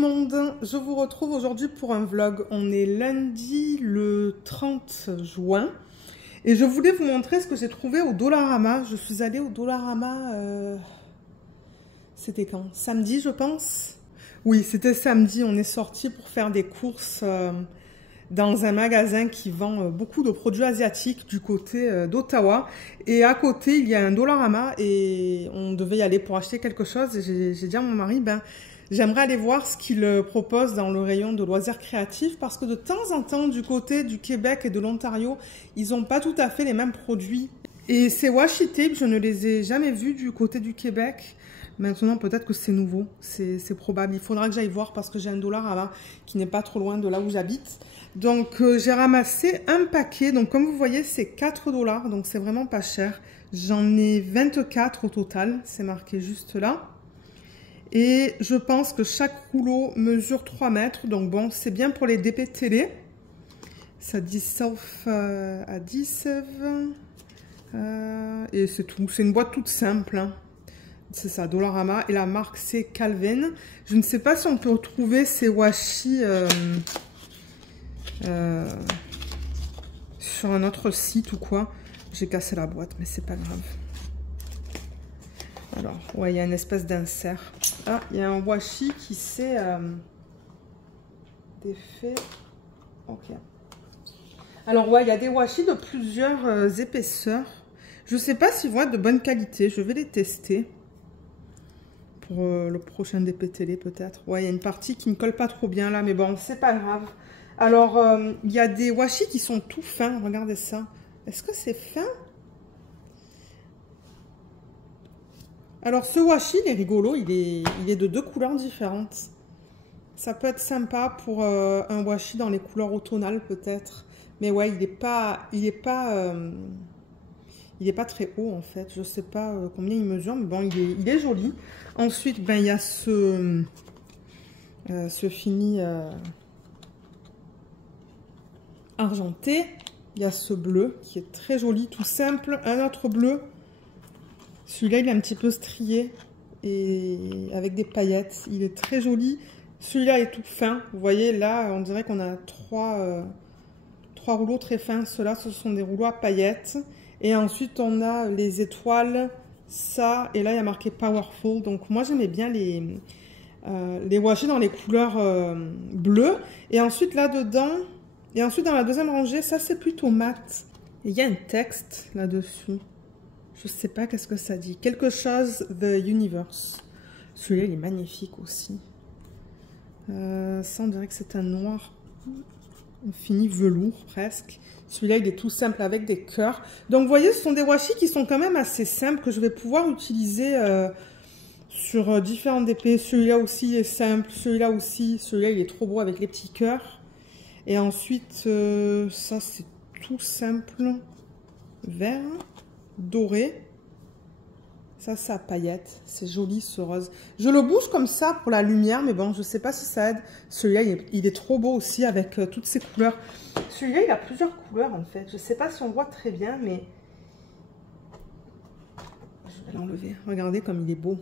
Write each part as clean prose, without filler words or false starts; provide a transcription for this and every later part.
tout le monde, je vous retrouve aujourd'hui pour un vlog. On est lundi le 30 juin et je voulais vous montrer ce que j'ai trouvé au Dollarama. Je suis allée au Dollarama, c'était quand? Samedi je pense? Oui, c'était samedi, on est sorti pour faire des courses dans un magasin qui vend beaucoup de produits asiatiques du côté d'Ottawa. Et à côté, il y a un Dollarama et on devait y aller pour acheter quelque chose. Et j'ai dit à mon mari, j'aimerais aller voir ce qu'il propose dans le rayon de loisirs créatifs parce que de temps en temps, du côté du Québec et de l'Ontario, ils n'ont pas tout à fait les mêmes produits. Et ces washi tape, je ne les ai jamais vus du côté du Québec. Maintenant, peut-être que c'est nouveau, c'est probable. Il faudra que j'aille voir parce que j'ai un Dollarama qui n'est pas trop loin de là où j'habite. Donc, j'ai ramassé un paquet. Donc, comme vous voyez, c'est 4 $. Donc, c'est vraiment pas cher. J'en ai 24 au total. C'est marqué juste là. Et je pense que chaque rouleau mesure 3 mètres. Donc, bon, c'est bien pour les DP télé. Ça dit self-adhesive. Et c'est tout. C'est une boîte toute simple, hein. C'est ça, Dollarama. Et la marque, c'est Calvin. Je ne sais pas si on peut retrouver ces washi sur un autre site ou quoi. J'ai cassé la boîte, mais c'est pas grave. Alors, ouais, il y a une espèce d'insert. Ah, il y a un washi qui s'est défait. Ok. Alors, ouais, il y a des washi de plusieurs épaisseurs. Je ne sais pas s'ils vont être de bonne qualité. Je vais les tester. Pour le prochain DP télé peut-être. Ouais, il y a une partie qui ne colle pas trop bien là, mais bon, c'est pas grave. Alors, il y a des washi qui sont tout fins. Regardez ça. Est-ce que c'est fin? Alors, ce washi, il est rigolo. Il est de 2 couleurs différentes. Ça peut être sympa pour un washi dans les couleurs automnales peut-être. Mais ouais, il n'est pas très haut en fait. Je sais pas combien il mesure, mais bon, il est joli. Ensuite, il y a ce fini argenté. Il y a ce bleu qui est très joli, tout simple. Un autre bleu. Celui-là, il est un petit peu strié et avec des paillettes. Il est très joli. Celui-là est tout fin. Vous voyez, là, on dirait qu'on a trois rouleaux très fins. Ceux-là, ce sont des rouleaux à paillettes. Et ensuite, on a les étoiles, ça. Et là, il y a marqué Powerful. Donc, moi, j'aimais bien les washi dans les couleurs bleues. Et ensuite, là-dedans, et ensuite, dans la deuxième rangée, ça, c'est plutôt mat. Et il y a un texte là-dessus. Je sais pas qu'est-ce que ça dit. Quelque chose, The Universe. Celui-là, il est magnifique aussi. Ça, on dirait que c'est un noir fini velours presque. Celui-là, il est tout simple avec des cœurs. Donc, vous voyez, ce sont des washi qui sont quand même assez simples que je vais pouvoir utiliser sur différentes DP. Celui-là aussi est simple. Celui-là aussi. Celui-là, il est trop beau avec les petits cœurs. Et ensuite, ça, c'est tout simple. Vert, doré. Ça, c'est à paillettes. C'est joli, ce rose. Je le bouge comme ça pour la lumière, mais bon, je ne sais pas si ça aide. Celui-là, il est trop beau aussi avec toutes ces couleurs. Celui-là, il a plusieurs couleurs, en fait. Je ne sais pas si on voit très bien, mais... Je vais l'enlever. Regardez comme il est beau.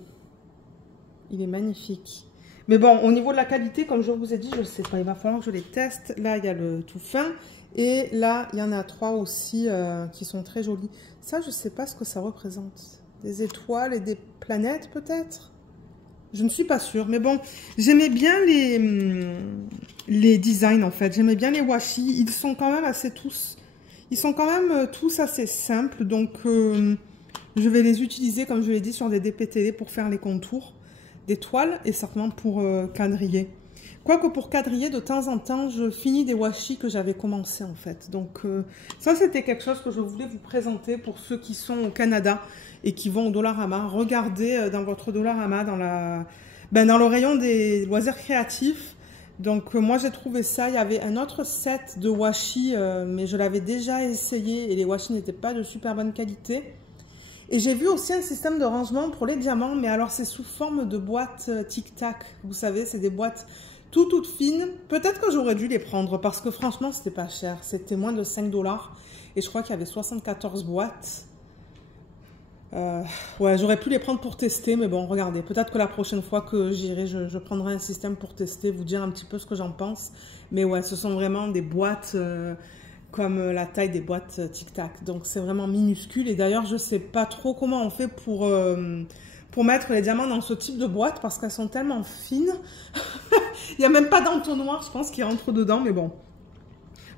Il est magnifique. Mais bon, au niveau de la qualité, comme je vous ai dit, je ne sais pas. Il va falloir que je les teste. Là, il y a le tout fin. Et là, il y en a 3 aussi qui sont très jolis. Ça, je ne sais pas ce que ça représente. Des étoiles et des planètes, peut-être? Je ne suis pas sûre. Mais bon, j'aimais bien les designs, en fait. J'aimais bien les washi. Ils sont quand même assez tous... Ils sont quand même tous assez simples. Donc, je vais les utiliser, comme je l'ai dit, sur des DP télé pour faire les contours des toiles et certainement pour quadriller. Quoique pour quadriller, de temps en temps, je finis des washi que j'avais commencé en fait. Donc ça, c'était quelque chose que je voulais vous présenter pour ceux qui sont au Canada et qui vont au Dollarama. Regardez dans votre Dollarama, dans le rayon des loisirs créatifs. Donc moi, j'ai trouvé ça. Il y avait un autre set de washi, mais je l'avais déjà essayé et les washi n'étaient pas de super bonne qualité. Et j'ai vu aussi un système de rangement pour les diamants, mais alors c'est sous forme de boîtes tic-tac. Vous savez, c'est des boîtes toutes fines. Peut-être que j'aurais dû les prendre parce que franchement, c'était pas cher. C'était moins de 5 $. Et je crois qu'il y avait 74 boîtes. Ouais, j'aurais pu les prendre pour tester, mais bon, regardez, peut-être que la prochaine fois que j'irai, je prendrai un système pour tester, vous dire un petit peu ce que j'en pense. Mais ouais, ce sont vraiment des boîtes comme la taille des boîtes Tic Tac. Donc c'est vraiment minuscule. Et d'ailleurs, je sais pas trop comment on fait pour mettre les diamants dans ce type de boîte parce qu'elles sont tellement fines. Il n'y a même pas d'entonnoir, je pense, qui rentre dedans, mais bon.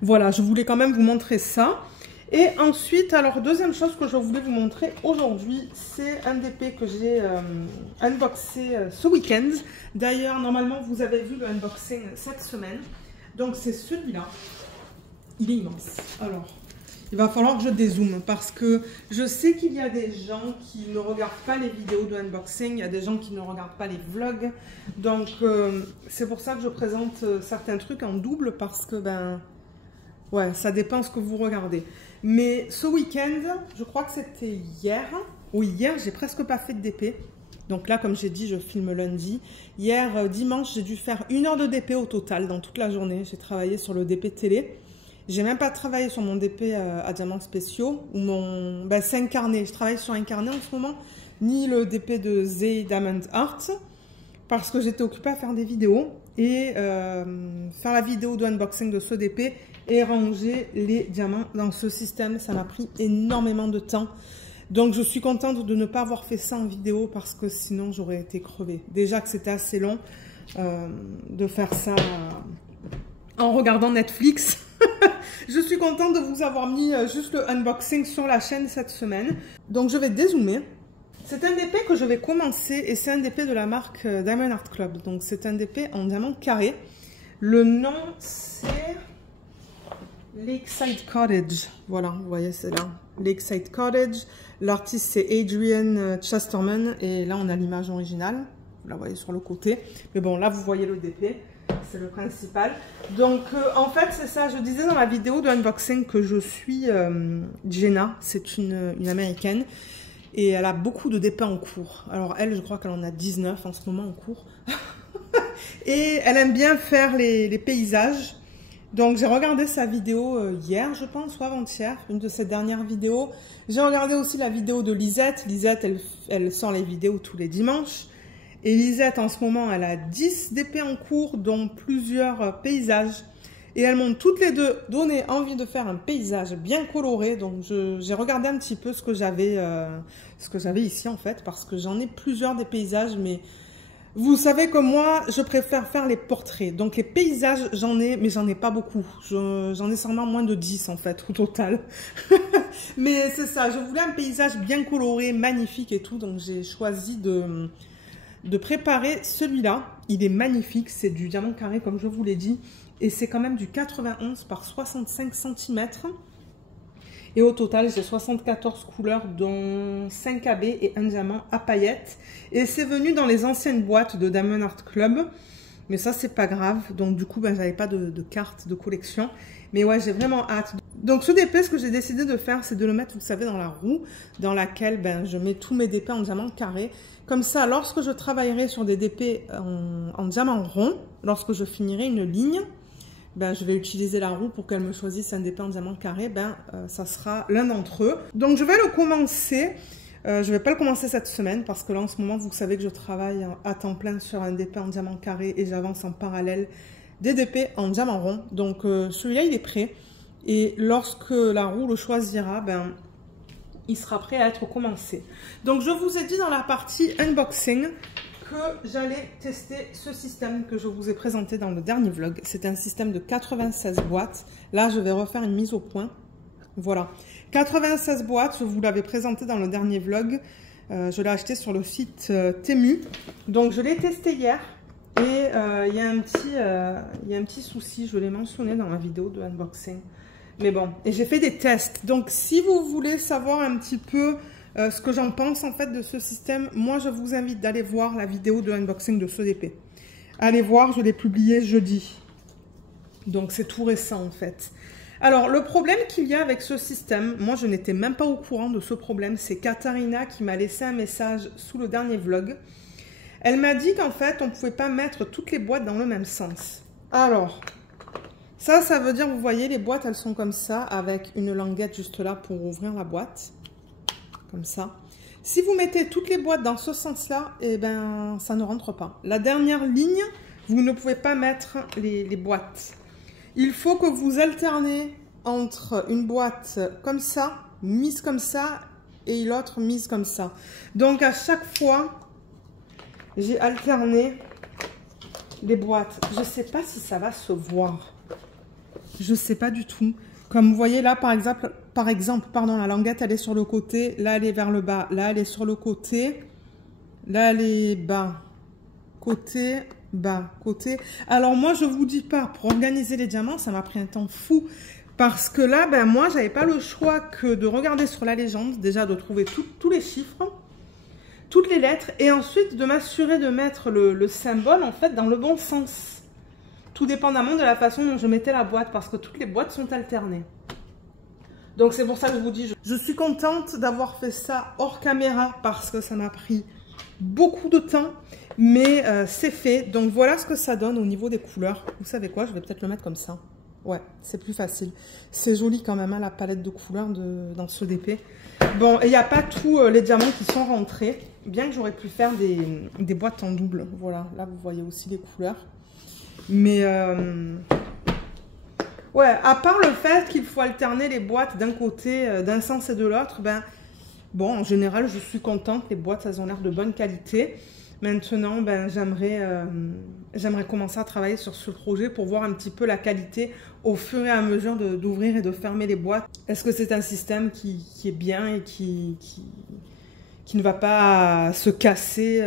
Voilà, je voulais quand même vous montrer ça. Et ensuite, alors deuxième chose que je voulais vous montrer aujourd'hui, c'est un DP que j'ai unboxé ce week-end. D'ailleurs, normalement, vous avez vu le unboxing cette semaine. Donc, c'est celui-là. Il est immense. Alors, il va falloir que je dézoome parce que je sais qu'il y a des gens qui ne regardent pas les vidéos de unboxing, il y a des gens qui ne regardent pas les vlogs. Donc, c'est pour ça que je présente certains trucs en double parce que, ben, ouais, ça dépend ce que vous regardez. Mais ce week-end, je crois que c'était hier. Oui, hier, j'ai presque pas fait de DP. Donc là, comme j'ai dit, je filme lundi. Hier, dimanche, j'ai dû faire 1 heure de DP au total dans toute la journée. J'ai travaillé sur le DP télé. J'ai même pas travaillé sur mon DP à diamants spéciaux. Ou mon... Ben, c'est un carnet. Je travaille sur un carnet en ce moment. Ni le DP de Z Diamond Art. Parce que j'étais occupée à faire des vidéos. Et faire la vidéo de unboxing de ce DP et ranger les diamants dans ce système. Ça m'a pris énormément de temps. Donc, je suis contente de ne pas avoir fait ça en vidéo parce que sinon, j'aurais été crevée. Déjà que c'était assez long de faire ça en regardant Netflix. Je suis contente de vous avoir mis juste le unboxing sur la chaîne cette semaine. Donc, je vais dézoomer. C'est un DP que je vais commencer et c'est un DP de la marque Diamond Art Club. Donc, c'est un DP en diamant carré. Le nom, c'est Lakeside Cottage. Voilà, vous voyez, c'est là. Lakeside Cottage. L'artiste, c'est Adrian Chesterman. Et là, on a l'image originale. Vous la voyez sur le côté. Mais bon, là, vous voyez le DP. C'est le principal. Donc, en fait, c'est ça. Je disais dans la vidéo de unboxing que je suis Jenna. C'est une américaine. Et elle a beaucoup de DP en cours. Alors, elle, je crois qu'elle en a 19 en ce moment en cours. Et elle aime bien faire les paysages. Donc, j'ai regardé sa vidéo hier, je pense, ou avant-hier, une de ses dernières vidéos. J'ai regardé aussi la vidéo de Lisette. Lisette, elle sort les vidéos tous les dimanches. Et Lisette, en ce moment, elle a 10 DP en cours, dont plusieurs paysages. Et elles m'ont toutes les deux donné envie de faire un paysage bien coloré. Donc, j'ai regardé un petit peu ce que j'avais ici, en fait, parce que j'en ai plusieurs des paysages, mais... Vous savez que moi, je préfère faire les portraits. Donc, les paysages, j'en ai, mais j'en ai pas beaucoup. J'en ai seulement moins de 10, en fait, au total. Mais c'est ça, je voulais un paysage bien coloré, magnifique et tout. Donc, j'ai choisi de préparer celui-là. Il est magnifique, c'est du diamant carré, comme je vous l'ai dit. Et c'est quand même du 91 par 65 cm. Et au total, j'ai 74 couleurs, dont 5 AB et un diamant à paillettes. Et c'est venu dans les anciennes boîtes de Diamond Art Club. Mais ça, c'est pas grave. Donc, du coup, ben, j'avais pas de carte de collection. Mais ouais, j'ai vraiment hâte. Donc, ce DP, ce que j'ai décidé de faire, c'est de le mettre, vous savez, dans la roue, dans laquelle ben, je mets tous mes DP en diamant carré. Comme ça, lorsque je travaillerai sur des DP en diamant rond, lorsque je finirai une ligne, ben, je vais utiliser la roue pour qu'elle me choisisse un DP en diamant carré, ben, ça sera l'un d'entre eux. Donc, je vais le commencer. Je ne vais pas le commencer cette semaine parce que là, en ce moment, vous savez que je travaille à temps plein sur un DP en diamant carré et j'avance en parallèle des DP en diamant rond. Donc, celui-là, il est prêt. Et lorsque la roue le choisira, ben, il sera prêt à être commencé. Donc, je vous ai dit dans la partie unboxing que j'allais tester ce système que je vous ai présenté dans le dernier vlog. C'est un système de 96 boîtes. Là, je vais refaire une mise au point. Voilà. 96 boîtes, je vous l'avais présenté dans le dernier vlog. Je l'ai acheté sur le site Temu. Donc, je l'ai testé hier. Et il y a un petit souci. Je l'ai mentionné dans ma vidéo de unboxing. Mais bon, et j'ai fait des tests. Donc, si vous voulez savoir un petit peu... ce que j'en pense en fait de ce système, moi je vous invite d'aller voir la vidéo de unboxing de ce DP. Allez voir, je l'ai publié jeudi. Donc c'est tout récent en fait. Alors le problème qu'il y a avec ce système, moi je n'étais même pas au courant de ce problème, c'est Katharina qui m'a laissé un message sous le dernier vlog. Elle m'a dit qu'en fait on ne pouvait pas mettre toutes les boîtes dans le même sens. Alors, ça veut dire, vous voyez les boîtes elles sont comme ça avec une languette juste là pour ouvrir la boîte. Comme ça. Si vous mettez toutes les boîtes dans ce sens-là, eh ben, ça ne rentre pas. La dernière ligne, vous ne pouvez pas mettre les boîtes. Il faut que vous alternez entre une boîte comme ça, mise comme ça, et l'autre mise comme ça. Donc, à chaque fois, j'ai alterné les boîtes. Je ne sais pas si ça va se voir. Je ne sais pas du tout. Comme vous voyez là, par exemple, pardon, la languette, elle est sur le côté. Là, elle est vers le bas. Là, elle est sur le côté. Là, elle est bas. Côté, bas, côté. Alors, moi, je vous dis pas, pour organiser les diamants, ça m'a pris un temps fou. Parce que là, ben, moi, j'avais pas le choix que de regarder sur la légende. Déjà, de trouver tous les chiffres, toutes les lettres. Et ensuite, de m'assurer de mettre le symbole, en fait, dans le bon sens. Tout dépendamment de la façon dont je mettais la boîte, parce que toutes les boîtes sont alternées. Donc c'est pour ça que je vous dis, je suis contente d'avoir fait ça hors caméra, parce que ça m'a pris beaucoup de temps, mais c'est fait. Donc voilà ce que ça donne au niveau des couleurs. Vous savez quoi, je vais peut-être le mettre comme ça. Ouais, c'est plus facile. C'est joli quand même, hein, la palette de couleurs dans ce DP. Bon, et il n'y a pas tous les diamants qui sont rentrés, bien que j'aurais pu faire des boîtes en double. Voilà, là vous voyez aussi les couleurs. Mais ouais, à part le fait qu'il faut alterner les boîtes d'un côté, d'un sens et de l'autre, ben bon, en général, je suis contente. Les boîtes, elles ont l'air de bonne qualité. Maintenant, ben j'aimerais commencer à travailler sur ce projet pour voir un petit peu la qualité au fur et à mesure d'ouvrir et de fermer les boîtes. Est-ce que c'est un système qui est bien et qui ne va pas se casser,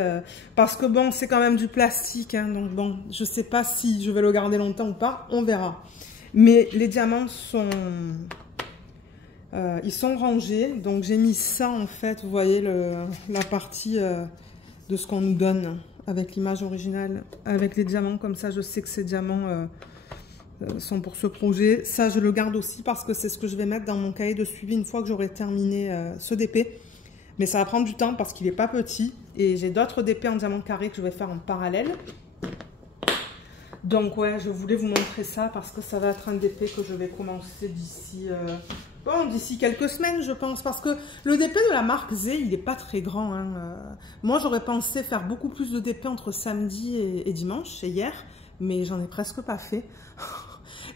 parce que bon, c'est quand même du plastique, hein, donc bon, je sais pas si je vais le garder longtemps ou pas, on verra. Mais les diamants sont, ils sont rangés, donc j'ai mis ça en fait, vous voyez la partie de ce qu'on nous donne avec l'image originale, avec les diamants, comme ça je sais que ces diamants sont pour ce projet. Ça je le garde aussi parce que c'est ce que je vais mettre dans mon cahier de suivi une fois que j'aurai terminé ce DP. Mais ça va prendre du temps parce qu'il n'est pas petit. Et j'ai d'autres DP en diamant carré que je vais faire en parallèle. Donc ouais, je voulais vous montrer ça parce que ça va être un DP que je vais commencer d'ici d'ici quelques semaines, je pense. Parce que le DP de la marque Z, il n'est pas très grand. Hein. Moi, j'aurais pensé faire beaucoup plus de DP entre samedi et dimanche, et hier. Mais j'en ai presque pas fait.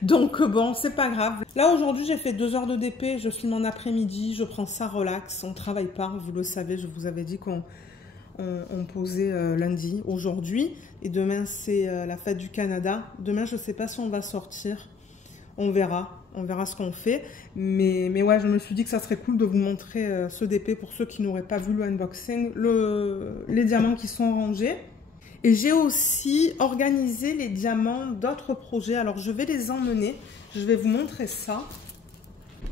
Donc bon, c'est pas grave. Là aujourd'hui j'ai fait 2 heures de DP, je filme en après-midi, je prends ça relax, on travaille pas, vous le savez, je vous avais dit qu'on posait lundi, aujourd'hui, et demain c'est la fête du Canada. Demain je sais pas si on va sortir, on verra ce qu'on fait, mais ouais, je me suis dit que ça serait cool de vous montrer ce DP pour ceux qui n'auraient pas vu le unboxing, les diamants qui sont rangés. Et j'ai aussi organisé les diamants d'autres projets. Alors, je vais les emmener. Je vais vous montrer ça.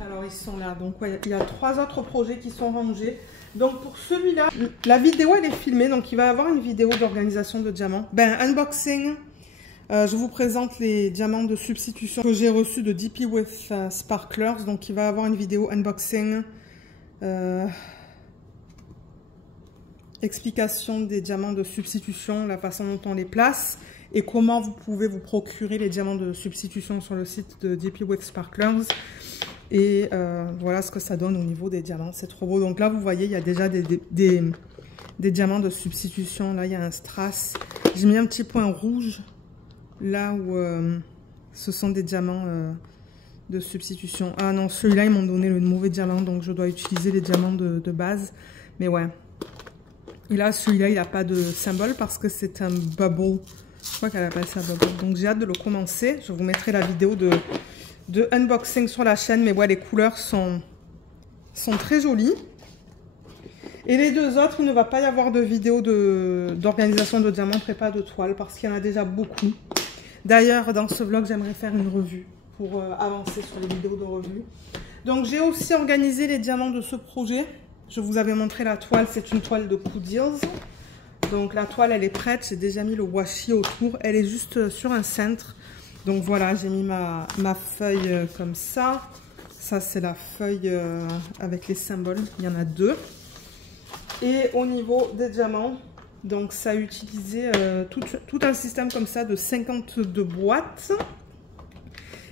Alors, ils sont là. Donc, ouais, il y a 3 autres projets qui sont rangés. Donc, pour celui-là, la vidéo, elle est filmée. Donc, il va y avoir une vidéo d'organisation de diamants. Ben, unboxing. Je vous présente les diamants de substitution que j'ai reçus de DP with Sparklers. Donc, il va y avoir une vidéo unboxing. Explication des diamants de substitution, la façon dont on les place et comment vous pouvez vous procurer les diamants de substitution sur le site de DP with Sparklers. Et voilà ce que ça donne au niveau des diamants, c'est trop beau. Donc là vous voyez, il y a déjà des diamants de substitution. Là il y a un strass, j'ai mis un petit point rouge là où ce sont des diamants de substitution. Ah non, celui-là ils m'ont donné le mauvais diamant, donc je dois utiliser les diamants de base. Mais ouais. Et là, celui-là, il n'a pas de symbole parce que c'est un bubble. Je crois qu'elle appelle ça bubble. Donc, j'ai hâte de le commencer. Je vous mettrai la vidéo de unboxing sur la chaîne. Mais ouais, les couleurs sont très jolies. Et les 2 autres, il ne va pas y avoir de vidéo d'organisation de diamants prépa de toile parce qu'il y en a déjà beaucoup. D'ailleurs, dans ce vlog, j'aimerais faire une revue pour avancer sur les vidéos de revue. Donc, j'ai aussi organisé les diamants de ce projet. Je vous avais montré la toile, c'est une toile de Coudils. Donc la toile, elle est prête. J'ai déjà mis le washi autour. Elle est juste sur un cintre. Donc voilà, j'ai mis ma feuille comme ça. Ça, c'est la feuille avec les symboles. Il y en a 2. Et au niveau des diamants, donc ça a utilisé tout un système comme ça de 52 boîtes.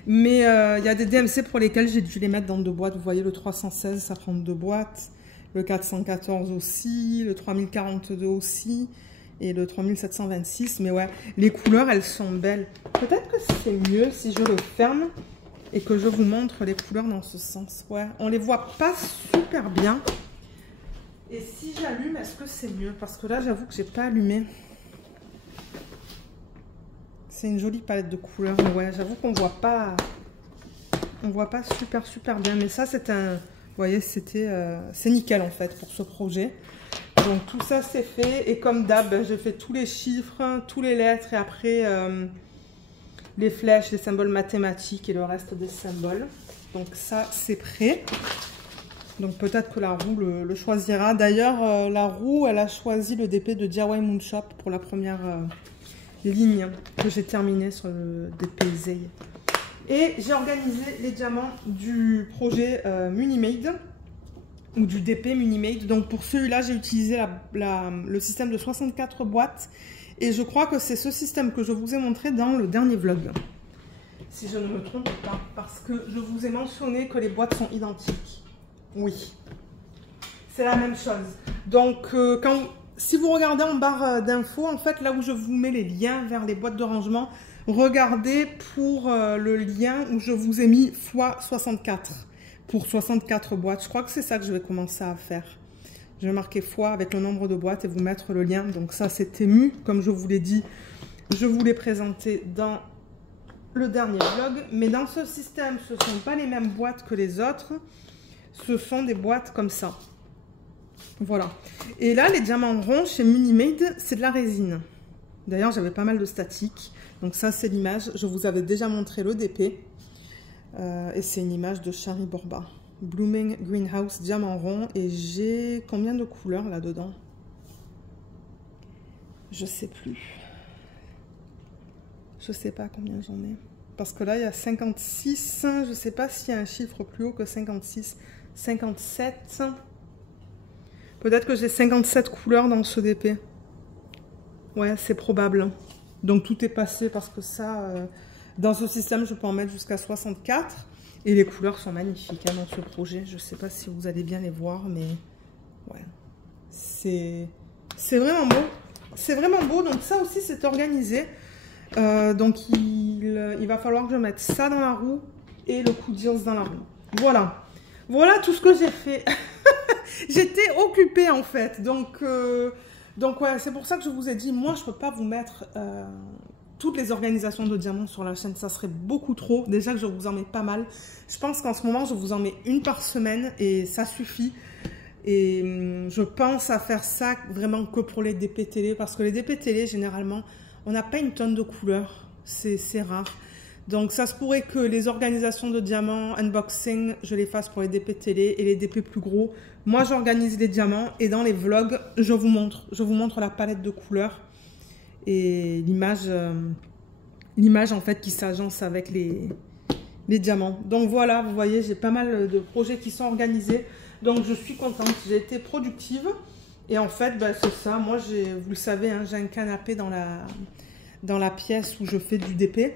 Mais il y a des DMC pour lesquels j'ai dû les mettre dans 2 boîtes. Vous voyez, le 316, ça prend 2 boîtes. le 414 aussi, le 3042 aussi, et le 3726. Mais ouais, les couleurs, elles sont belles. Peut-être que c'est mieux si je le ferme et que je vous montre les couleurs dans ce sens. Ouais, on les voit pas super bien. Et si j'allume, est-ce que c'est mieux? Parce que là, j'avoue que j'ai pas allumé. C'est une jolie palette de couleurs. Mais ouais, j'avoue qu'on voit pas... On voit pas super bien. Mais ça, c'est un... Vous voyez, c'était... c'est nickel, en fait, pour ce projet. Donc, tout ça, c'est fait. Et comme d'hab, j'ai fait tous les chiffres, tous les lettres. Et après, les flèches, les symboles mathématiques et le reste des symboles. Donc, ça, c'est prêt. Donc peut-être que la roue le choisira. D'ailleurs, la roue, elle a choisi le DP de DIY Moonshop pour la première ligne que j'ai terminée sur le DP Zay. Et j'ai organisé les diamants du projet Munimade ou du DP Munimade. Donc pour celui-là, j'ai utilisé le système de 64 boîtes. Et je crois que c'est ce système que je vous ai montré dans le dernier vlog. Si je ne me trompe pas. Parce que je vous ai mentionné que les boîtes sont identiques. Oui, c'est la même chose. Donc, si vous regardez en barre d'infos, en fait, là où je vous mets les liens vers les boîtes de rangement, regardez pour le lien où je vous ai mis x64 pour 64 boîtes. Je crois que c'est ça que je vais commencer à faire. Je vais marquer x avec le nombre de boîtes et vous mettre le lien. Donc ça, c'est Temu, comme je vous l'ai dit. Je vous l'ai présenté dans le dernier vlog. Mais dans ce système, ce ne sont pas les mêmes boîtes que les autres. Ce sont des boîtes comme ça. Voilà. Et là, les diamants ronds chez Munimade, c'est de la résine. D'ailleurs, j'avais pas mal de statique. Donc ça, c'est l'image. Je vous avais déjà montré le DP. Et c'est une image de Shari Borba. Blooming Greenhouse, diamant rond. Et j'ai combien de couleurs là-dedans? Je sais plus. Je sais pas combien j'en ai. Parce que là, il y a 56. Je ne sais pas s'il y a un chiffre plus haut que 56. 57. Peut-être que j'ai 57 couleurs dans ce DP. Ouais, c'est probable. Donc tout est passé parce que ça, dans ce système, je peux en mettre jusqu'à 64. Et les couleurs sont magnifiques hein, dans ce projet. Je ne sais pas si vous allez bien les voir, mais ouais. C'est vraiment beau. C'est vraiment beau. Donc ça aussi, c'est organisé. Donc il va falloir que je mette ça dans la roue et le coup de Dios dans la roue. Voilà. Voilà tout ce que j'ai fait. J'étais occupée en fait. Donc ouais, c'est pour ça que je vous ai dit, moi je ne peux pas vous mettre toutes les organisations de diamants sur la chaîne. Ça serait beaucoup trop. Déjà que je vous en mets pas mal. Je pense qu'en ce moment, je vous en mets une par semaine et ça suffit. Et je pense à faire ça vraiment que pour les DP télé. Parce que les DP télé, généralement, on n'a pas une tonne de couleurs. C'est rare. Donc, ça se pourrait que les organisations de diamants, unboxing, je les fasse pour les DP télé et les DP plus gros. Moi, j'organise les diamants et dans les vlogs, je vous montre la palette de couleurs et l'image en fait qui s'agence avec les diamants. Donc voilà, vous voyez, j'ai pas mal de projets qui sont organisés. Donc, je suis contente. J'ai été productive. Et en fait, ben, c'est ça. Moi, vous le savez, hein, j'ai un canapé dans la pièce où je fais du DP.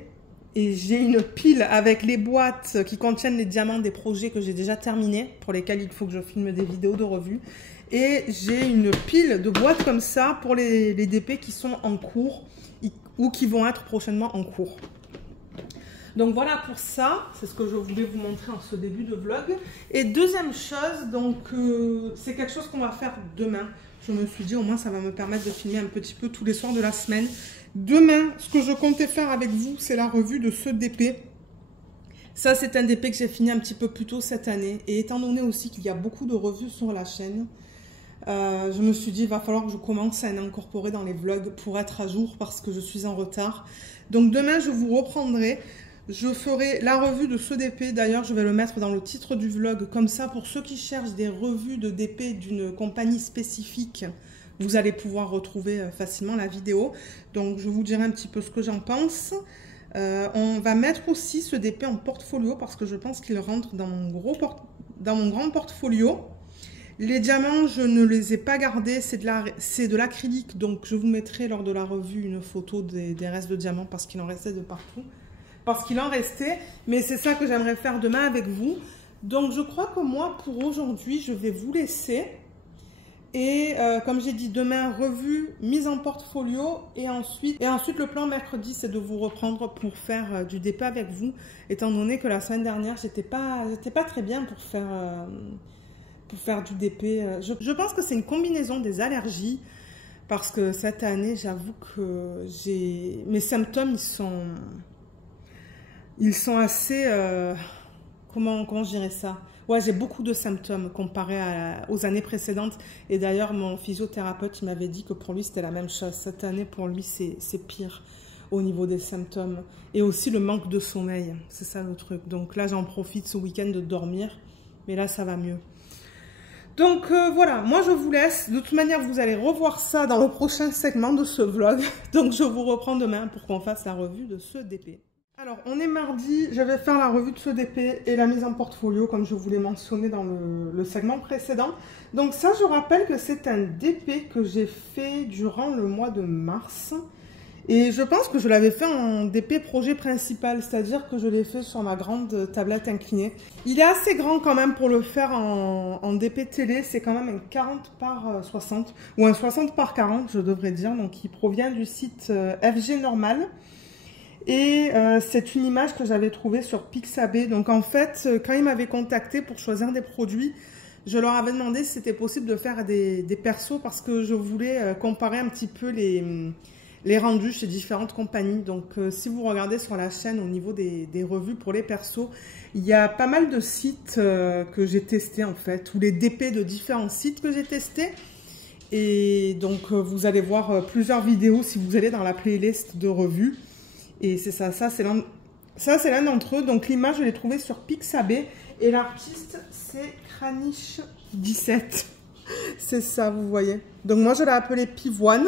Et j'ai une pile avec les boîtes qui contiennent les diamants des projets que j'ai déjà terminés, pour lesquels il faut que je filme des vidéos de revue. Et j'ai une pile de boîtes comme ça pour les DP qui sont en cours ou qui vont être prochainement en cours. Donc voilà pour ça, c'est ce que je voulais vous montrer en ce début de vlog. Et deuxième chose, donc c'est quelque chose qu'on va faire demain. Je me suis dit au moins ça va me permettre de filmer un petit peu tous les soirs de la semaine. Demain, ce que je comptais faire avec vous, c'est la revue de ce DP. Ça, c'est un DP que j'ai fini un petit peu plus tôt cette année. Et étant donné aussi qu'il y a beaucoup de revues sur la chaîne, je me suis dit, il va falloir que je commence à incorporer dans les vlogs pour être à jour parce que je suis en retard. Donc demain, je vous reprendrai. Je ferai la revue de ce DP. D'ailleurs, je vais le mettre dans le titre du vlog. Comme ça, pour ceux qui cherchent des revues de DP d'une compagnie spécifique, vous allez pouvoir retrouver facilement la vidéo. Donc, je vous dirai un petit peu ce que j'en pense. On va mettre aussi ce DP en portfolio parce que je pense qu'il rentre dans mon grand portfolio. Les diamants, je ne les ai pas gardés. C'est de l'acrylique. Donc, je vous mettrai lors de la revue une photo des restes de diamants parce qu'il en restait de partout. Parce qu'il en restait. Mais c'est ça que j'aimerais faire demain avec vous. Donc, je crois que moi, pour aujourd'hui, je vais vous laisser. Et comme j'ai dit, demain, revue, mise en portfolio. Et ensuite le plan mercredi, c'est de vous reprendre pour faire du DP avec vous. Étant donné que la semaine dernière, j'étais pas très bien pour faire du DP. Je pense que c'est une combinaison des allergies. Parce que cette année, j'avoue que mes symptômes, ils sont assez... comment je dirais ça? Ouais, j'ai beaucoup de symptômes comparé aux années précédentes. Et d'ailleurs, mon physiothérapeute m'avait dit que pour lui, c'était la même chose. Cette année, pour lui, c'est pire au niveau des symptômes. Et aussi le manque de sommeil. C'est ça le truc. Donc là, j'en profite ce week-end de dormir. Mais là, ça va mieux. Donc voilà, moi je vous laisse. De toute manière, vous allez revoir ça dans le prochain segment de ce vlog. Donc je vous reprends demain pour qu'on fasse la revue de ce DP. Alors, on est mardi, je vais faire la revue de ce DP et la mise en portfolio, comme je vous l'ai mentionné dans le segment précédent. Donc ça, je rappelle que c'est un DP que j'ai fait durant le mois de mars. Et je pense que je l'avais fait en DP projet principal, c'est-à-dire que je l'ai fait sur ma grande tablette inclinée. Il est assez grand quand même pour le faire en DP télé, c'est quand même un 40 par 60, ou un 60 par 40, je devrais dire. Donc il provient du site FG Normal. Et c'est une image que j'avais trouvée sur Pixabay. Donc en fait, quand ils m'avaient contacté pour choisir des produits, je leur avais demandé si c'était possible de faire des persos parce que je voulais comparer un petit peu les rendus chez différentes compagnies. Donc si vous regardez sur la chaîne au niveau des revues pour les persos, il y a pas mal de sites que j'ai testés en fait, ou les DP de différents sites que j'ai testés. Et donc vous allez voir plusieurs vidéos si vous allez dans la playlist de revues. Et c'est ça c'est l'un d'entre eux. Donc l'image, je l'ai trouvée sur Pixabay. Et l'artiste, c'est Kranich17. C'est ça, vous voyez. Donc moi, je l'ai appelé Pivoine.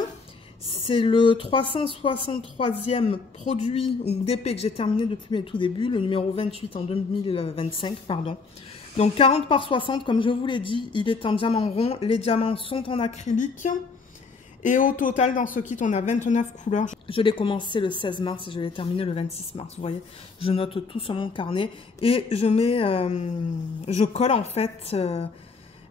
C'est le 363e produit ou DP que j'ai terminé depuis mes tout débuts. Le numéro 28 en 2025, pardon. Donc 40 par 60, comme je vous l'ai dit. Il est en diamant rond. Les diamants sont en acrylique. Et au total, dans ce kit, on a 29 couleurs. Je l'ai commencé le 16 mars et je l'ai terminé le 26 mars. Vous voyez, je note tout sur mon carnet. Et je colle en fait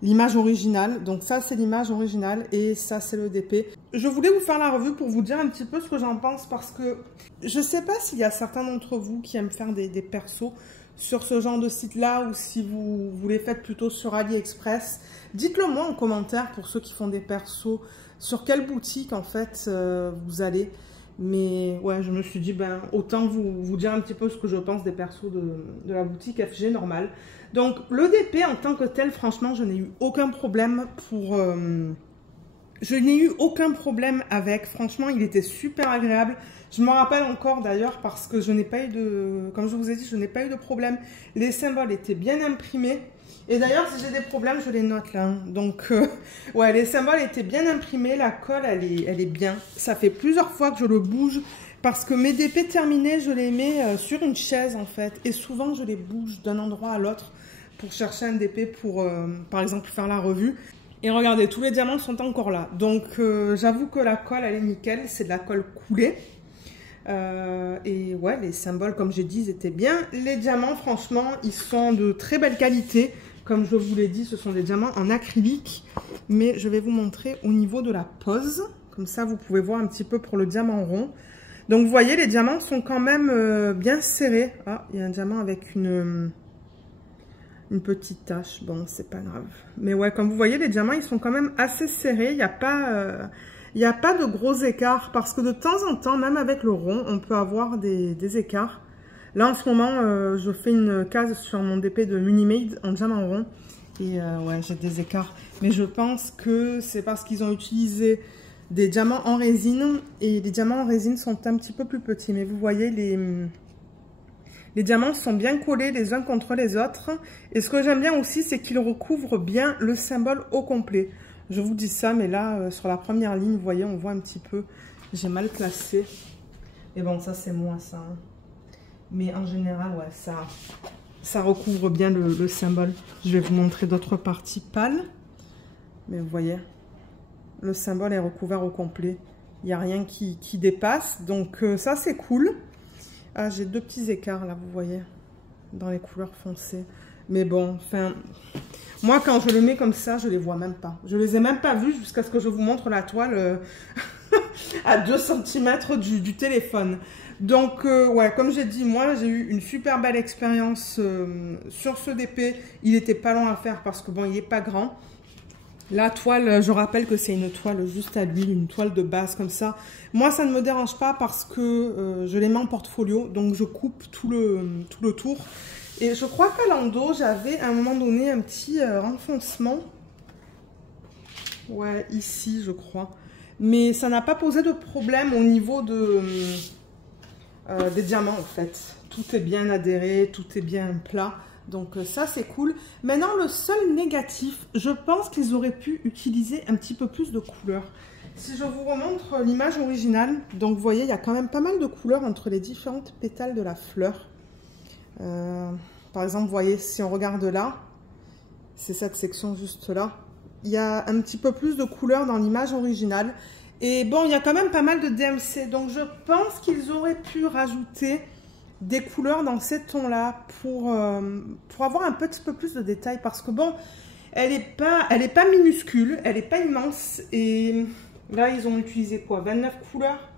l'image originale. Donc ça, c'est l'image originale et ça, c'est le DP. Je voulais vous faire la revue pour vous dire un petit peu ce que j'en pense parce que je ne sais pas s'il y a certains d'entre vous qui aiment faire des persos sur ce genre de site-là ou si vous les faites plutôt sur AliExpress. Dites-le moi en commentaire pour ceux qui font des persos. Sur quelle boutique en fait vous allez. Mais ouais, je me suis dit, ben autant vous dire un petit peu ce que je pense des persos de la boutique FG Normal. Donc le DP en tant que tel, franchement, je n'ai eu aucun problème je n'ai eu aucun problème avec. Franchement, il était super agréable. Je me rappelle encore d'ailleurs parce que je n'ai pas eu comme je vous ai dit, je n'ai pas eu de problème. Les symboles étaient bien imprimés. Et d'ailleurs, si j'ai des problèmes, je les note là. Donc, ouais, les symboles étaient bien imprimés. La colle, elle est bien. Ça fait plusieurs fois que je le bouge. Parce que mes DP terminés, je les mets sur une chaise en fait. Et souvent, je les bouge d'un endroit à l'autre pour chercher un DP pour, par exemple, faire la revue. Et regardez, tous les diamants sont encore là. Donc, j'avoue que la colle, elle est nickel. C'est de la colle coulée. Et ouais, les symboles, comme j'ai dit, ils étaient bien. Les diamants, franchement, ils sont de très belle qualité. Comme je vous l'ai dit, ce sont des diamants en acrylique. Mais je vais vous montrer au niveau de la pose. Comme ça, vous pouvez voir un petit peu pour le diamant rond. Donc, vous voyez, les diamants sont quand même bien serrés. Ah, il y a un diamant avec une petite tache. Bon, c'est pas grave. Mais ouais, comme vous voyez, les diamants, ils sont quand même assez serrés. Il n'y a pas de gros écarts. Parce que de temps en temps, même avec le rond, on peut avoir des écarts. Là, en ce moment, je fais une case sur mon DP de Munimade en diamant rond. Et ouais, j'ai des écarts. Mais je pense que c'est parce qu'ils ont utilisé des diamants en résine. Et les diamants en résine sont un petit peu plus petits. Mais vous voyez, les diamants sont bien collés les uns contre les autres. Et ce que j'aime bien aussi, c'est qu'ils recouvrent bien le symbole au complet. Je vous dis ça, mais là, sur la première ligne, vous voyez, on voit un petit peu. J'ai mal placé. Et bon, ça, c'est moi, ça. Hein. Mais en général, ouais, ça recouvre bien le symbole. Je vais vous montrer d'autres parties pâles. Mais vous voyez, le symbole est recouvert au complet. Il n'y a rien qui dépasse. Donc ça, c'est cool. Ah, j'ai deux petits écarts là, vous voyez, dans les couleurs foncées. Mais bon, enfin, Moi, quand je le mets comme ça, je les vois même pas. Je les ai même pas vus jusqu'à ce que je vous montre la toile à 2 cm du téléphone. Donc, ouais, comme j'ai dit, moi, j'ai eu une super belle expérience sur ce DP. Il était pas long à faire parce que, bon, il est pas grand. La toile, je rappelle que c'est une toile juste à l'huile, une toile de base comme ça. Moi, ça ne me dérange pas parce que je les mets en portfolio. Donc, je coupe tout le tour. Et je crois qu'à l'endos, j'avais à un moment donné un petit renfoncement. Ouais, ici, je crois. Mais ça n'a pas posé de problème au niveau des diamants, en fait. Tout est bien adhéré, tout est bien plat. Donc ça, c'est cool. Maintenant, le seul négatif, je pense qu'ils auraient pu utiliser un petit peu plus de couleurs. Si je vous remontre l'image originale, donc vous voyez, il y a quand même pas mal de couleurs entre les différentes pétales de la fleur. Par exemple, vous voyez, si on regarde là, c'est cette section juste là, il y a un petit peu plus de couleurs dans l'image originale. Et bon, il y a quand même pas mal de DMC, donc je pense qu'ils auraient pu rajouter des couleurs dans ces tons-là pour avoir un petit peu plus de détails. Parce que bon, elle est pas minuscule, elle n'est pas immense. Et là, ils ont utilisé quoi, 29 couleurs.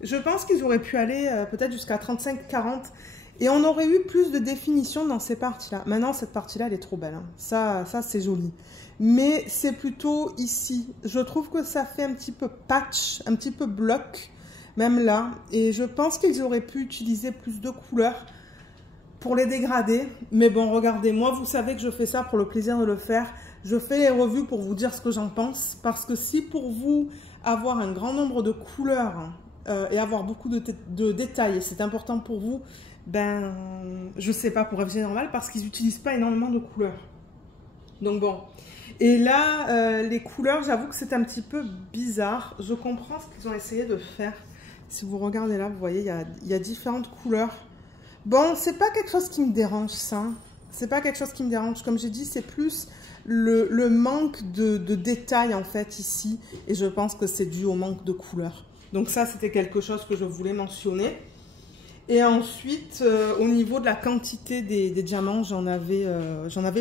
Je pense qu'ils auraient pu aller peut-être jusqu'à 35-40. Et on aurait eu plus de définition dans ces parties-là. Maintenant, cette partie-là, elle est trop belle. Hein. Ça c'est joli. Mais c'est plutôt ici. Je trouve que ça fait un petit peu patch, un petit peu bloc, même là. Et je pense qu'ils auraient pu utiliser plus de couleurs pour les dégrader. Mais bon, regardez, moi, vous savez que je fais ça pour le plaisir de le faire. Je fais les revues pour vous dire ce que j'en pense. Parce que si pour vous, avoir un grand nombre de couleurs et avoir beaucoup de détails, c'est important pour vous, ben, je sais pas, pour FG Normal, parce qu'ils n'utilisent pas énormément de couleurs. Donc bon. Et là, les couleurs, j'avoue que c'est un petit peu bizarre. Je comprends ce qu'ils ont essayé de faire. Si vous regardez là, vous voyez, il y a différentes couleurs. Bon, c'est pas quelque chose qui me dérange, ça. C'est pas quelque chose qui me dérange. Comme j'ai dit, c'est plus le manque de détails, en fait, ici. Et je pense que c'est dû au manque de couleurs. Donc ça, c'était quelque chose que je voulais mentionner. Et ensuite, au niveau de la quantité des diamants, j'en avais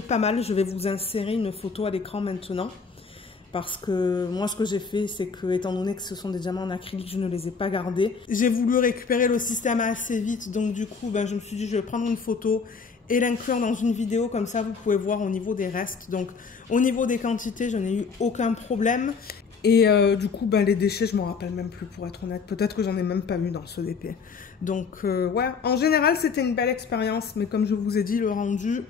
pas mal. Je vais vous insérer une photo à l'écran maintenant. Parce que moi, ce que j'ai fait, c'est que, étant donné que ce sont des diamants en acrylique, je ne les ai pas gardés. J'ai voulu récupérer le système assez vite. Donc du coup, ben, je me suis dit, je vais prendre une photo et l'inclure dans une vidéo. Comme ça, vous pouvez voir au niveau des restes. Donc au niveau des quantités, je n'ai eu aucun problème. Et du coup, ben, les déchets, je ne m'en rappelle même plus, pour être honnête. Peut-être que j'en ai même pas eu dans ce DP. Donc, ouais, en général, c'était une belle expérience. Mais comme je vous ai dit, le rendu,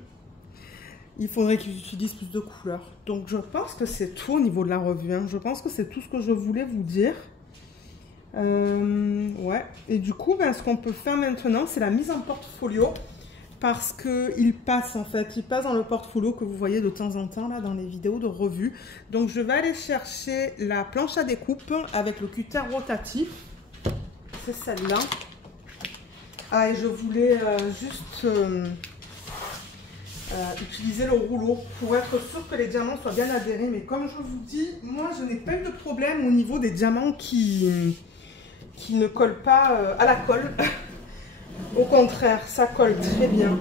il faudrait qu'ils utilisent plus de couleurs. Donc, je pense que c'est tout au niveau de la revue. Hein. Je pense que c'est tout ce que je voulais vous dire. Ouais. Et du coup, ben, ce qu'on peut faire maintenant, c'est la mise en portfolio. Parce qu'il passe, en fait, il passe dans le portfolio que vous voyez de temps en temps, là, dans les vidéos de revue. Donc, je vais aller chercher la planche à découpe avec le cutter rotatif. C'est celle-là. Ah, et je voulais juste utiliser le rouleau pour être sûr que les diamants soient bien adhérés. Mais comme je vous dis, moi, je n'ai pas eu de problème au niveau des diamants qui ne collent pas à la colle. Au contraire, ça colle très bien.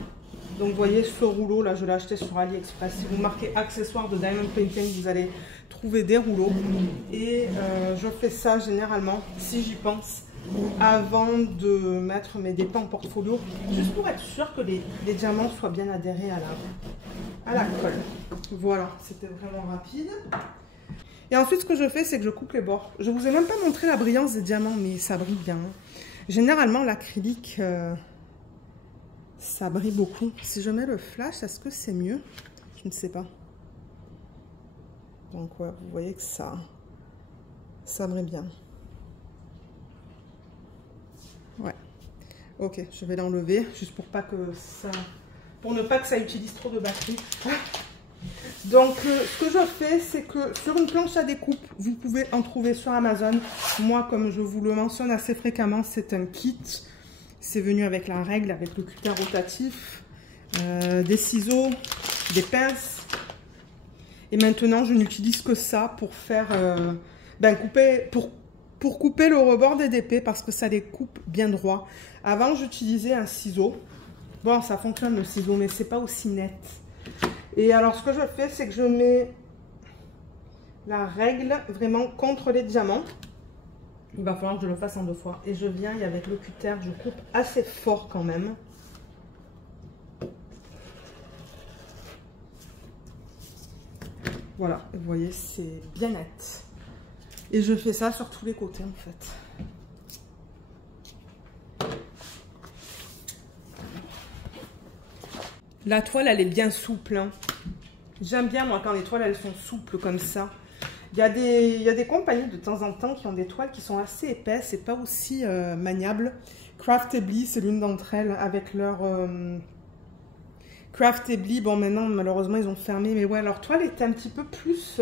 Donc, vous voyez, ce rouleau-là, je l'ai acheté sur AliExpress. Si vous marquez accessoires de Diamond Painting, vous allez trouver des rouleaux. Et je fais ça généralement, si j'y pense, avant de mettre mes dépôts en portfolio, juste pour être sûr que les diamants soient bien adhérés à la colle. Voilà, c'était vraiment rapide. Et ensuite, ce que je fais, c'est que je coupe les bords. Je ne vous ai même pas montré la brillance des diamants, mais ça brille bien. Généralement, l'acrylique, ça brille beaucoup. Si je mets le flash, est-ce que c'est mieux? Je ne sais pas. Donc, ouais, vous voyez que ça brille bien. Ouais. Ok, je vais l'enlever, juste pour ne pas que ça utilise trop de batterie. Donc, ce que je fais, c'est que sur une planche à découpe, vous pouvez en trouver sur Amazon. Moi, comme je vous le mentionne assez fréquemment, c'est un kit. C'est venu avec la règle, avec le cutter rotatif, des ciseaux, des pinces. Et maintenant, je n'utilise que ça pour faire, pour couper le rebord des DP parce que ça les coupe bien droit. Avant, j'utilisais un ciseau. Bon, ça fonctionne le ciseau, mais c'est pas aussi net. Et alors, ce que je fais, c'est que je mets la règle vraiment contre les diamants. Il va falloir que je le fasse en 2 fois. Et je viens, et avec le cutter, je coupe assez fort quand même. Voilà, vous voyez, c'est bien net. Et je fais ça sur tous les côtés, en fait. La toile, elle est bien souple. Hein. J'aime bien, moi, quand les toiles, elles sont souples comme ça. Il y a des compagnies, de temps en temps, qui ont des toiles qui sont assez épaisses et pas aussi maniables. Craftably, c'est l'une d'entre elles, avec leur... Craftably, bon, maintenant, malheureusement, ils ont fermé. Mais ouais, leur toile était un petit peu plus...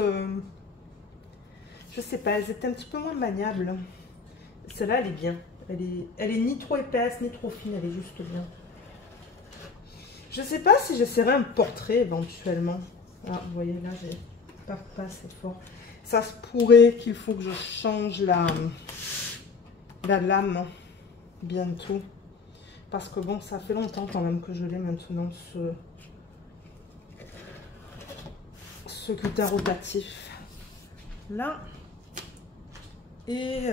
je sais pas, elles étaient un petit peu moins maniables. Celle-là, elle est bien. Elle est ni trop épaisse, ni trop fine, elle est juste bien. Je sais pas si j'essaierai un portrait éventuellement. Ah, vous voyez, là, j'ai pas assez fort. Ça se pourrait qu'il faut que je change la lame bientôt. Parce que bon, ça fait longtemps quand même que je l'ai maintenant, ce cutter rotatif. Là. Et...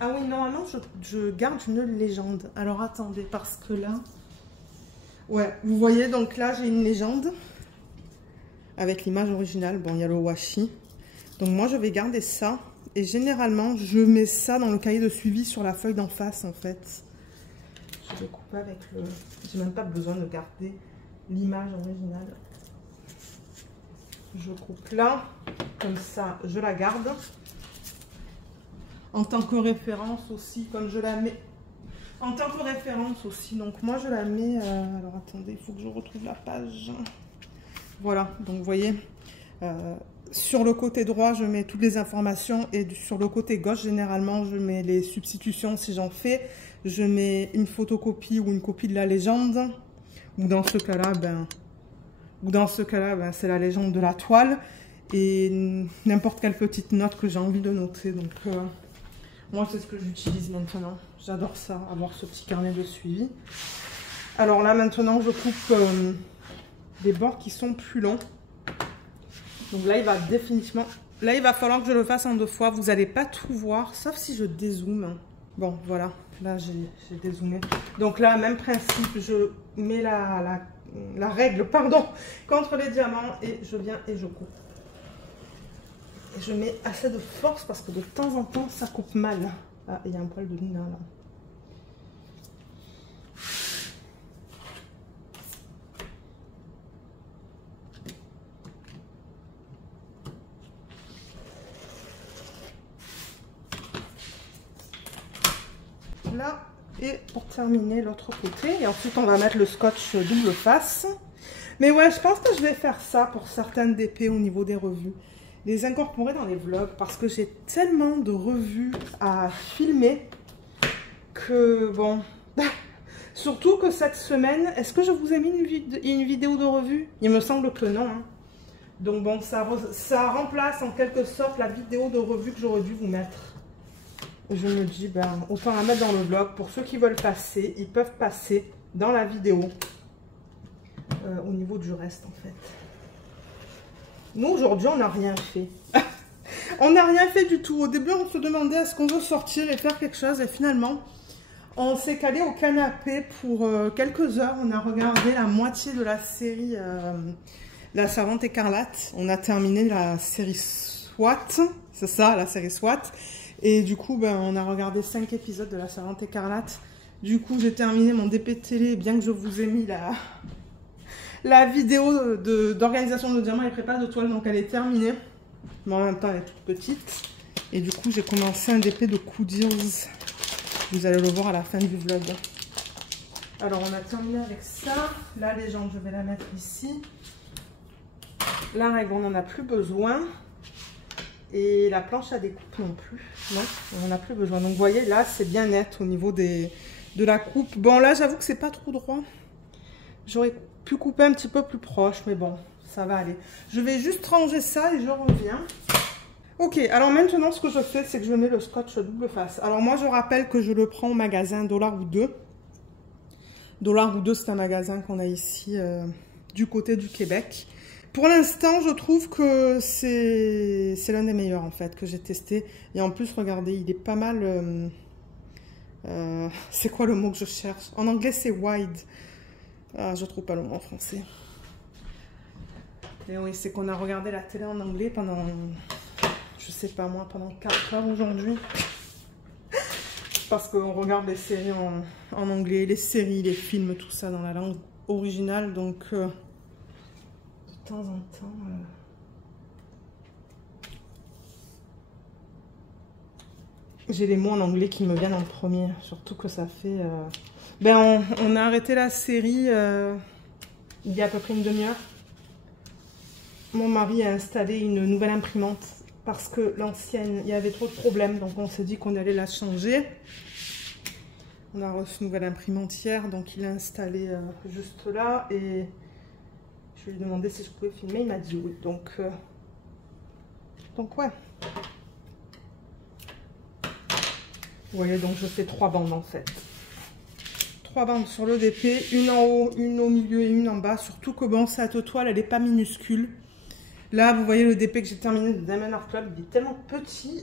ah oui, normalement, je garde une légende. Alors, attendez, parce que là... Ouais, vous voyez, donc là, j'ai une légende avec l'image originale. Bon, il y a le washi. Donc, moi, je vais garder ça. Et généralement, je mets ça dans le cahier de suivi sur la feuille d'en face, en fait. Je vais couper avec le... J'ai même pas besoin de garder l'image originale. Je coupe là. Comme ça, je la garde. En tant que référence aussi, comme je la mets... En tant que référence aussi, donc moi je la mets, alors attendez, il faut que je retrouve la page. Voilà, donc vous voyez, sur le côté droit je mets toutes les informations et sur le côté gauche généralement je mets les substitutions si j'en fais. Je mets une photocopie ou une copie de la légende, ou dans ce cas-là, c'est la légende de la toile et n'importe quelle petite note que j'ai envie de noter. Donc moi c'est ce que j'utilise maintenant. J'adore ça, avoir ce petit carnet de suivi. Alors là, maintenant, je coupe des bords qui sont plus longs. Donc là, il va définitivement... Là, il va falloir que je le fasse en 2 fois. Vous n'allez pas tout voir, sauf si je dézoome. Bon, voilà. Là, j'ai dézoomé. Donc là, même principe, je mets la règle, pardon, contre les diamants. Et je viens et je coupe. Et je mets assez de force parce que de temps en temps, ça coupe mal. Ah, il y a un poil de Nina là. Là, et pour terminer l'autre côté. Et ensuite, on va mettre le scotch double face. Mais ouais, je pense que je vais faire ça pour certaines DP au niveau des revues. Les incorporer dans les vlogs parce que j'ai tellement de revues à filmer que bon, surtout que cette semaine, est-ce que je vous ai mis une vidéo de revue? Il me semble que non. Hein. Donc bon, ça remplace en quelque sorte la vidéo de revue que j'aurais dû vous mettre. Je me dis, ben, autant la mettre dans le vlog. Pour ceux qui veulent passer, ils peuvent passer dans la vidéo au niveau du reste en fait. Nous, aujourd'hui, on n'a rien fait. On n'a rien fait du tout. Au début, on se demandait est-ce qu'on veut sortir et faire quelque chose. Et finalement, on s'est calé au canapé pour quelques heures. On a regardé la moitié de la série La Servante Écarlate. On a terminé la série SWAT. C'est ça, la série SWAT. Et du coup, ben, on a regardé 5 épisodes de La Servante Écarlate. Du coup, j'ai terminé mon DP télé, bien que je vous ai mis la vidéo d'organisation de diamants et prépa de toile, donc elle est terminée. Mais en même temps, elle est toute petite. Et du coup, j'ai commencé un DP de Coudils. Vous allez le voir à la fin du vlog. Alors, on a terminé avec ça. La légende, je vais la mettre ici. La règle, on n'en a plus besoin. Et la planche à découpe non plus. Non, on n'en a plus besoin. Donc, vous voyez, là, c'est bien net au niveau de la coupe. Bon, là, j'avoue que c'est pas trop droit. J'aurais pu couper un petit peu plus proche, mais bon, ça va aller. Je vais juste ranger ça et je reviens. Ok, alors maintenant, ce que je fais, c'est que je mets le scotch double face. Alors moi, je rappelle que je le prends au magasin $1 ou 2. $1 ou 2, c'est un magasin qu'on a ici du côté du Québec. Pour l'instant, je trouve que c'est l'un des meilleurs en fait que j'ai testé. Et en plus, regardez, il est pas mal. C'est quoi le mot que je cherche? En anglais, c'est wide. Ah, je trouve pas le mot en français. Et oui, c'est qu'on a regardé la télé en anglais pendant, je sais pas moi, pendant 4 heures aujourd'hui. Parce qu'on regarde les séries en anglais, les séries, les films, tout ça dans la langue originale. Donc, de temps en temps... j'ai les mots en anglais qui me viennent en premier. Surtout que ça fait... Ben, on a arrêté la série il y a à peu près une demi-heure. Mon mari a installé une nouvelle imprimante parce que l'ancienne, il y avait trop de problèmes. Donc on s'est dit qu'on allait la changer. On a reçu une nouvelle imprimante hier, donc il l'a installée juste là. Et je lui ai demandé si je pouvais filmer, il m'a dit oui. Donc ouais. Vous voyez, donc je fais 3 bandes en fait. 3 bandes sur le DP, une en haut, une au milieu et une en bas. Surtout que bon, cette toile, elle n'est pas minuscule. Là, vous voyez le DP que j'ai terminé de Diamond Art Club, il est tellement petit.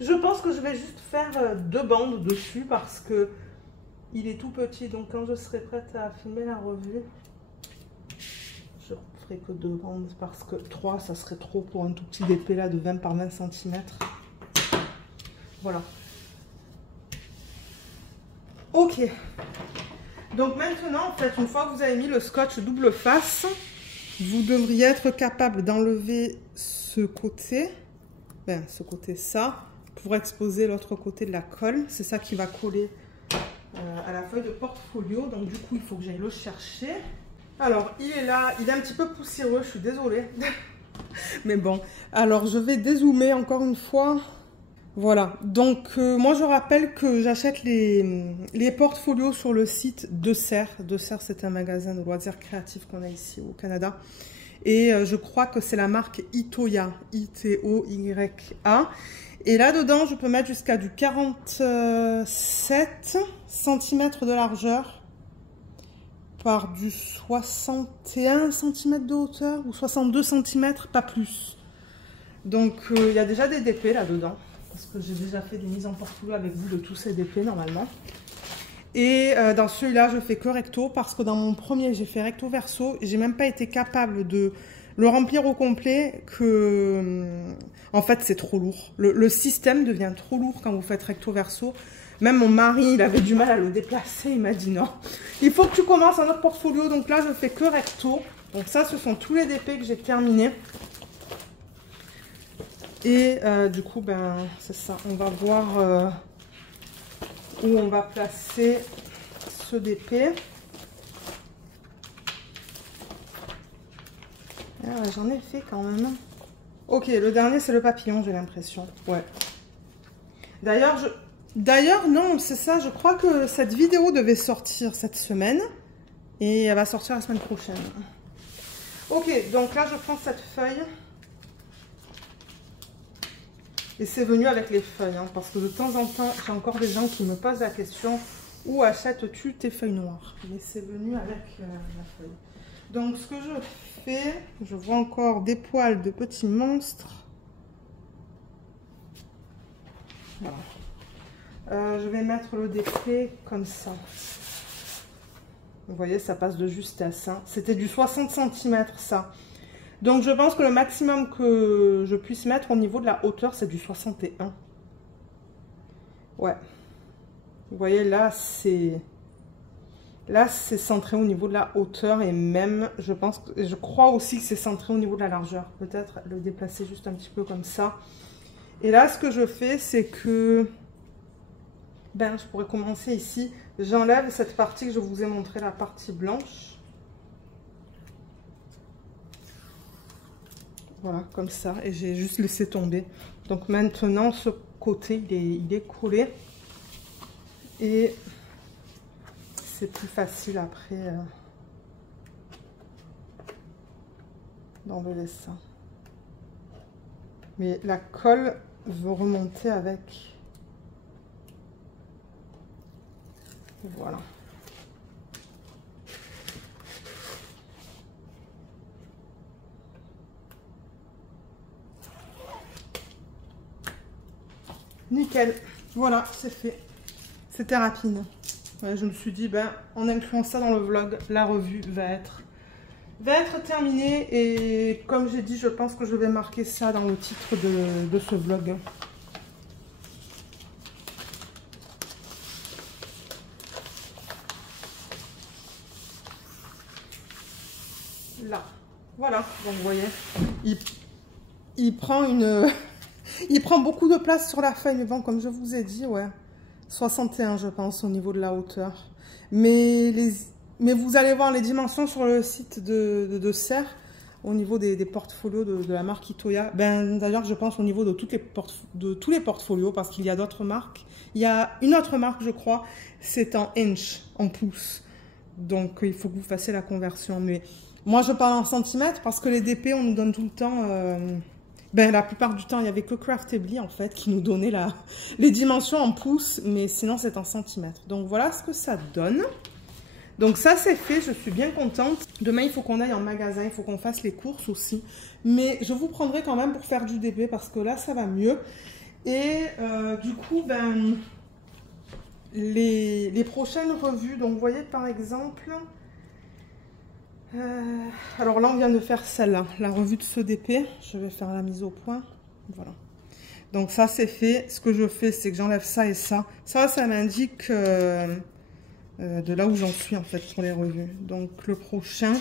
Je pense que je vais juste faire 2 bandes dessus parce que il est tout petit. Donc quand je serai prête à filmer la revue, je ferai que 2 bandes parce que 3, ça serait trop pour un tout petit DP là de 20 par 20 cm. Voilà. Ok. Donc maintenant, en fait, une fois que vous avez mis le scotch double face, vous devriez être capable d'enlever ce côté, ben, ce côté ça, pour exposer l'autre côté de la colle. C'est ça qui va coller à la feuille de portfolio. Donc du coup, il faut que j'aille le chercher. Alors, il est là, il est un petit peu poussiéreux, je suis désolée. Mais bon, alors je vais dézoomer encore une fois. Voilà, donc moi je rappelle que j'achète les portfolios sur le site De Serre. De Serre, c'est un magasin de loisirs créatifs qu'on a ici au Canada. Et je crois que c'est la marque Itoya, I-T-O-Y-A. Et là-dedans, je peux mettre jusqu'à du 47 cm de largeur par du 61 cm de hauteur ou 62 cm, pas plus. Donc il y a déjà des DP là-dedans. Parce que j'ai déjà fait des mises en portfolio avec vous de tous ces DP normalement. Et dans celui-là, je fais que recto parce que dans mon premier, j'ai fait recto verso. J'ai même pas été capable de le remplir au complet en fait, c'est trop lourd. Le système devient trop lourd quand vous faites recto verso. Même mon mari, il avait du mal à le déplacer. Il m'a dit non, il faut que tu commences un autre portfolio. Donc là, je fais que recto. Donc ça, ce sont tous les DP que j'ai terminés. Et du coup, ben, c'est ça. On va voir où on va placer ce DP. Ah, j'en ai fait quand même. Ok, le dernier, c'est le papillon, j'ai l'impression. Ouais. D'ailleurs, non, c'est ça. Je crois que cette vidéo devait sortir cette semaine. Et elle va sortir la semaine prochaine. Ok, donc là, je prends cette feuille. Et c'est venu avec les feuilles, hein, parce que de temps en temps, j'ai encore des gens qui me posent la question, où achètes-tu tes feuilles noires? Mais c'est venu avec la feuille. Donc ce que je fais, je vois encore des poils de petits monstres. Voilà. Je vais mettre le DP comme ça. Vous voyez, ça passe de justesse. Hein. C'était du 60 cm ça. Donc je pense que le maximum que je puisse mettre au niveau de la hauteur, c'est du 61. Ouais. Vous voyez, là, c'est centré au niveau de la hauteur et même, je crois aussi que c'est centré au niveau de la largeur. Peut-être le déplacer juste un petit peu comme ça. Et là, ce que je fais, c'est que, ben, je pourrais commencer ici. J'enlève cette partie que je vous ai montré, la partie blanche. Voilà, comme ça. Et j'ai juste laissé tomber. Donc maintenant, ce côté, il est collé. Et c'est plus facile après d'enlever ça. Mais la colle veut remonter avec. Voilà. Nickel. Voilà, c'est fait. C'était rapide. Ouais, je me suis dit, ben, en incluant ça dans le vlog, la revue va être terminée. Et comme j'ai dit, je pense que je vais marquer ça dans le titre de ce vlog. Là. Voilà, donc vous voyez, il prend une... il prend beaucoup de place sur la feuille, mais bon, comme je vous ai dit, ouais, 61 je pense au niveau de la hauteur. Mais vous allez voir les dimensions sur le site de Serre, au niveau des portfolios de la marque Itoya. Ben, d'ailleurs, je pense au niveau de tous les portfolios, parce qu'il y a d'autres marques. Il y a une autre marque, je crois, c'est en inch, en pouces. Donc, il faut que vous fassiez la conversion. Mais moi, je parle en centimètres, parce que les DP, on nous donne tout le temps... ben, la plupart du temps, il n'y avait que Craftedly, en fait, qui nous donnait les dimensions en pouces, mais sinon, c'est en centimètres. Donc, voilà ce que ça donne. Donc, ça, c'est fait. Je suis bien contente. Demain, il faut qu'on aille en magasin. Il faut qu'on fasse les courses aussi. Mais je vous prendrai quand même pour faire du DP, parce que là, ça va mieux. Et du coup, ben, les prochaines revues, donc, vous voyez, par exemple... alors là, on vient de faire celle-là, la revue de ce DP. Je vais faire la mise au point. Voilà. Donc ça, c'est fait. Ce que je fais, c'est que j'enlève ça et ça. Ça m'indique de là où j'en suis, en fait, pour les revues. Donc le prochain,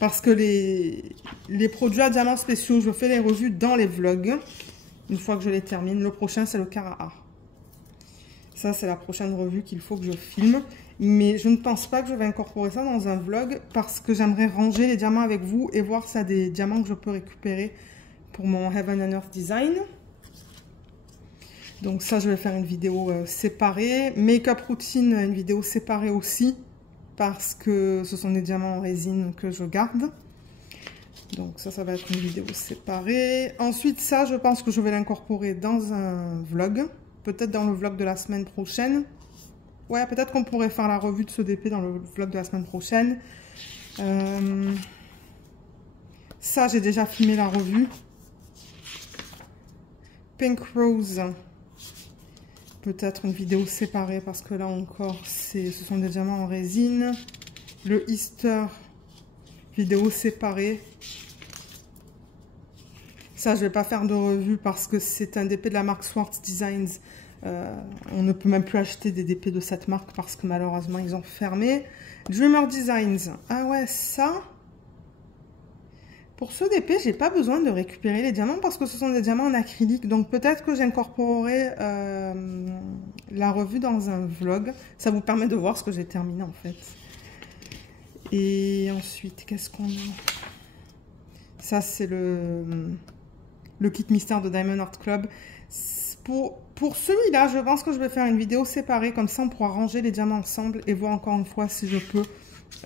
parce que les produits à diamants spéciaux, je fais les revues dans les vlogs. Une fois que je les termine. Le prochain, c'est le Cara. Ça, c'est la prochaine revue qu'il faut que je filme. Mais je ne pense pas que je vais incorporer ça dans un vlog parce que j'aimerais ranger les diamants avec vous et voir s'il y a des diamants que je peux récupérer pour mon Heaven and Earth Design. Donc ça, je vais faire une vidéo séparée. Make-up routine, une vidéo séparée aussi parce que ce sont des diamants en résine que je garde. Donc ça va être une vidéo séparée. Ensuite, ça, je pense que je vais l'incorporer dans un vlog. Peut-être dans le vlog de la semaine prochaine. Ouais, peut-être qu'on pourrait faire la revue de ce DP dans le vlog de la semaine prochaine. Ça, j'ai déjà filmé la revue. Pink Rose. Peut-être une vidéo séparée parce que là encore, ce sont des diamants en résine. Le Easter, vidéo séparée. Ça, je ne vais pas faire de revue parce que c'est un DP de la marque Swartz Designs. On ne peut même plus acheter des DP de cette marque parce que malheureusement ils ont fermé. Dreamer Designs. Ah ouais, ça. Pour ce DP, j'ai pas besoin de récupérer les diamants parce que ce sont des diamants en acrylique. Donc peut-être que j'incorporerai la revue dans un vlog. Ça vous permet de voir ce que j'ai terminé en fait. Et ensuite, qu'est-ce qu'on a? Ça, c'est le kit mystère de Diamond Art Club. Pour celui-là, je pense que je vais faire une vidéo séparée. Comme ça, on pourra ranger les diamants ensemble et voir encore une fois si je peux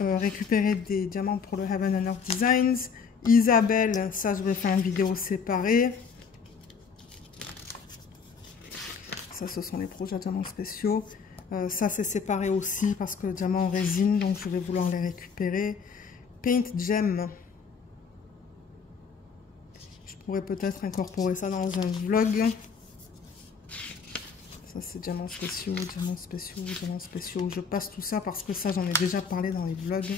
récupérer des diamants pour le Heaven and Earth Designs. Isabelle, ça, je vais faire une vidéo séparée. Ça, ce sont les projets diamants spéciaux. Ça, c'est séparé aussi parce que le diamant en résine, donc je vais vouloir les récupérer. Paint Gem. Je pourrais peut-être incorporer ça dans un vlog. Ça, c'est diamants spéciaux, diamants spéciaux, diamants spéciaux. Je passe tout ça parce que ça, j'en ai déjà parlé dans les vlogs.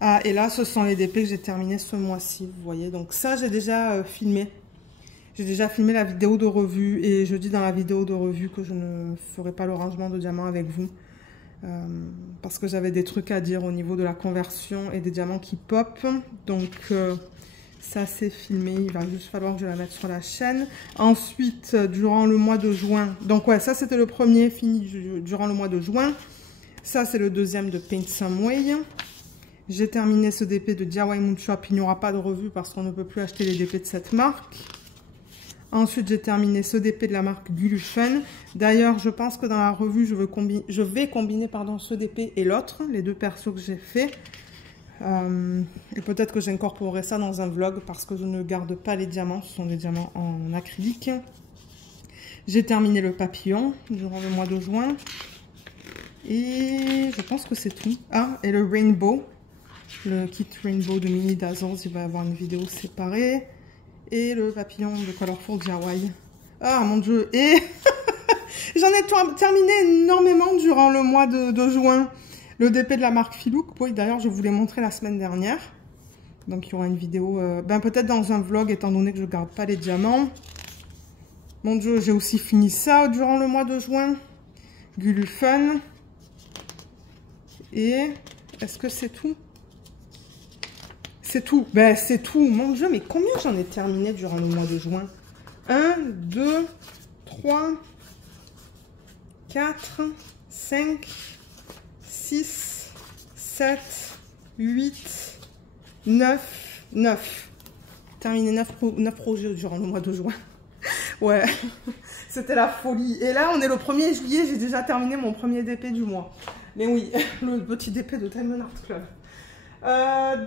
Ah, et là, ce sont les DP que j'ai terminé ce mois-ci, vous voyez. Donc ça, j'ai déjà filmé. J'ai déjà filmé la vidéo de revue. Et je dis dans la vidéo de revue que je ne ferai pas le rangement de diamants avec vous. Parce que j'avais des trucs à dire au niveau de la conversion et des diamants qui pop. Donc... ça, c'est filmé. Il va juste falloir que je la mette sur la chaîne. Ensuite, durant le mois de juin. Donc, ouais, ça, c'était le premier fini durant le mois de juin. Ça, c'est le deuxième de Paint Some Way. J'ai terminé ce DP de DIY Moon Shop. Il n'y aura pas de revue parce qu'on ne peut plus acheter les DP de cette marque. Ensuite, j'ai terminé ce DP de la marque Gulufen. D'ailleurs, je pense que dans la revue, je vais combiner ce DP et l'autre, les deux persos que j'ai fait. Et peut-être que j'incorporerai ça dans un vlog parce que je ne garde pas les diamants, ce sont des diamants en acrylique. J'ai terminé le papillon durant le mois de juin et je pense que c'est tout. Ah, et le rainbow, le kit rainbow de Mini Dazzles, il va y avoir une vidéo séparée. Et le papillon de Colorful DIY. Ah mon Dieu. Et j'en ai terminé énormément durant le mois de juin. Le DP de la marque Filouk. Oui, d'ailleurs, je vous l'ai montré la semaine dernière. Donc, il y aura une vidéo, peut-être dans un vlog, étant donné que je ne garde pas les diamants. Mon Dieu, j'ai aussi fini ça durant le mois de juin. Gulufun. Et est-ce que c'est tout? C'est tout. Ben, c'est tout. Mon Dieu, mais combien j'en ai terminé durant le mois de juin? 1, 2, 3, 4, 5, 6, 7, 8, 9. Terminé 9 projets durant le mois de juin. Ouais, c'était la folie. Et là, on est le 1er juillet, j'ai déjà terminé mon premier DP du mois. Mais oui, le petit DP de Diamond Art Club.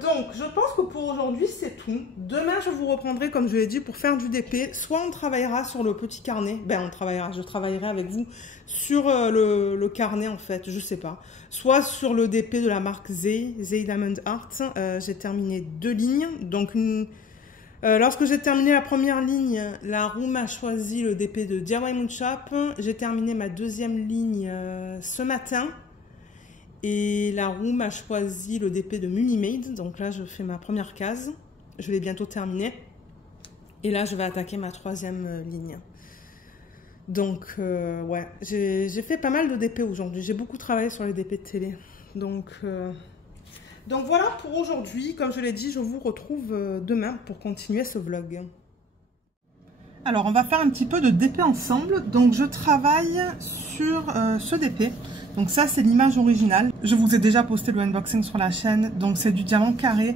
Donc, je pense que pour aujourd'hui, c'est tout. Demain, je vous reprendrai, comme je l'ai dit, pour faire du DP. Soit on travaillera sur le petit carnet. Ben, je travaillerai avec vous sur le carnet, en fait, je sais pas. Soit sur le DP de la marque Zay Diamond Art. J'ai terminé 2 lignes. Donc, lorsque j'ai terminé la première ligne, la roue m'a choisi le DP de DIY Moonshop. J'ai terminé ma 2e ligne ce matin. Et la roue m'a choisi le DP de Munimade. Donc là, je fais ma première case. Je l'ai bientôt terminée. Et là, je vais attaquer ma 3e ligne. Donc, ouais, j'ai fait pas mal de DP aujourd'hui. J'ai beaucoup travaillé sur les DP de télé. Donc voilà pour aujourd'hui. Comme je l'ai dit, je vous retrouve demain pour continuer ce vlog. Alors, on va faire un petit peu de DP ensemble. Donc, je travaille sur ce DP. Donc ça, c'est l'image originale. Je vous ai déjà posté le unboxing sur la chaîne. Donc c'est du diamant carré.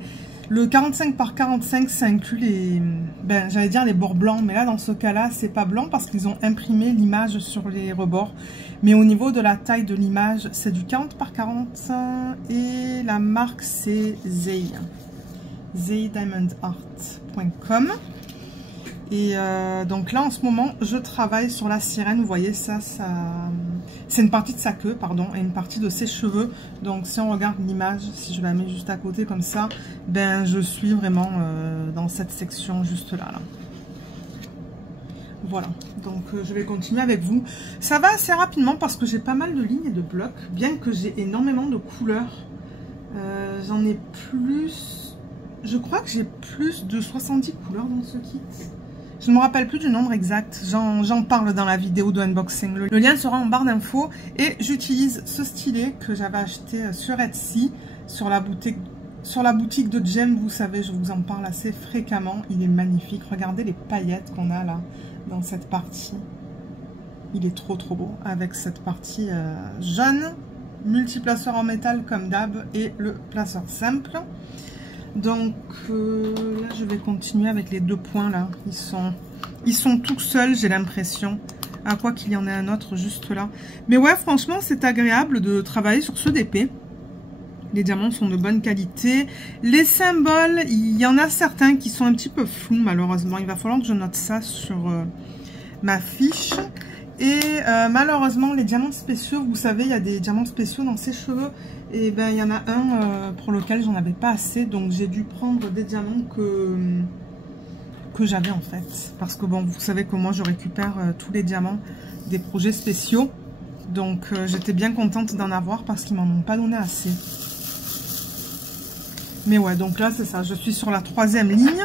Le 45 par 45, ça inclut les, j'allais dire les bords blancs. Mais là, dans ce cas-là, c'est pas blanc parce qu'ils ont imprimé l'image sur les rebords. Mais au niveau de la taille de l'image, c'est du 40 par 40. Et la marque, c'est Zay. ZayDiamondArt.com. Et donc là, en ce moment, je travaille sur la sirène. Vous voyez, ça c'est une partie de sa queue, pardon, et une partie de ses cheveux. Donc, si on regarde l'image, si je la mets juste à côté comme ça, ben, je suis vraiment dans cette section juste là. Voilà, donc je vais continuer avec vous. Ça va assez rapidement parce que j'ai pas mal de lignes et de blocs, bien que j'ai énormément de couleurs. J'en ai plus... Je crois que j'ai plus de 70 couleurs dans ce kit. Je ne me rappelle plus du nombre exact, j'en parle dans la vidéo de unboxing. Le lien sera en barre d'infos. Et j'utilise ce stylet que j'avais acheté sur Etsy, sur la boutique de Jem. Vous savez, je vous en parle assez fréquemment. Il est magnifique. Regardez les paillettes qu'on a là, dans cette partie. Il est trop beau, avec cette partie jaune, multiplaceur en métal comme d'hab, et le placeur simple. Donc là, je vais continuer avec les 2 points là. Ils sont tout seuls, j'ai l'impression. À quoi qu'il y en ait un autre juste là. Mais ouais, franchement, c'est agréable de travailler sur ce DP. Les diamants sont de bonne qualité. Les symboles, il y en a certains qui sont un petit peu flous, malheureusement. Il va falloir que je note ça sur ma fiche. Et malheureusement, les diamants spéciaux, vous savez, il y a des diamants spéciaux dans ses cheveux. Et ben, il y en a un pour lequel j'en avais pas assez. Donc, j'ai dû prendre des diamants que j'avais en fait. Parce que bon, vous savez que moi, je récupère tous les diamants des projets spéciaux. Donc, j'étais bien contente d'en avoir parce qu'ils m'en ont pas donné assez. Mais ouais, donc là, c'est ça. Je suis sur la 3e ligne.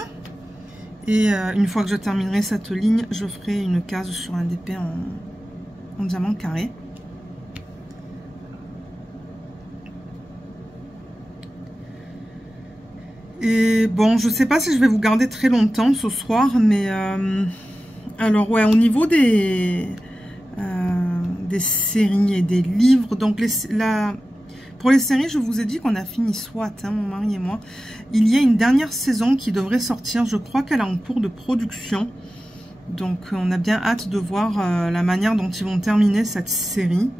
Et une fois que je terminerai cette ligne, je ferai une case sur un DP en diamant carré. Et bon, je sais pas si je vais vous garder très longtemps ce soir, mais alors ouais, au niveau des séries et des livres, donc pour les séries, je vous ai dit qu'on a fini SWAT, hein, mon mari et moi. Il y a une dernière saison qui devrait sortir, je crois qu'elle est en cours de production. Donc on a bien hâte de voir la manière dont ils vont terminer cette série.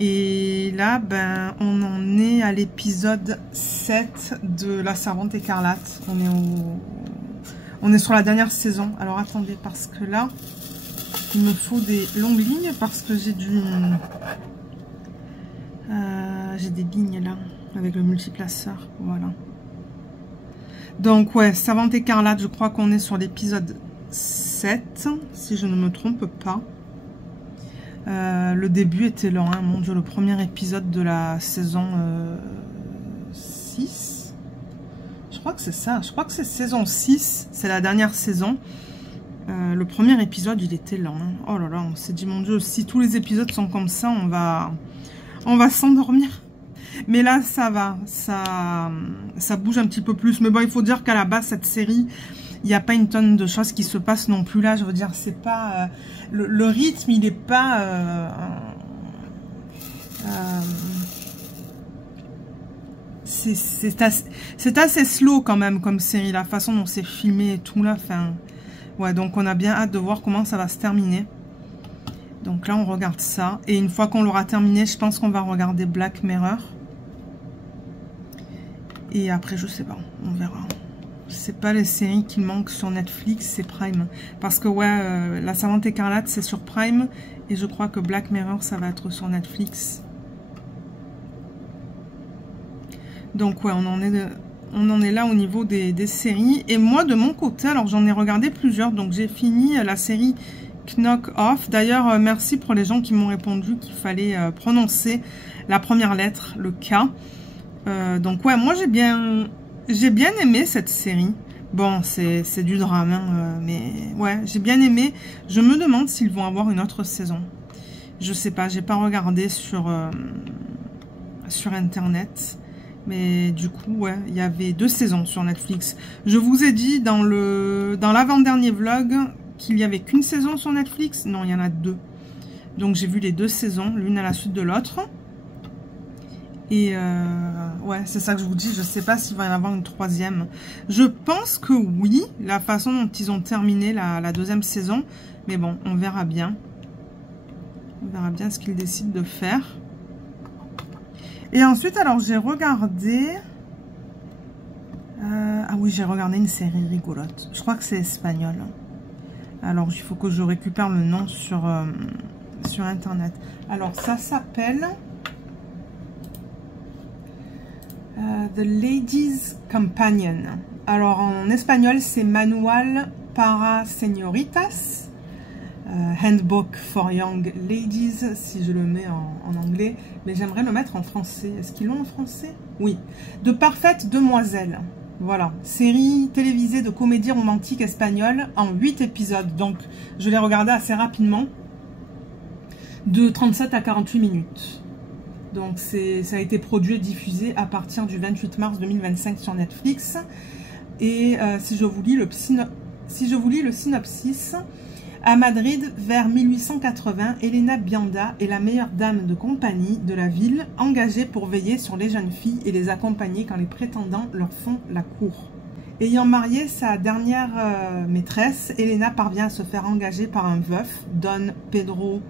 Et là, ben, on en est à l'épisode 7 de La Servante Écarlate. On est sur la dernière saison. Alors attendez, parce que là, il me faut des longues lignes parce que j'ai des lignes là, avec le multiplaceur. Voilà. Donc ouais, Servante Écarlate, je crois qu'on est sur l'épisode 7. 7, si je ne me trompe pas. Le début était lent, hein, mon Dieu, le premier épisode de la saison 6. Je crois que c'est ça, je crois que c'est saison 6, c'est la dernière saison. Le premier épisode, il était lent. Hein. Oh là là, on s'est dit, mon Dieu, si tous les épisodes sont comme ça, on va s'endormir. Mais là, ça va, ça bouge un petit peu plus. Mais bon, il faut dire qu'à la base, cette série, il n'y a pas une tonne de choses qui se passent non plus là. Je veux dire, c'est pas... le rythme, il n'est pas... c'est assez slow quand même comme série. La façon dont c'est filmé et tout là, enfin... Ouais, donc on a bien hâte de voir comment ça va se terminer. Donc là, on regarde ça. Et une fois qu'on l'aura terminé, je pense qu'on va regarder Black Mirror. Et après, je sais pas, on verra. C'est pas les séries qui manquent sur Netflix, c'est Prime. Parce que ouais, La Savante Écarlate, c'est sur Prime. Et je crois que Black Mirror, ça va être sur Netflix. Donc ouais, on en est là au niveau des séries. Et moi, de mon côté, alors j'en ai regardé plusieurs. Donc j'ai fini la série Knock Off. D'ailleurs, merci pour les gens qui m'ont répondu qu'il fallait prononcer la première lettre, le K. Donc ouais, moi j'ai bien aimé cette série. Bon, c'est du drame, hein, mais ouais, j'ai bien aimé. Je me demande s'ils vont avoir une autre saison. Je sais pas, j'ai pas regardé sur Internet. Mais du coup, ouais, il y avait 2 saisons sur Netflix. Je vous ai dit dans l'avant-dernier vlog qu'il y avait qu'une saison sur Netflix. Non, il y en a 2. Donc j'ai vu les 2 saisons, l'une à la suite de l'autre. Et ouais, c'est ça que je vous dis. Je sais pas s'il va y en avoir une 3e. Je pense que oui, la façon dont ils ont terminé la 2e saison. Mais bon, on verra bien. On verra bien ce qu'ils décident de faire. Et ensuite, alors, j'ai regardé... ah oui, j'ai regardé une série rigolote. Je crois que c'est espagnol. Alors, il faut que je récupère le nom sur Internet. Alors, ça s'appelle... The Ladies Companion. Alors, en espagnol, c'est Manual para Señoritas. Handbook for Young Ladies, si je le mets en anglais, mais j'aimerais le mettre en français. Est-ce qu'ils l'ont en français? Oui. De parfaites demoiselles. Voilà. Série télévisée de comédie romantique espagnole en 8 épisodes. Donc, je l'ai regardé assez rapidement. De 37 à 48 minutes. Donc, ça a été produit et diffusé à partir du 28 mars 2025 sur Netflix. Et si je vous lis le synopsis... À Madrid, vers 1880, Elena Bianda est la meilleure dame de compagnie de la ville, engagée pour veiller sur les jeunes filles et les accompagner quand les prétendants leur font la cour. Ayant marié sa dernière maîtresse, Elena parvient à se faire engager par un veuf, Don Pedro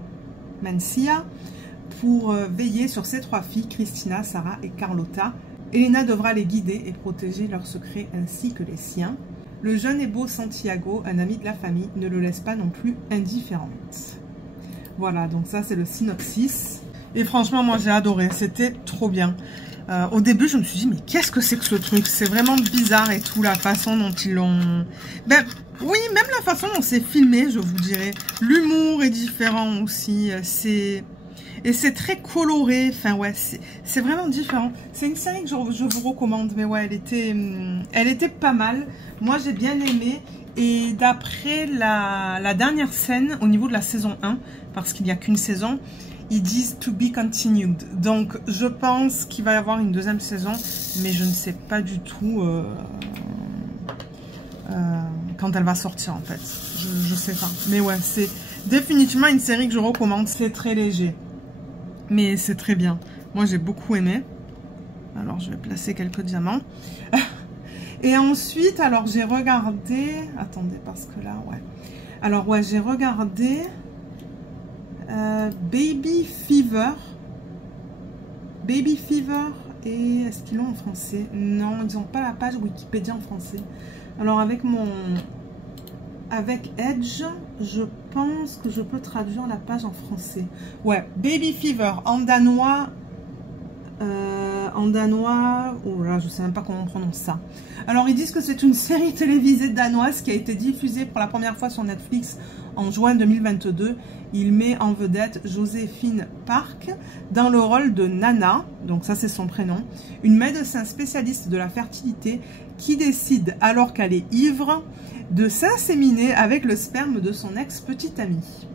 Mencia, pour veiller sur ses 3 filles, Cristina, Sarah et Carlota. Elena devra les guider et protéger leurs secrets ainsi que les siens. Le jeune et beau Santiago, un ami de la famille, ne le laisse pas non plus indifférente. Voilà, donc ça c'est le synopsis. Et franchement, moi j'ai adoré, c'était trop bien. Au début, je me suis dit, mais qu'est-ce que c'est que ce truc? C'est vraiment bizarre et tout, la façon dont ils l'ont... Ben oui, même la façon dont c'est filmé, je vous dirais. L'humour est différent aussi, et c'est très coloré, enfin ouais, c'est vraiment différent. C'est une série que je vous recommande, mais ouais, elle était pas mal. Moi, j'ai bien aimé. Et d'après la dernière scène, au niveau de la saison 1, parce qu'il n'y a qu'une saison, ils disent « to be continued ». Donc, je pense qu'il va y avoir une 2e saison, mais je ne sais pas du tout quand elle va sortir, en fait. Je sais pas. Mais ouais, c'est définitivement une série que je recommande. C'est très léger. Mais c'est très bien. Moi, j'ai beaucoup aimé. Alors, je vais placer quelques diamants. Et ensuite, alors, j'ai regardé... Attendez, parce que là, ouais. Alors, ouais, j'ai regardé... Baby Fever. Baby Fever. Et est-ce qu'ils l'ont en français? Non, ils n'ont pas la page Wikipédia en français. Alors, avec Edge, je pense que je peux traduire la page en français. Ouais, Baby Fever en danois, en danois, oh là, je sais même pas comment on prononce ça. Alors ils disent que c'est une série télévisée danoise qui a été diffusée pour la première fois sur Netflix en juin 2022. Il met en vedette Joséphine Park dans le rôle de Nana, donc ça c'est son prénom, une médecin spécialiste de la fertilité qui décide, alors qu'elle est ivre, de s'inséminer avec le sperme de son ex-petite amie.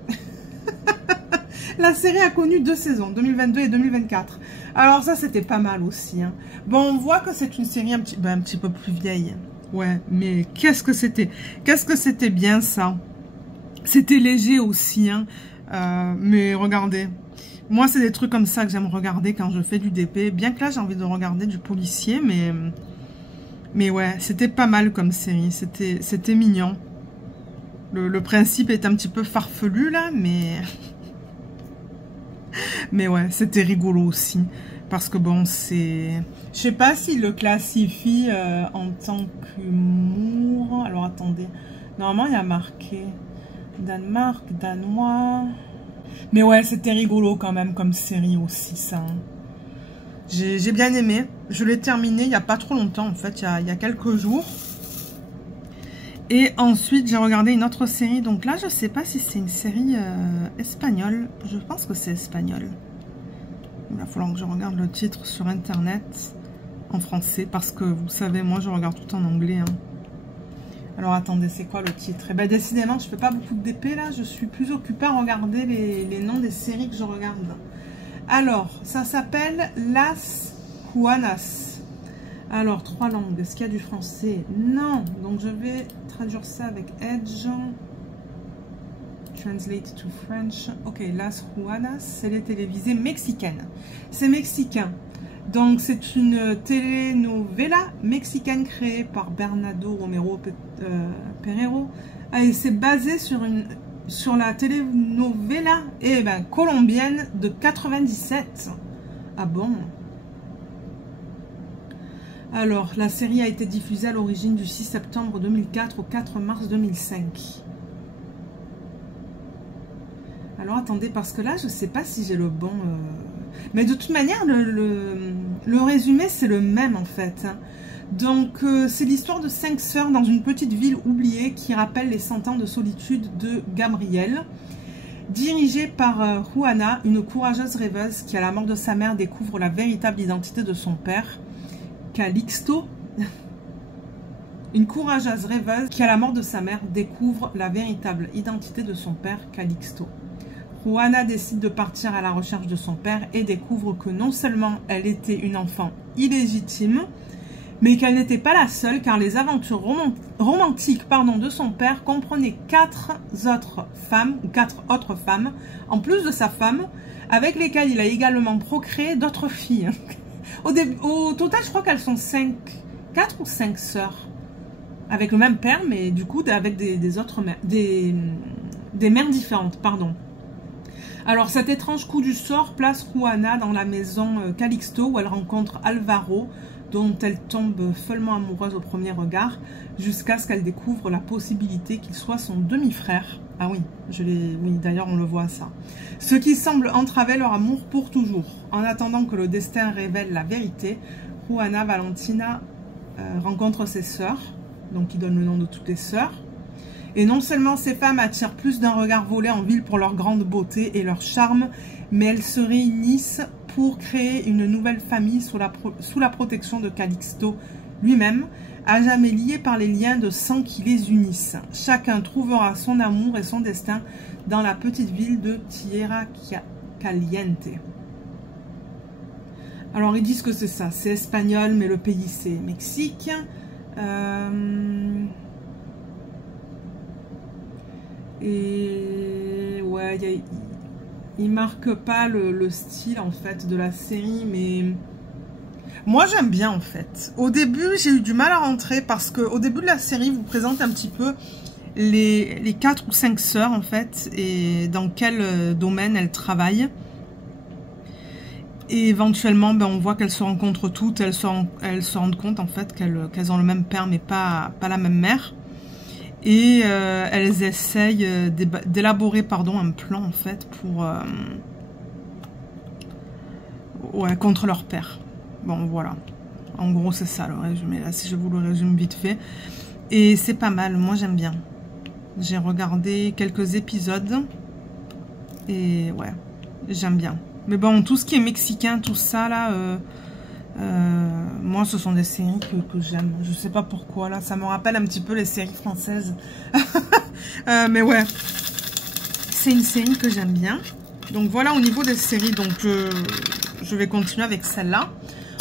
La série a connu 2 saisons, 2022 et 2024. Alors ça, c'était pas mal aussi. Hein. Bon, on voit que c'est une série un petit peu plus vieille. Ouais, mais qu'est-ce que c'était bien ça. C'était léger aussi. Hein. Mais regardez. Moi, c'est des trucs comme ça que j'aime regarder quand je fais du DP. Bien que là, j'ai envie de regarder du policier, mais ouais, c'était pas mal comme série. C'était mignon. Le principe est un petit peu farfelu là, mais... Mais ouais, c'était rigolo aussi. Parce que bon, c'est... Je sais pas s'il le classifie en tant qu'humour. Alors attendez. Normalement, il y a marqué Danemark, danois. Mais ouais, c'était rigolo quand même comme série aussi, ça. J'ai bien aimé. Je l'ai terminé il n'y a pas trop longtemps, en fait. Il y a quelques jours. Et ensuite, j'ai regardé une autre série. Donc là, je sais pas si c'est une série espagnole. Je pense que c'est espagnol. Il va falloir que je regarde le titre sur Internet en français. Parce que, vous savez, moi, je regarde tout en anglais. Hein. Alors, attendez, c'est quoi le titre? Eh bien, décidément, je fais pas beaucoup de DP, là. Je suis plus occupée à regarder les noms des séries que je regarde. Alors, ça s'appelle Las Juanas. Alors, 3 langues. Est-ce qu'il y a du français? Non. Donc, je vais traduire ça avec Edge. Translate to French. Ok, Las Juanas, c'est les télévisées mexicaines. C'est mexicain. Donc, c'est une telenovela mexicaine créée par Bernardo Romero Perero. Et c'est basé sur la telenovela colombienne de 97. Ah bon? Alors, la série a été diffusée à l'origine du 6 septembre 2004 au 4 mars 2005. Alors, attendez, parce que là, je ne sais pas si j'ai le bon... Mais de toute manière, le résumé, c'est le même, en fait. Donc, c'est l'histoire de 5 sœurs dans une petite ville oubliée qui rappelle les 100 ans de solitude de Gabriel. Dirigée par Juana, une courageuse rêveuse qui, à la mort de sa mère, découvre la véritable identité de son père. Calixto, une courageuse rêveuse qui, à la mort de sa mère, découvre la véritable identité de son père, Calixto. Juana décide de partir à la recherche de son père et découvre que non seulement elle était une enfant illégitime, mais qu'elle n'était pas la seule, car les aventures romantiques de son père comprenaient 4 autres femmes, en plus de sa femme, avec lesquelles il a également procréé d'autres filles. Au total, je crois qu'elles sont 4 ou 5 sœurs. Avec le même père, mais du coup, avec des autres mères, des mères différentes, pardon. Alors, cet étrange coup du sort place Juana dans la maison Calixto, où elle rencontre Alvaro, dont elle tombe follement amoureuse au premier regard, jusqu'à ce qu'elle découvre la possibilité qu'il soit son demi-frère. Ah oui, oui, d'ailleurs on le voit ça. Ce qui semble entraver leur amour pour toujours. En attendant que le destin révèle la vérité, Juana Valentina rencontre ses sœurs, donc il donne le nom de toutes les sœurs. Et non seulement ces femmes attirent plus d'un regard volé en ville pour leur grande beauté et leur charme, mais elles se réunissent pour créer une nouvelle famille sous la protection de Calixto lui-même, à jamais liés par les liens de sang qui les unissent. Chacun trouvera son amour et son destin dans la petite ville de Tierra Caliente. Alors ils disent que c'est ça, c'est espagnol, mais le pays c'est Mexique. Et ouais, il marque pas le style en fait de la série, mais moi j'aime bien en fait. Au début j'ai eu du mal à rentrer parce que au début de la série vous présente un petit peu les 4 ou 5 sœurs en fait et dans quel domaine elles travaillent. Et éventuellement on voit qu'elles se rencontrent toutes, elles se rendent compte en fait qu'elles ont le même père mais pas la même mère. Et elles essayent d'élaborer un plan en fait pour contre leur père. Bon, voilà. En gros, c'est ça le résumé. Là, si je vous le résume vite fait. Et c'est pas mal. Moi, j'aime bien. J'ai regardé quelques épisodes. Et ouais, j'aime bien. Mais bon, tout ce qui est mexicain, tout ça, là... moi, ce sont des séries que j'aime. Je sais pas pourquoi, là. Ça me rappelle un petit peu les séries françaises. Mais ouais. C'est une série que j'aime bien. Donc voilà, au niveau des séries, donc je vais continuer avec celle-là.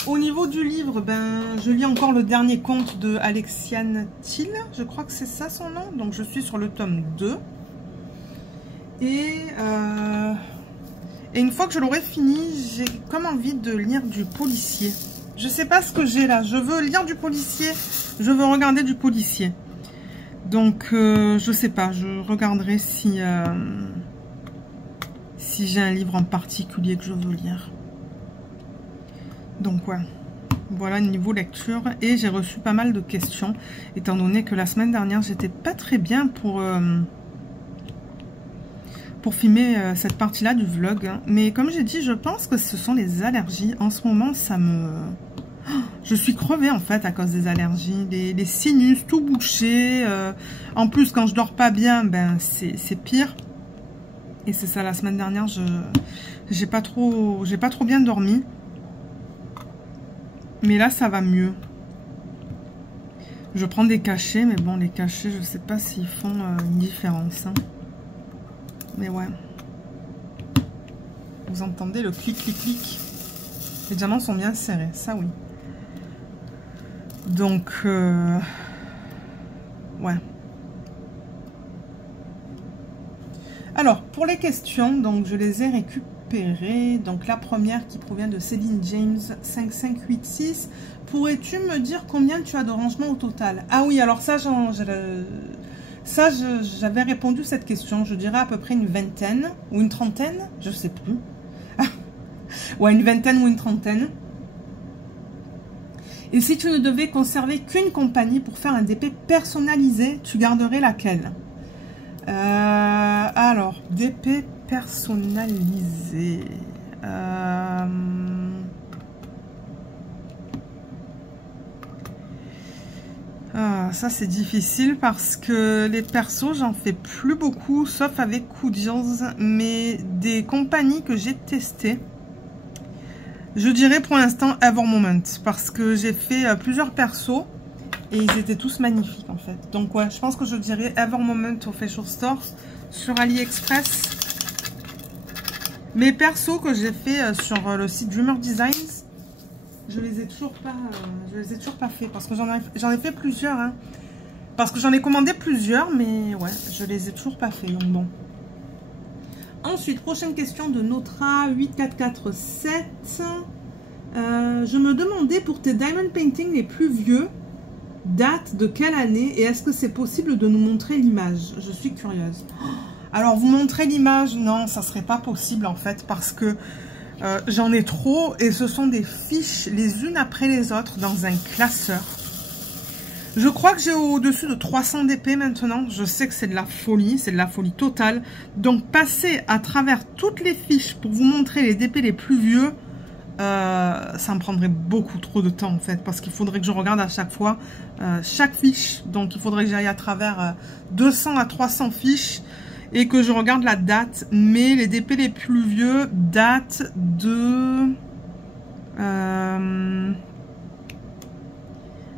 Au niveau du livre, ben, je lis encore le dernier conte de Alexiane Thiel. Je crois que c'est ça son nom. Donc je suis sur le tome 2. Et une fois que je l'aurai fini, j'ai comme envie de lire du policier. Je sais pas ce que j'ai là. Je veux lire du policier. Je veux regarder du policier. Donc, je sais pas. Je regarderai si j'ai un livre en particulier que je veux lire. Donc, ouais. Voilà, niveau lecture. Et j'ai reçu pas mal de questions. Étant donné que la semaine dernière, j'étais pas très bien pour filmer cette partie-là du vlog. Hein. Mais comme j'ai dit, je pense que ce sont les allergies. En ce moment, ça me... Je suis crevée en fait à cause des allergies. Les sinus tout bouchés. En plus, quand je dors pas bien, ben c'est pire. Et c'est ça, la semaine dernière, j'ai pas trop bien dormi. Mais là, ça va mieux. Je prends des cachets, mais bon, les cachets, je sais pas s'ils font une différence. Hein. Mais ouais. Vous entendez le clic, clic, clic. Les diamants sont bien serrés, ça oui. Donc, ouais. Alors, pour les questions, donc je les ai récupérées. Donc, la première qui provient de Céline James 5586. Pourrais-tu me dire combien tu as de rangements au total? Ah oui, alors ça, j'avais répondu à cette question. Je dirais à peu près une vingtaine ou une trentaine, je sais plus. Ouais, une vingtaine ou une trentaine. Et si tu ne devais conserver qu'une compagnie pour faire un DP personnalisé, tu garderais laquelle? Alors, DP personnalisé. Ça c'est difficile parce que les persos, j'en fais plus beaucoup, sauf avec Coodies, mais des compagnies que j'ai testées. Je dirais pour l'instant Evermoment, parce que j'ai fait plusieurs persos et ils étaient tous magnifiques en fait. Donc ouais, je pense que je dirais Evermoment au Facial Store sur AliExpress. Mes persos que j'ai fait sur le site Dreamer Designs, je les ai toujours pas fait parce que j'en ai fait plusieurs. Hein. Parce que j'en ai commandé plusieurs, mais ouais, je les ai toujours pas fait. Donc bon. Ensuite, prochaine question de Notra 8447. Je me demandais pour tes diamond paintings les plus vieux, date de quelle année et est-ce que c'est possible de nous montrer l'image? Je suis curieuse. Alors, vous montrer l'image, non, ça serait pas possible en fait parce que j'en ai trop et ce sont des fiches les unes après les autres dans un classeur. Je crois que j'ai au-dessus de 300 DP maintenant. Je sais que c'est de la folie totale. Donc, passer à travers toutes les fiches pour vous montrer les DP les plus vieux, ça me prendrait beaucoup trop de temps en fait. Parce qu'il faudrait que je regarde à chaque fois chaque fiche. Donc, il faudrait que j'aille à travers 200 à 300 fiches et que je regarde la date. Mais les DP les plus vieux datent de...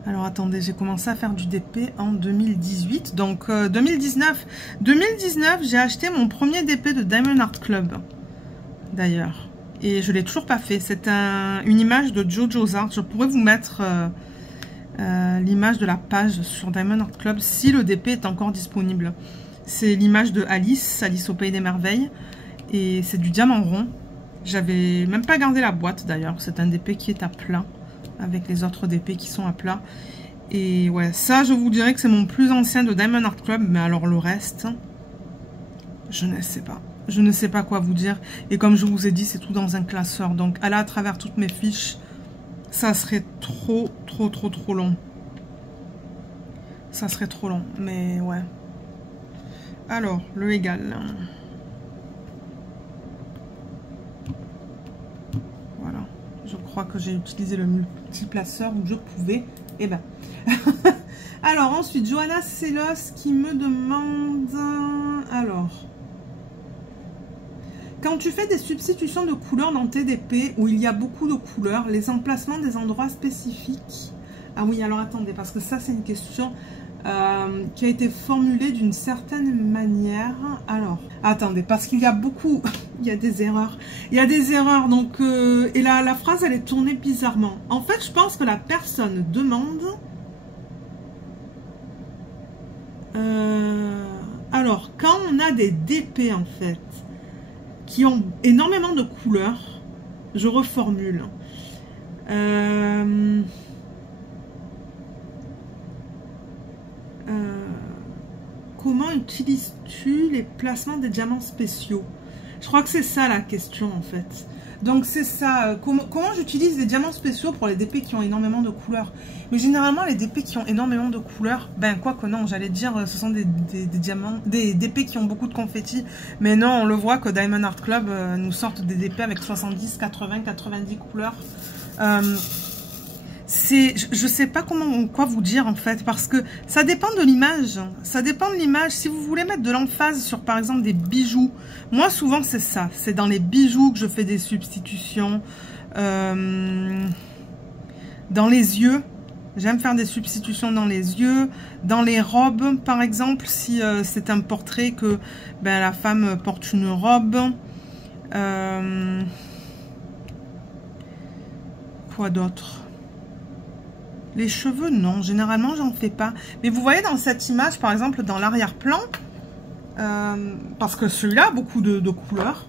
Alors attendez, j'ai commencé à faire du DP en 2018, donc 2019, j'ai acheté mon premier DP de Diamond Art Club, d'ailleurs, et je l'ai toujours pas fait. C'est une image de Jojo's Art. Je pourrais vous mettre l'image de la page sur Diamond Art Club si le DP est encore disponible. C'est l'image de Alice au Pays des Merveilles, et c'est du diamant rond. J'avais même pas gardé la boîte d'ailleurs, c'est un DP qui est à plat. Avec les autres DP qui sont à plat. Et ouais, ça je vous dirais que c'est mon plus ancien de Diamond Art Club. Mais alors le reste, je ne sais pas. Je ne sais pas quoi vous dire. Et comme je vous ai dit, c'est tout dans un classeur. Donc aller à travers toutes mes fiches, ça serait trop long. Ça serait trop long. Mais ouais. Alors, le égal. Voilà. Je crois crois que j'ai utilisé le multiplaceur où je pouvais. Eh ben. Alors, ensuite, Johanna Celos qui me demande... Alors... Quand tu fais des substitutions de couleurs dans TDP, où il y a beaucoup de couleurs, les emplacements des endroits spécifiques... Ah oui, alors attendez, parce que ça, c'est une question qui a été formulée d'une certaine manière. Alors, attendez, parce qu'il y a beaucoup... il y a des erreurs. Il y a des erreurs, donc... et la phrase, elle est tournée bizarrement. En fait, je pense que la personne demande... alors, quand on a des DP, en fait... qui ont énormément de couleurs, je reformule. Comment utilises-tu les placements des diamants spéciaux? Je crois que c'est ça la question en fait. Donc c'est ça, comment j'utilise les diamants spéciaux pour les DP qui ont énormément de couleurs? Mais généralement les DP qui ont énormément de couleurs, ben quoi que non, j'allais dire ce sont des diamants, des DP qui ont beaucoup de confettis. Mais non, on le voit que Diamond Art Club nous sortent des DP avec 70, 80, 90 couleurs. Je sais pas quoi vous dire en fait, parce que ça dépend de l'image. Ça dépend de l'image. Si vous voulez mettre de l'emphase sur par exemple des bijoux, moi souvent c'est ça. C'est dans les bijoux que je fais des substitutions. Dans les yeux, j'aime faire des substitutions dans les yeux. Dans les robes par exemple, si c'est un portrait que ben, la femme porte une robe. Quoi d'autre? Les cheveux, non. Généralement, j'en fais pas. Mais vous voyez dans cette image, par exemple, dans l'arrière-plan, parce que celui-là a beaucoup de couleurs,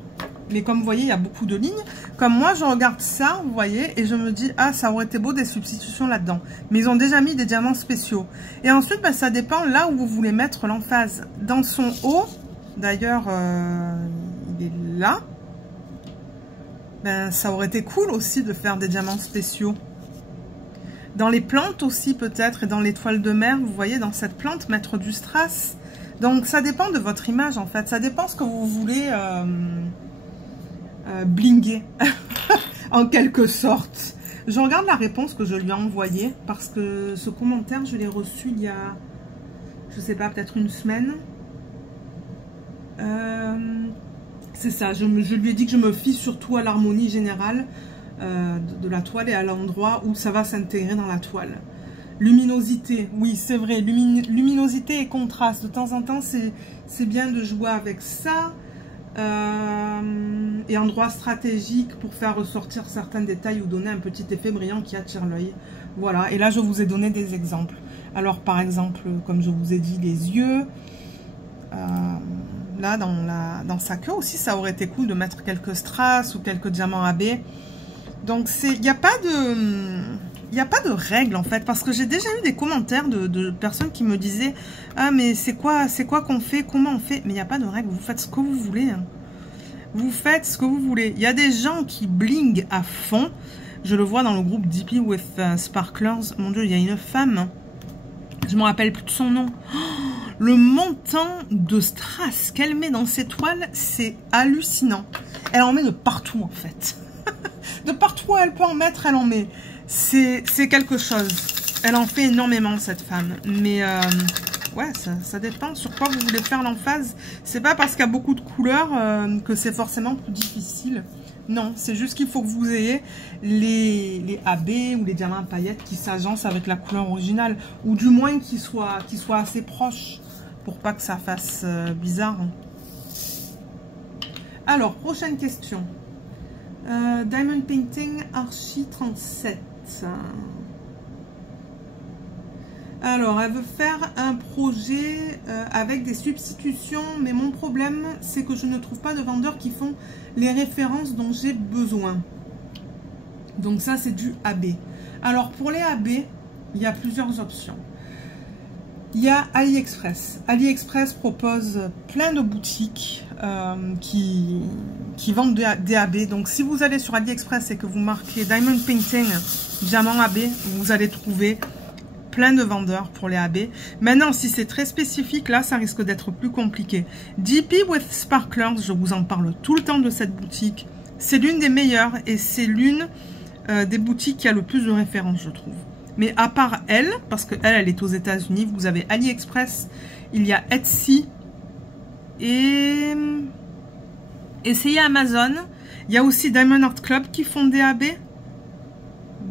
mais comme vous voyez, il y a beaucoup de lignes. Comme moi, je regarde ça, vous voyez, et je me dis, ah, ça aurait été beau des substitutions là-dedans. Mais ils ont déjà mis des diamants spéciaux. Et ensuite, ben, ça dépend là où vous voulez mettre l'emphase. Dans son haut, d'ailleurs, il est là. Ben, ça aurait été cool aussi de faire des diamants spéciaux. Dans les plantes aussi peut-être, et dans les toiles de mer, vous voyez, dans cette plante, mettre du strass. Donc ça dépend de votre image en fait, ça dépend ce que vous voulez blinguer, en quelque sorte. Je regarde la réponse que je lui ai envoyée, parce que ce commentaire, je l'ai reçu il y a, je sais pas, peut-être une semaine. C'est ça, je lui ai dit que je me fie surtout à l'harmonie générale, de la toile et à l'endroit où ça va s'intégrer dans la toile. Luminosité, oui c'est vrai, luminosité et contraste, de temps en temps c'est bien de jouer avec ça, et endroit stratégique pour faire ressortir certains détails ou donner un petit effet brillant qui attire l'œil. Voilà, et là je vous ai donné des exemples. Alors par exemple, comme je vous ai dit, les yeux, là dans sa queue aussi ça aurait été cool de mettre quelques strass ou quelques diamants AB. Donc il n'y a pas de règle en fait, parce que j'ai déjà eu des commentaires de personnes qui me disaient « Ah mais c'est quoi qu'on fait, comment on fait ?» Mais il n'y a pas de règle, vous faites ce que vous voulez. Hein. Vous faites ce que vous voulez. Il y a des gens qui bling à fond. Je le vois dans le groupe DP with Sparklers. Mon Dieu, il y a une femme, je ne me rappelle plus de son nom. Oh, le montant de strass qu'elle met dans ses toiles, c'est hallucinant. Elle en met de partout en fait. De partout où elle peut en mettre, elle en met. C'est quelque chose. Elle en fait énormément, cette femme. Mais ouais, ça dépend sur quoi vous voulez faire l'emphase. C'est pas parce qu'il y a beaucoup de couleurs que c'est forcément plus difficile. Non, c'est juste qu'il faut que vous ayez les AB ou les diamants à paillettes qui s'agencent avec la couleur originale. Ou du moins qui soient assez proches pour pas que ça fasse bizarre. Alors, prochaine question. Diamond Painting Archie 37. Alors, elle veut faire un projet avec des substitutions, mais mon problème, c'est que je ne trouve pas de vendeurs qui font les références dont j'ai besoin. Donc ça, c'est du AB. Alors, pour les AB, il y a plusieurs options. Il y a AliExpress. AliExpress propose plein de boutiques qui vendent des AB. Donc, si vous allez sur AliExpress et que vous marquez Diamond Painting Diamant AB, vous allez trouver plein de vendeurs pour les AB. Maintenant, si c'est très spécifique, là, ça risque d'être plus compliqué. DP with Sparklers, je vous en parle tout le temps de cette boutique. C'est l'une des meilleures et c'est l'une des boutiques qui a le plus de références, je trouve. Mais à part elle, parce qu'elle est aux États-Unis, vous avez AliExpress, il y a Etsy et essayez Amazon. Il y a aussi Diamond Art Club qui font des AB.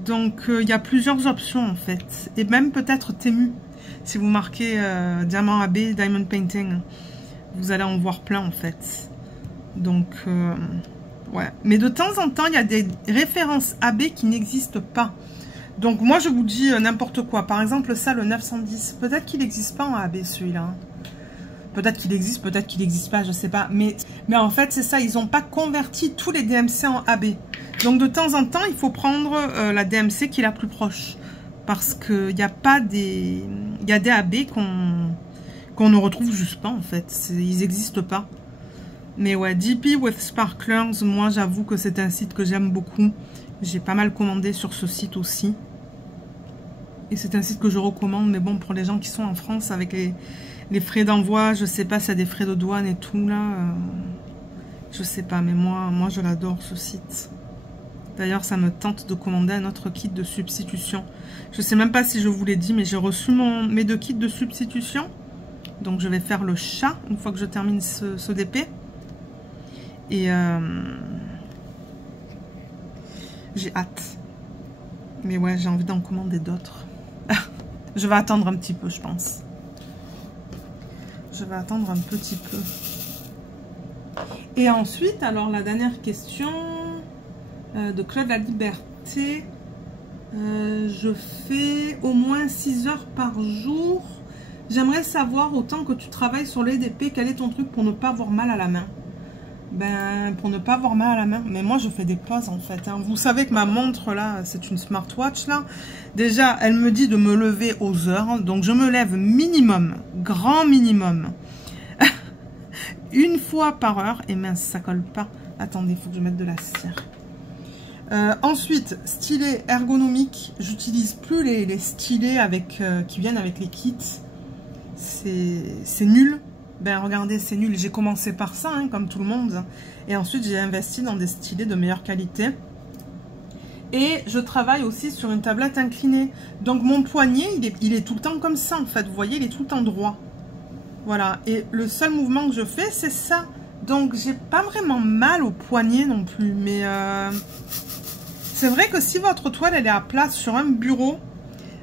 Donc il y a plusieurs options en fait. Et même peut-être Temu. Si vous marquez Diamant AB, Diamond Painting, vous allez en voir plein en fait. Donc ouais. Mais de temps en temps, il y a des références AB qui n'existent pas. Donc moi je vous dis n'importe quoi. Par exemple ça, le 910. Peut-être qu'il n'existe pas en AB celui-là. Peut-être qu'il existe, peut-être qu'il n'existe pas, je sais pas. Mais en fait, c'est ça, ils n'ont pas converti tous les DMC en AB. Donc de temps en temps, il faut prendre la DMC qui est la plus proche. Parce qu'il n'y a pas des... Il y a des AB qu'on ne retrouve juste pas, en fait. Ils n'existent pas. Mais ouais, DP with Sparklers, moi j'avoue que c'est un site que j'aime beaucoup. J'ai pas mal commandé sur ce site aussi. Et c'est un site que je recommande, mais bon, pour les gens qui sont en France avec les frais d'envoi, je sais pas s'il y a des frais de douane et tout là, je sais pas, mais moi je l'adore ce site. D'ailleurs ça me tente de commander un autre kit de substitution. Je sais même pas si je vous l'ai dit, mais j'ai reçu mes 2 kits de substitution. Donc je vais faire le chat une fois que je termine ce DP. Et j'ai hâte. Mais ouais, j'ai envie d'en commander d'autres. Je vais attendre un petit peu, je pense. Je vais attendre un petit peu. Et ensuite, alors la dernière question de Claude La Liberté. Je fais au moins 6 heures par jour. J'aimerais savoir, autant que tu travailles sur les DP, quel est ton truc pour ne pas avoir mal à la main? Ben, pour ne pas avoir mal à la main. Mais moi, je fais des pauses, en fait. Hein. Vous savez que ma montre, là, c'est une smartwatch, là. Déjà, elle me dit de me lever aux heures. Donc, je me lève minimum, grand minimum, 1 fois par heure. Et mince, ça colle pas. Attendez, il faut que je mette de la cire. Ensuite, stylet ergonomique. J'utilise plus les stylets qui viennent avec les kits. C'est nul. Ben regardez, c'est nul. J'ai commencé par ça, hein, comme tout le monde. Et ensuite, j'ai investi dans des stylets de meilleure qualité. Et je travaille aussi sur une tablette inclinée. Donc mon poignet, il est tout le temps comme ça, en fait. Vous voyez, il est tout le temps droit. Voilà. Et le seul mouvement que je fais, c'est ça. Donc, j'ai pas vraiment mal au poignet non plus. Mais c'est vrai que si votre toile, elle est à plat sur un bureau,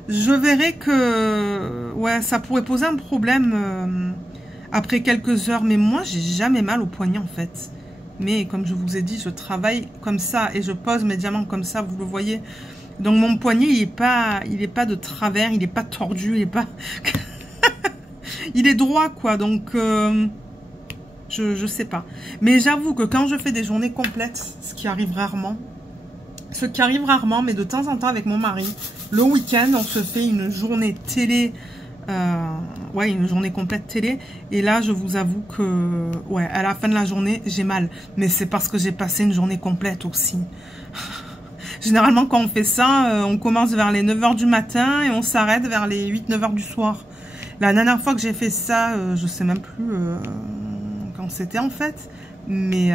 je verrai que ouais, ça pourrait poser un problème après quelques heures. Mais moi, j'ai jamais mal au poignet, en fait. Mais comme je vous ai dit, je travaille comme ça et je pose mes diamants comme ça, vous le voyez. Donc, mon poignet, il est pas de travers, il n'est pas tordu, il est pas... il est droit, quoi. Donc... Je sais pas. Mais j'avoue que quand je fais des journées complètes, ce qui arrive rarement, mais de temps en temps avec mon mari, le week-end, on se fait une journée télé, ouais, une journée complète télé. Et là, je vous avoue que, ouais, à la fin de la journée, j'ai mal. Mais c'est parce que j'ai passé une journée complète aussi. Généralement, quand on fait ça, on commence vers les 9 h du matin et on s'arrête vers les 8-9 h du soir. La dernière fois que j'ai fait ça, je sais même plus... c'était en fait, mais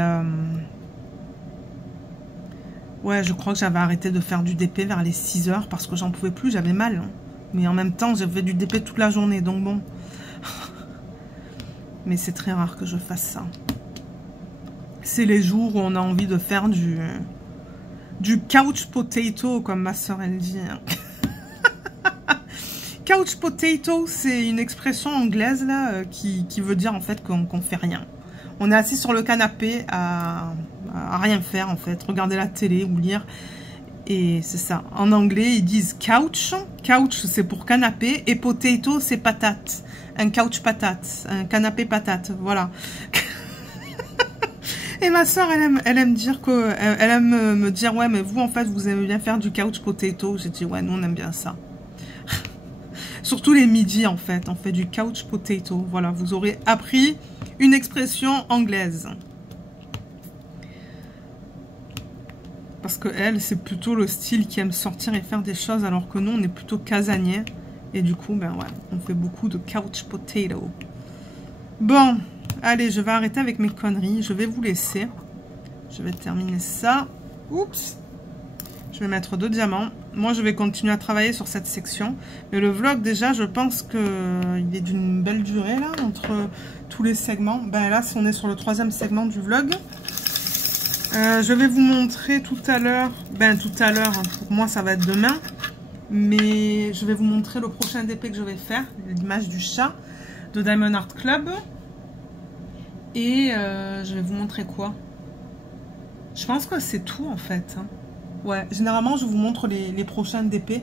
ouais, je crois que j'avais arrêté de faire du DP vers les 6 h parce que j'en pouvais plus, j'avais mal, hein. Mais en même temps j'ai fait du DP toute la journée, donc bon. Mais c'est très rare que je fasse ça. C'est les jours où on a envie de faire du couch potato, comme ma soeur elle dit, hein. Couch potato, c'est une expression anglaise là qui veut dire en fait qu'on fait rien. On est assis sur le canapé à rien faire en fait, regarder la télé ou lire. Et c'est ça. En anglais, ils disent couch. Couch, c'est pour canapé. Et potato, c'est patate. Un couch patate. Un canapé patate. Voilà. Et ma soeur, elle aime dire que... Elle aime me dire, ouais, mais vous, en fait, vous aimez bien faire du couch potato. J'ai dit, ouais, nous, on aime bien ça. Surtout les midis, en fait. On fait du couch potato. Voilà, vous aurez appris une expression anglaise. Parce que elle, c'est plutôt le style qui aime sortir et faire des choses, alors que nous, on est plutôt casanier. Et du coup, ben ouais, on fait beaucoup de couch potato. Bon, allez, je vais arrêter avec mes conneries. Je vais vous laisser. Je vais terminer ça. Oups. Je vais mettre 2 diamants. Moi, je vais continuer à travailler sur cette section. Mais le vlog, déjà, je pense qu'il est d'une belle durée, là, entre tous les segments. Ben là, on est sur le 3e segment du vlog. Je vais vous montrer tout à l'heure. Ben, tout à l'heure, pour moi, ça va être demain. Mais je vais vous montrer le prochain DP que je vais faire. L'image du chat de Diamond Art Club. Et je vais vous montrer quoi? Je pense que c'est tout, en fait. Ouais, généralement, je vous montre les prochains DP.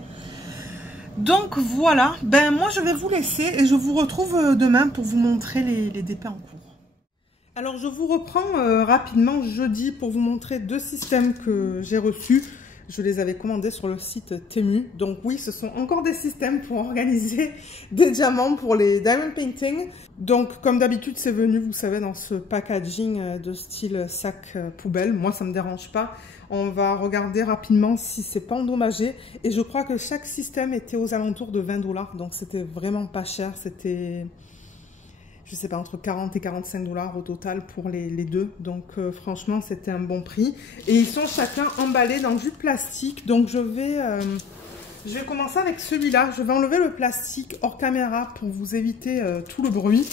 Donc, voilà. Ben, moi, je vais vous laisser et je vous retrouve demain pour vous montrer les DP en cours. Alors, je vous reprends rapidement jeudi pour vous montrer 2 systèmes que j'ai reçus. Je les avais commandés sur le site Temu. Donc oui, ce sont encore des systèmes pour organiser des diamants pour les diamond painting. Donc comme d'habitude, c'est venu, vous savez, dans ce packaging de style sac poubelle. Moi, ça me dérange pas. On va regarder rapidement si c'est pas endommagé. Et je crois que chaque système était aux alentours de 20 $. Donc c'était vraiment pas cher. C'était, je sais pas, entre 40 et 45 $ au total pour les 2. Donc franchement, c'était un bon prix. Et ils sont chacun emballés dans du plastique. Donc je vais commencer avec celui-là. Je vais enlever le plastique hors caméra pour vous éviter tout le bruit.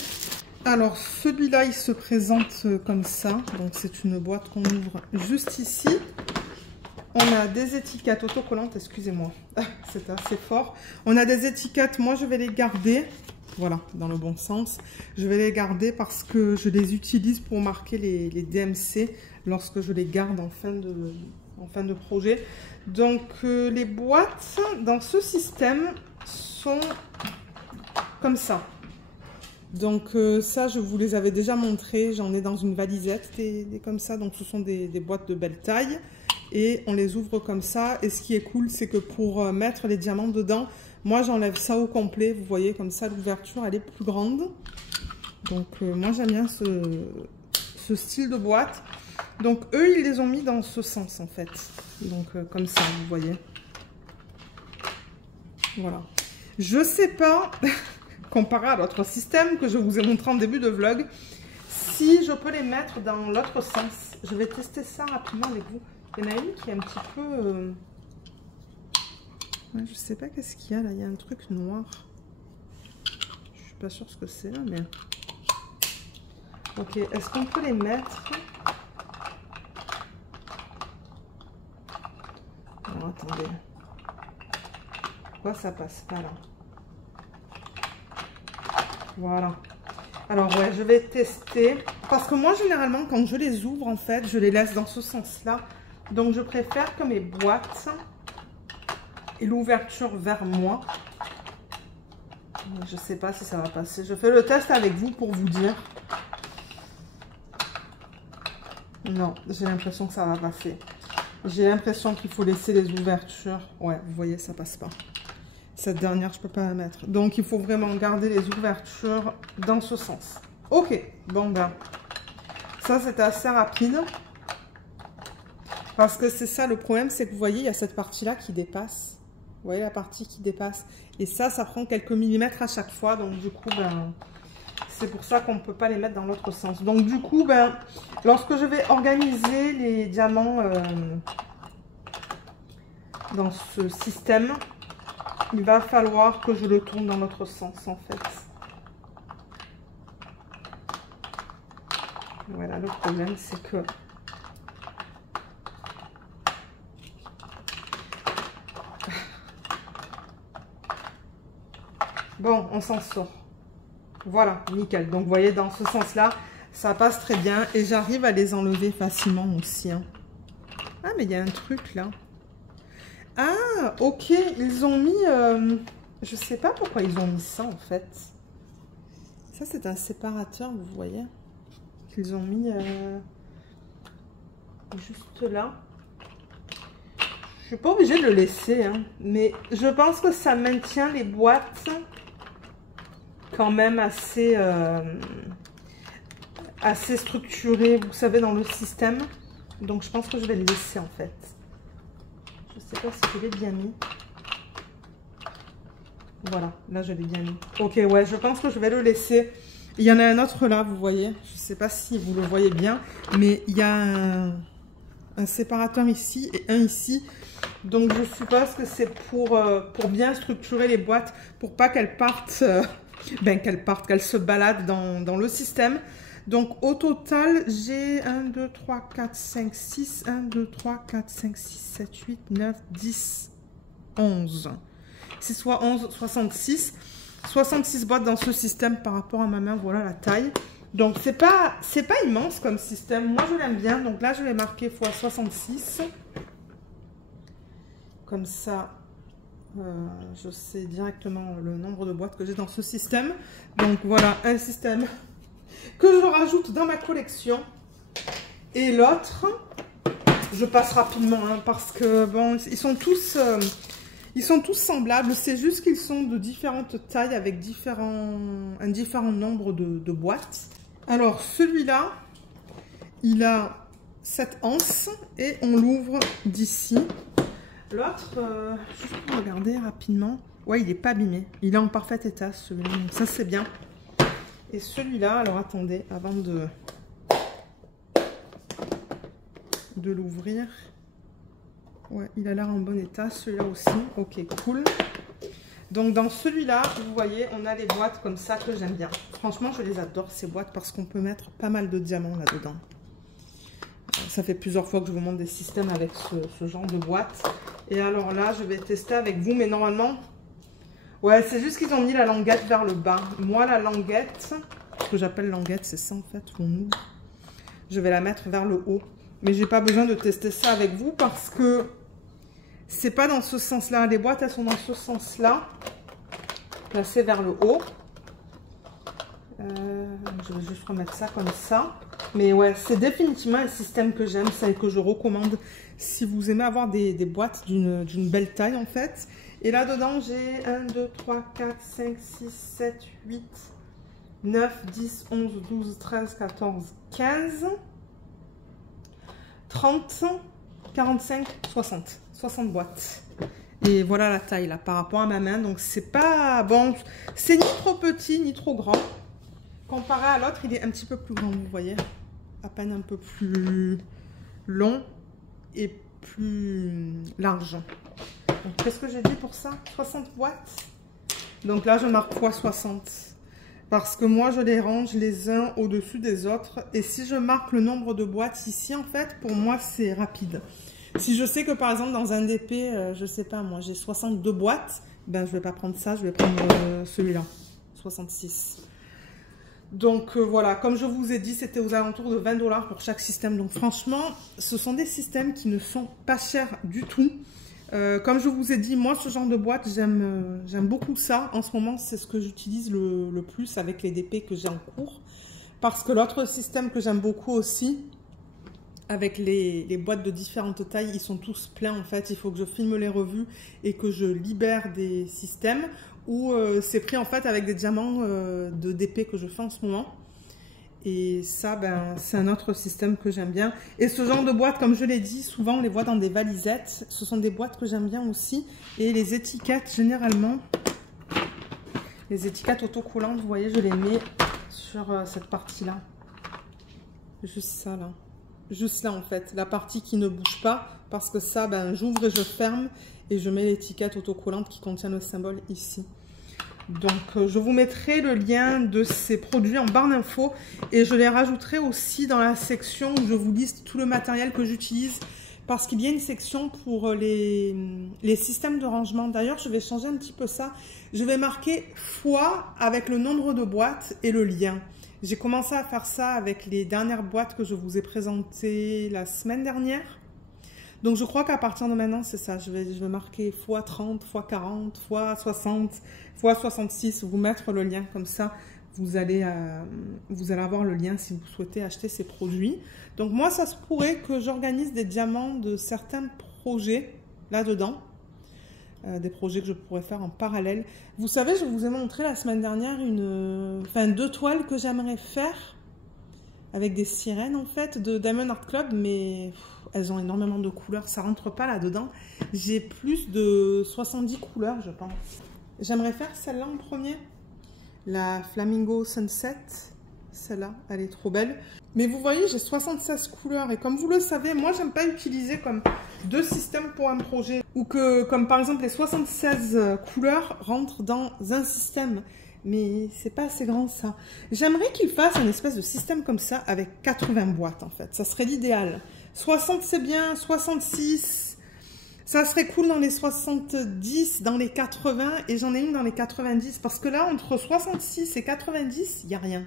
Alors celui-là, il se présente comme ça. Donc c'est une boîte qu'on ouvre juste ici. On a des étiquettes autocollantes, excusez-moi, c'est assez fort. On a des étiquettes, moi je vais les garder. Voilà, dans le bon sens. Je vais les garder parce que je les utilise pour marquer les DMC lorsque je les garde en fin de projet. Donc, les boîtes dans ce système sont comme ça. Donc, ça, je vous les avais déjà montré. J'en ai dans une valisette, des comme ça. Donc, ce sont des boîtes de belle taille. Et on les ouvre comme ça. Et ce qui est cool, c'est que pour mettre les diamants dedans, moi, j'enlève ça au complet. Vous voyez, comme ça, l'ouverture, elle est plus grande. Donc, moi, j'aime bien ce style de boîte. Donc, eux, ils les ont mis dans ce sens, en fait. Donc, comme ça, vous voyez. Voilà. Je sais pas, comparé à l'autre système que je vous ai montré en début de vlog, si je peux les mettre dans l'autre sens. Je vais tester ça rapidement avec vous. Il y en a une qui est un petit peu... Ouais, je sais pas qu'est-ce qu'il y a là, il y a un truc noir. Je suis pas sûre ce que c'est là, mais... Ok, est-ce qu'on peut les mettre? Alors, attendez. Pourquoi ça passe pas là? Voilà. Alors ouais, je vais tester. Parce que moi, généralement, quand je les ouvre, en fait, je les laisse dans ce sens-là. Donc, je préfère que mes boîtes... et l'ouverture vers moi. Je sais pas si ça va passer. Je fais le test avec vous pour vous dire. Non, j'ai l'impression que ça va passer. J'ai l'impression qu'il faut laisser les ouvertures. Ouais, vous voyez, ça passe pas. Cette dernière, je peux pas la mettre. Donc, il faut vraiment garder les ouvertures dans ce sens. Ok, bon ben. Ça, c'était assez rapide. Parce que c'est ça, le problème, c'est que vous voyez, il y a cette partie-là qui dépasse. Vous voyez la partie qui dépasse. Et ça prend quelques millimètres à chaque fois. Donc, du coup, ben, c'est pour ça qu'on ne peut pas les mettre dans l'autre sens. Donc, du coup, ben, lorsque je vais organiser les diamants dans ce système, il va falloir que je le tourne dans l'autre sens, en fait. Voilà, le problème, c'est que... Bon, on s'en sort. Voilà, nickel. Donc, vous voyez, dans ce sens-là, ça passe très bien. Et j'arrive à les enlever facilement aussi. Hein. Ah, mais il y a un truc, là. Ah, ok. Ils ont mis... je sais pas pourquoi ils ont mis ça, en fait. Ça, c'est un séparateur, vous voyez. Qu'ils ont mis juste là. Je suis pas obligée de le laisser. Hein, mais je pense que ça maintient les boîtes... quand même assez structuré, vous savez, dans le système. Donc, je pense que je vais le laisser, en fait. Je sais pas si je l'ai bien mis. Voilà, là, je l'ai bien mis. Ok, ouais, je pense que je vais le laisser. Il y en a un autre là, vous voyez. Je sais pas si vous le voyez bien, mais il y a un séparateur ici et un ici. Donc je suppose que c'est pour bien structurer les boîtes, pour pas qu'elles partent, qu'elles se baladent dans le système. Donc au total, j'ai 1, 2, 3, 4, 5, 6, 1, 2, 3, 4, 5, 6, 7, 8, 9, 10, 11. C'est soit 11, 66. 66 boîtes dans ce système par rapport à ma main, voilà la taille. Donc c'est pas immense comme système, moi je l'aime bien. Donc là je vais marquer x 66. Comme ça, je sais directement le nombre de boîtes que j'ai dans ce système. Donc voilà, un système que je rajoute dans ma collection. Et l'autre, je passe rapidement hein, parce que bon, ils sont tous semblables. C'est juste qu'ils sont de différentes tailles avec un différent nombre de boîtes. Alors celui-là, il a 7 anses et on l'ouvre d'ici. L'autre, juste pour regarder rapidement. Ouais, il n'est pas abîmé. Il est en parfait état, celui-là. Donc ça, c'est bien. Et celui-là, alors attendez, avant de l'ouvrir. Ouais, il a l'air en bon état. Celui-là aussi. Ok, cool. Donc, dans celui-là, vous voyez, on a les boîtes comme ça que j'aime bien. Franchement, je les adore, ces boîtes, parce qu'on peut mettre pas mal de diamants là-dedans. Ça fait plusieurs fois que je vous montre des systèmes avec ce genre de boîte. Et alors là, je vais tester avec vous, mais normalement... Ouais, c'est juste qu'ils ont mis la languette vers le bas. Moi, la languette, ce que j'appelle languette, c'est ça en fait, on ouvre. Je vais la mettre vers le haut. Mais j'ai pas besoin de tester ça avec vous parce que c'est pas dans ce sens-là. Les boîtes, elles sont dans ce sens-là, placées vers le haut. Je vais juste remettre ça comme ça. Mais ouais, c'est définitivement un système que j'aime, c'est que je recommande si vous aimez avoir des boîtes d'une belle taille en fait. Et là-dedans, j'ai 1, 2, 3, 4, 5, 6, 7, 8, 9, 10, 11, 12, 13, 14, 15, 30, 45, 60. 60 boîtes. Et voilà la taille là par rapport à ma main. Donc c'est pas bon, c'est ni trop petit ni trop grand. Comparé à l'autre, il est un petit peu plus grand, vous voyez. À peine un peu plus long et plus large. Donc qu'est-ce que j'ai dit pour ça? 60 boîtes. Donc là, je marque x 60. Parce que moi, je les range les uns au-dessus des autres. Et si je marque le nombre de boîtes ici, en fait, pour moi, c'est rapide. Si je sais que, par exemple, dans un DP, je sais pas, moi, j'ai 62 boîtes, ben, je vais pas prendre ça, je vais prendre celui-là, 66. Donc, voilà, comme je vous ai dit, c'était aux alentours de 20 $ pour chaque système. Donc, franchement, ce sont des systèmes qui ne sont pas chers du tout. Comme je vous ai dit, moi, ce genre de boîte, j'aime beaucoup ça. En ce moment, c'est ce que j'utilise le plus avec les DP que j'ai en cours. Parce que l'autre système que j'aime beaucoup aussi, avec les boîtes de différentes tailles, ils sont tous pleins en fait. Il faut que je filme les revues et que je libère des systèmes où c'est pris en fait avec des diamants de DP que je fais en ce moment. Et ça, ben, c'est un autre système que j'aime bien. Et ce genre de boîte, comme je l'ai dit, souvent on les voit dans des valisettes. Ce sont des boîtes que j'aime bien aussi. Et les étiquettes, généralement, les étiquettes autocollantes, vous voyez, je les mets sur cette partie-là. Juste ça, là. Juste là, en fait. La partie qui ne bouge pas. Parce que ça, ben, j'ouvre et je ferme. Et je mets l'étiquette autocollante qui contient le symbole ici. Donc, je vous mettrai le lien de ces produits en barre d'infos et je les rajouterai aussi dans la section où je vous liste tout le matériel que j'utilise parce qu'il y a une section pour les systèmes de rangement. D'ailleurs, je vais changer un petit peu ça. Je vais marquer fois avec le nombre de boîtes et le lien. J'ai commencé à faire ça avec les dernières boîtes que je vous ai présentées la semaine dernière. Donc, je crois qu'à partir de maintenant, c'est ça. Je vais marquer x 30, x 40, x 60, x 66. Vous mettre le lien comme ça. Vous allez avoir le lien si vous souhaitez acheter ces produits. Donc, moi, ça se pourrait que j'organise des diamants de certains projets là-dedans. Des projets que je pourrais faire en parallèle. Vous savez, je vous ai montré la semaine dernière deux toiles que j'aimerais faire avec des sirènes, en fait, de Diamond Art Club, mais... elles ont énormément de couleurs, ça rentre pas là-dedans. J'ai plus de 70 couleurs, je pense. J'aimerais faire celle-là en premier. La Flamingo Sunset. Celle-là, elle est trop belle. Mais vous voyez, j'ai 76 couleurs. Et comme vous le savez, moi, j'aime pas utiliser comme 2 systèmes pour un projet. Ou que, comme par exemple, les 76 couleurs rentrent dans un système. Mais c'est pas assez grand, ça. J'aimerais qu'ils fassent un espèce de système comme ça avec 80 boîtes, en fait. Ça serait l'idéal. 60, c'est bien. 66... Ça serait cool dans les 70, dans les 80, et j'en ai une dans les 90. Parce que là, entre 66 et 90, il n'y a rien.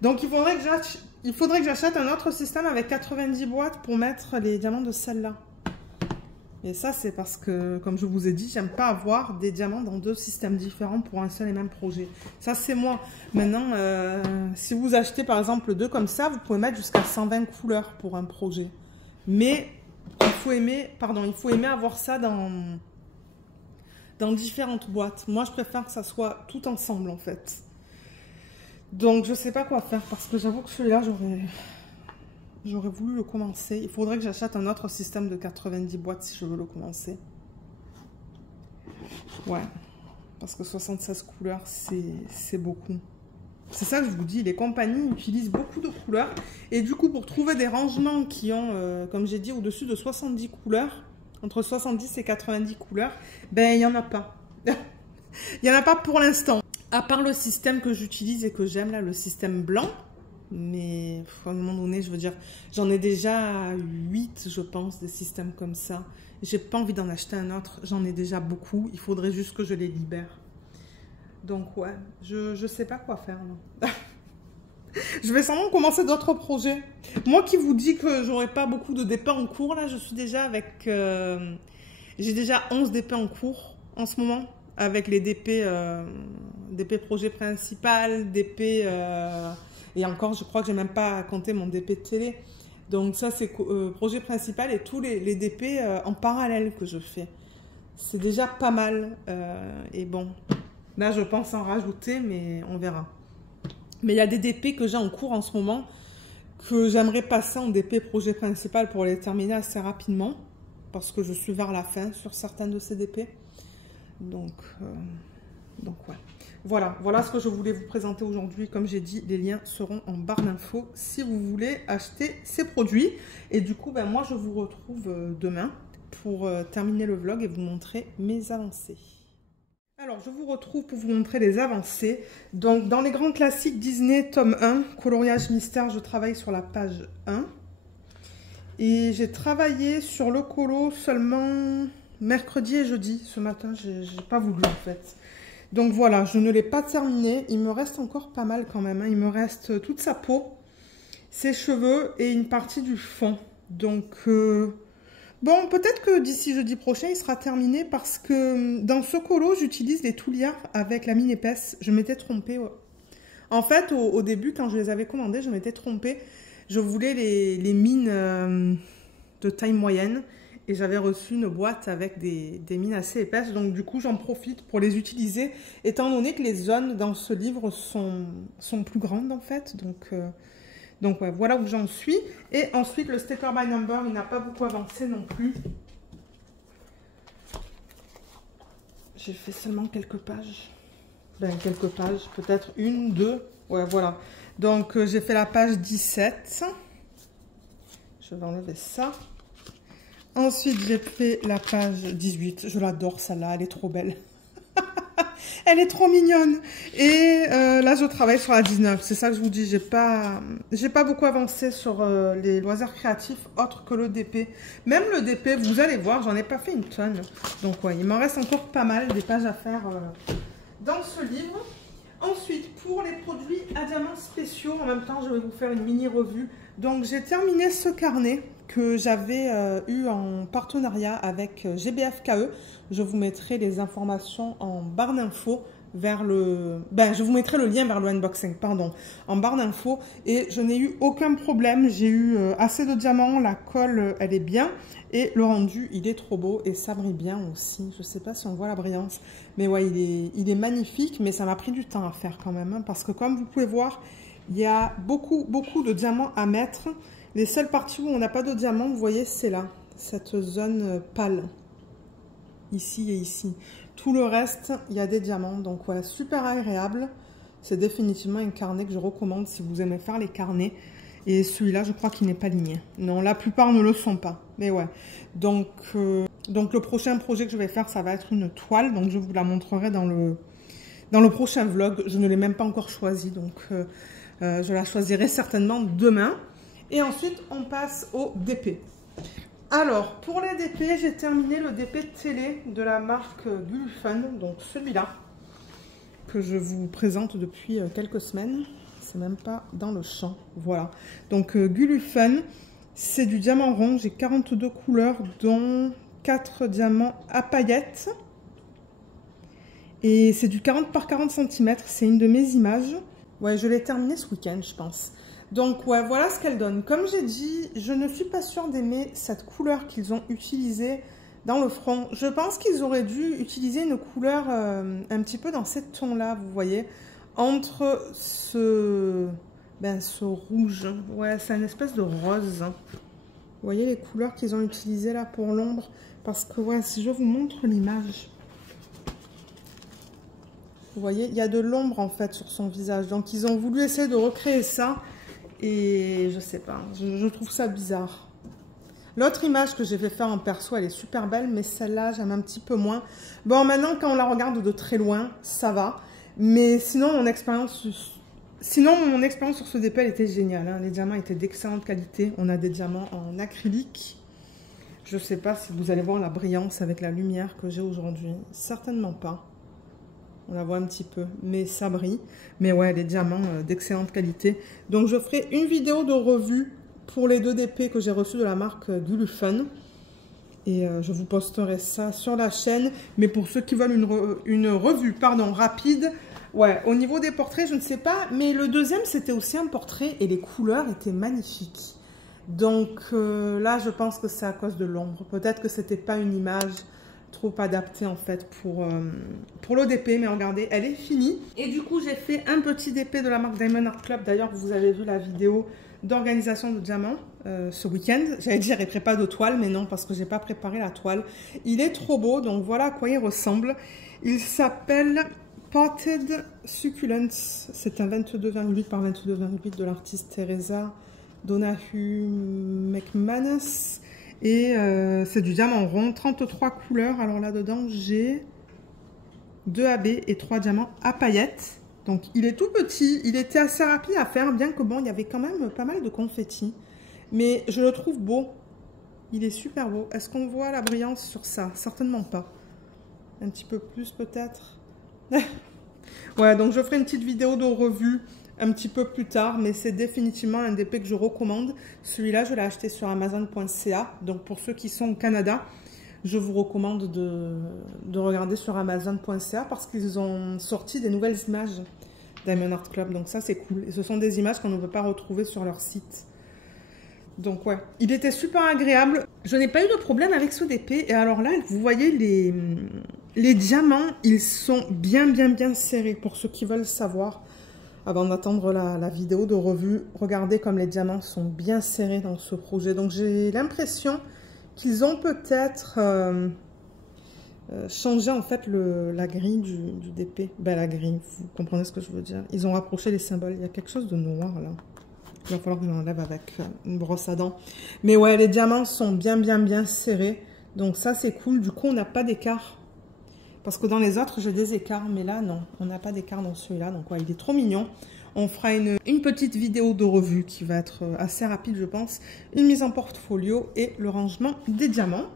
Donc, il faudrait que j'achète un autre système avec 90 boîtes pour mettre les diamants de celle-là. Et ça, c'est parce que, comme je vous ai dit, j'aime pas avoir des diamants dans 2 systèmes différents pour un seul et même projet. Ça, c'est moi. Maintenant, si vous achetez, par exemple, 2 comme ça, vous pouvez mettre jusqu'à 120 couleurs pour un projet. Mais... il faut aimer avoir ça dans différentes boîtes. Moi, je préfère que ça soit tout ensemble, en fait. Donc, je sais pas quoi faire parce que j'avoue que celui-là, j'aurais voulu le commencer. Il faudrait que j'achète un autre système de 90 boîtes si je veux le commencer. Ouais, parce que 76 couleurs, c'est beaucoup. C'est ça que je vous dis, les compagnies utilisent beaucoup de couleurs. Et du coup, pour trouver des rangements qui ont, comme j'ai dit, au-dessus de 70 couleurs, entre 70 et 90 couleurs, ben, il n'y en a pas. Il n'y en a pas pour l'instant. À part le système que j'utilise et que j'aime, là, le système blanc. Mais à un moment donné, je veux dire, j'en ai déjà 8, je pense, des systèmes comme ça. J'ai pas envie d'en acheter un autre. J'en ai déjà beaucoup. Il faudrait juste que je les libère. Donc ouais, je sais pas quoi faire là. Je vais sûrement commencer d'autres projets. Moi qui vous dis que j'aurai pas beaucoup de DP en cours, là je suis déjà avec... j'ai déjà 11 DP en cours en ce moment. Avec les DP, DP projet principal, DP... et encore je crois que j'ai même pas compté mon DP de télé. Donc ça c'est projet principal et tous les DP en parallèle que je fais. C'est déjà pas mal. Et bon... Là, je pense en rajouter, mais on verra. Mais il y a des DP que j'ai en cours en ce moment, que j'aimerais passer en DP projet principal pour les terminer assez rapidement, parce que je suis vers la fin sur certains de ces DP. Donc ouais. Voilà ce que je voulais vous présenter aujourd'hui. Comme j'ai dit, les liens seront en barre d'infos si vous voulez acheter ces produits. Et du coup, ben, moi, je vous retrouve demain pour terminer le vlog et vous montrer mes avancées. Alors, je vous retrouve pour vous montrer les avancées. Donc, dans les grands classiques Disney, tome 1, coloriage mystère, je travaille sur la page 1. Et j'ai travaillé sur le colo seulement mercredi et jeudi. Ce matin, j'ai pas voulu en fait. Donc voilà, je ne l'ai pas terminé. Il me reste encore pas mal quand même. Hein. Il me reste toute sa peau, ses cheveux et une partie du fond. Donc... bon, peut-être que d'ici jeudi prochain, il sera terminé parce que dans ce colo, j'utilise les touliards avec la mine épaisse. Je m'étais trompée. Ouais. En fait, au début, quand je les avais commandés, je m'étais trompée. Je voulais les mines de taille moyenne et j'avais reçu une boîte avec des mines assez épaisses. Donc, du coup, j'en profite pour les utiliser étant donné que les zones dans ce livre sont plus grandes, en fait. Donc ouais, voilà où j'en suis. Et ensuite, le sticker by number, il n'a pas beaucoup avancé non plus. J'ai fait seulement quelques pages. Ben, quelques pages, peut-être une, deux. Ouais, voilà. Donc, j'ai fait la page 17. Je vais enlever ça. Ensuite, j'ai fait la page 18. Je l'adore, celle-là. Elle est trop belle. Elle est trop mignonne. Et là, je travaille sur la 19. C'est ça que je vous dis. J'ai pas beaucoup avancé sur les loisirs créatifs autres que le DP. Même le DP, vous allez voir, j'en ai pas fait une tonne. Donc, ouais, il m'en reste encore pas mal des pages à faire dans ce livre. Ensuite, pour les produits à diamants spéciaux, en même temps, je vais vous faire une mini revue. Donc, j'ai terminé ce carnet que j'avais eu en partenariat avec GBFKE. Je vous mettrai les informations en barre d'infos vers le... Ben, je vous mettrai le lien vers le unboxing, pardon, en barre d'infos. Et je n'ai eu aucun problème. J'ai eu assez de diamants. La colle, elle est bien. Et le rendu, il est trop beau. Et ça brille bien aussi. Je ne sais pas si on voit la brillance. Mais ouais, il est magnifique. Mais ça m'a pris du temps à faire quand même. Hein, parce que comme vous pouvez voir, il y a beaucoup de diamants à mettre. Les seules parties où on n'a pas de diamants, vous voyez, c'est là. Cette zone pâle. Ici et ici. Tout le reste, il y a des diamants. Donc ouais, super agréable. C'est définitivement un carnet que je recommande si vous aimez faire les carnets. Et celui-là, je crois qu'il n'est pas ligné. Non, la plupart ne le sont pas. Mais ouais. Donc le prochain projet que je vais faire, ça va être une toile. Donc je vous la montrerai dans le prochain vlog. Je ne l'ai même pas encore choisi. Donc je la choisirai certainement demain. Et ensuite, on passe au DP. Alors, pour les DP, j'ai terminé le DP télé de la marque Gulufun. Donc celui-là, que je vous présente depuis quelques semaines. C'est même pas dans le champ. Voilà. Donc Gulufun, c'est du diamant rond. J'ai 42 couleurs, dont 4 diamants à paillettes. Et c'est du 40 par 40 cm. C'est une de mes images. Ouais, je l'ai terminé ce week-end, je pense. Donc ouais, voilà ce qu'elle donne. Comme j'ai dit, je ne suis pas sûre d'aimer cette couleur qu'ils ont utilisée dans le front. Je pense qu'ils auraient dû utiliser une couleur un petit peu dans ces tons-là, vous voyez. Entre ce rouge, ouais, c'est une espèce de rose. Vous voyez les couleurs qu'ils ont utilisées là pour l'ombre. Parce que ouais, si je vous montre l'image, vous voyez, il y a de l'ombre en fait sur son visage. Donc ils ont voulu essayer de recréer ça. Et je sais pas, je trouve ça bizarre. L'autre image que j'ai fait faire en perso, elle est super belle. Mais celle-là, j'aime un petit peu moins. Bon, maintenant quand on la regarde de très loin, ça va. Mais sinon, mon expérience sur ce DP, elle était géniale. Hein. Les diamants étaient d'excellente qualité. On a des diamants en acrylique. Je ne sais pas si vous allez voir la brillance avec la lumière que j'ai aujourd'hui. Certainement pas. On la voit un petit peu, mais ça brille. Mais ouais, les diamants d'excellente qualité. Donc, je ferai une vidéo de revue pour les 2 DP que j'ai reçus de la marque Gulufun. Et je vous posterai ça sur la chaîne. Mais pour ceux qui veulent une revue rapide, ouais, au niveau des portraits, je ne sais pas. Mais le deuxième, c'était aussi un portrait et les couleurs étaient magnifiques. Donc là, je pense que c'est à cause de l'ombre. Peut-être que c'était pas une image trop adaptée en fait pour le DP. Mais regardez, elle est finie. Et du coup, j'ai fait un petit DP de la marque Diamond Art Club. D'ailleurs, vous avez vu la vidéo d'organisation de diamants ce week-end. J'allais dire et prépare de toile, mais non, parce que j'ai pas préparé la toile. Il est trop beau, donc voilà à quoi il ressemble. Il s'appelle Potted Succulents. C'est un 22,8 par 22,8 de l'artiste Teresa Donahue McManus. Et c'est du diamant rond, 33 couleurs. Alors là-dedans, j'ai 2 AB et 3 diamants à paillettes. Donc, il est tout petit. Il était assez rapide à faire, bien que bon, il y avait quand même pas mal de confettis. Mais je le trouve beau. Il est super beau. Est-ce qu'on voit la brillance sur ça? Certainement pas. Un petit peu plus, peut-être. Ouais, donc je ferai une petite vidéo de revue un petit peu plus tard. Mais c'est définitivement un DP que je recommande. Celui-là, je l'ai acheté sur Amazon.ca. Donc, pour ceux qui sont au Canada, je vous recommande de regarder sur Amazon.ca parce qu'ils ont sorti des nouvelles images Diamond Art Club. Donc ça, c'est cool. Et ce sont des images qu'on ne peut pas retrouver sur leur site. Donc ouais, il était super agréable. Je n'ai pas eu de problème avec ce DP. Et alors là, vous voyez les diamants, ils sont bien serrés. Pour ceux qui veulent savoir, avant d'attendre la vidéo de revue, regardez comme les diamants sont bien serrés dans ce projet. Donc j'ai l'impression qu'ils ont peut-être changé en fait la grille du DP. Ben la grille, vous comprenez ce que je veux dire. Ils ont rapproché les symboles. Il y a quelque chose de noir là. Il va falloir que je l'enlève avec une brosse à dents. Mais ouais, les diamants sont bien serrés. Donc ça, c'est cool. Du coup, on n'a pas d'écart. Parce que dans les autres, j'ai des écarts. Mais là, non. On n'a pas d'écart dans celui-là. Donc ouais, il est trop mignon. On fera une petite vidéo de revue qui va être assez rapide, je pense. Une mise en portfolio et le rangement des diamants.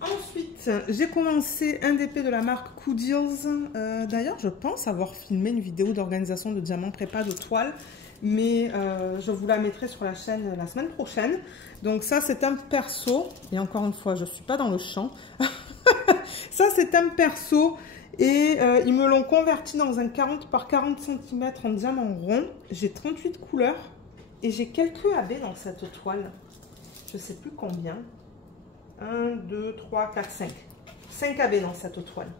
Ensuite, j'ai commencé un DP de la marque Cool Deals. D'ailleurs, je pense avoir filmé une vidéo d'organisation de diamants prépa de toile. Mais je vous la mettrai sur la chaîne la semaine prochaine. Donc ça, c'est un perso. Et encore une fois, je ne suis pas dans le champ. Ça, c'est un perso. Et ils me l'ont converti dans un 40 par 40 cm en diamant rond. J'ai 38 couleurs. Et j'ai quelques AB dans cette toile. Je ne sais plus combien. 1, 2, 3, 4, 5. 5 AB dans cette toile.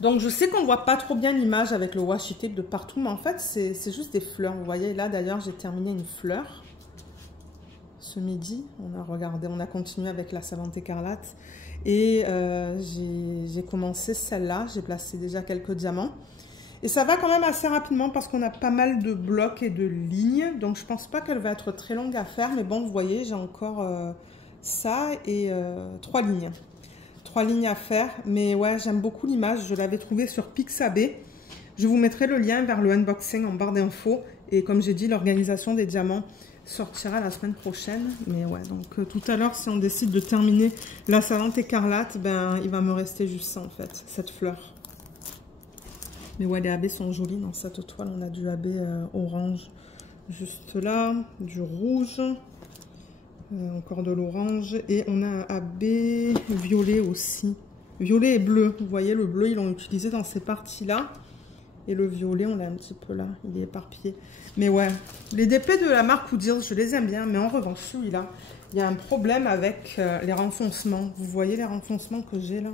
Donc, je sais qu'on ne voit pas trop bien l'image avec le washi tape de partout, mais en fait, c'est juste des fleurs. Vous voyez, là, d'ailleurs, j'ai terminé une fleur. Ce midi, on a regardé, on a continué avec la savante écarlate. Et j'ai commencé celle-là. J'ai placé déjà quelques diamants. Et ça va quand même assez rapidement parce qu'on a pas mal de blocs et de lignes. Donc je pense pas qu'elle va être très longue à faire. Mais bon, vous voyez, j'ai encore ça et 3 lignes. 3 lignes à faire. Mais ouais, j'aime beaucoup l'image. Je l'avais trouvée sur Pixabay. Je vous mettrai le lien vers le unboxing en barre d'infos. Et comme j'ai dit, l'organisation des diamants sortira la semaine prochaine. Mais ouais, donc tout à l'heure, si on décide de terminer la Savante Écarlate, ben il va me rester juste ça en fait, cette fleur. Mais ouais, les AB sont jolis dans cette toile. On a du AB orange juste là, du rouge, encore de l'orange. Et on a un AB violet aussi. Violet et bleu. Vous voyez, le bleu, ils l'ont utilisé dans ces parties-là. Et le violet, on l'a un petit peu là. Il est éparpillé. Mais ouais, les DP de la marque Woodills, je les aime bien. Mais en revanche, celui-là, il y a un problème avec les renfoncements. Vous voyez les renfoncements que j'ai là?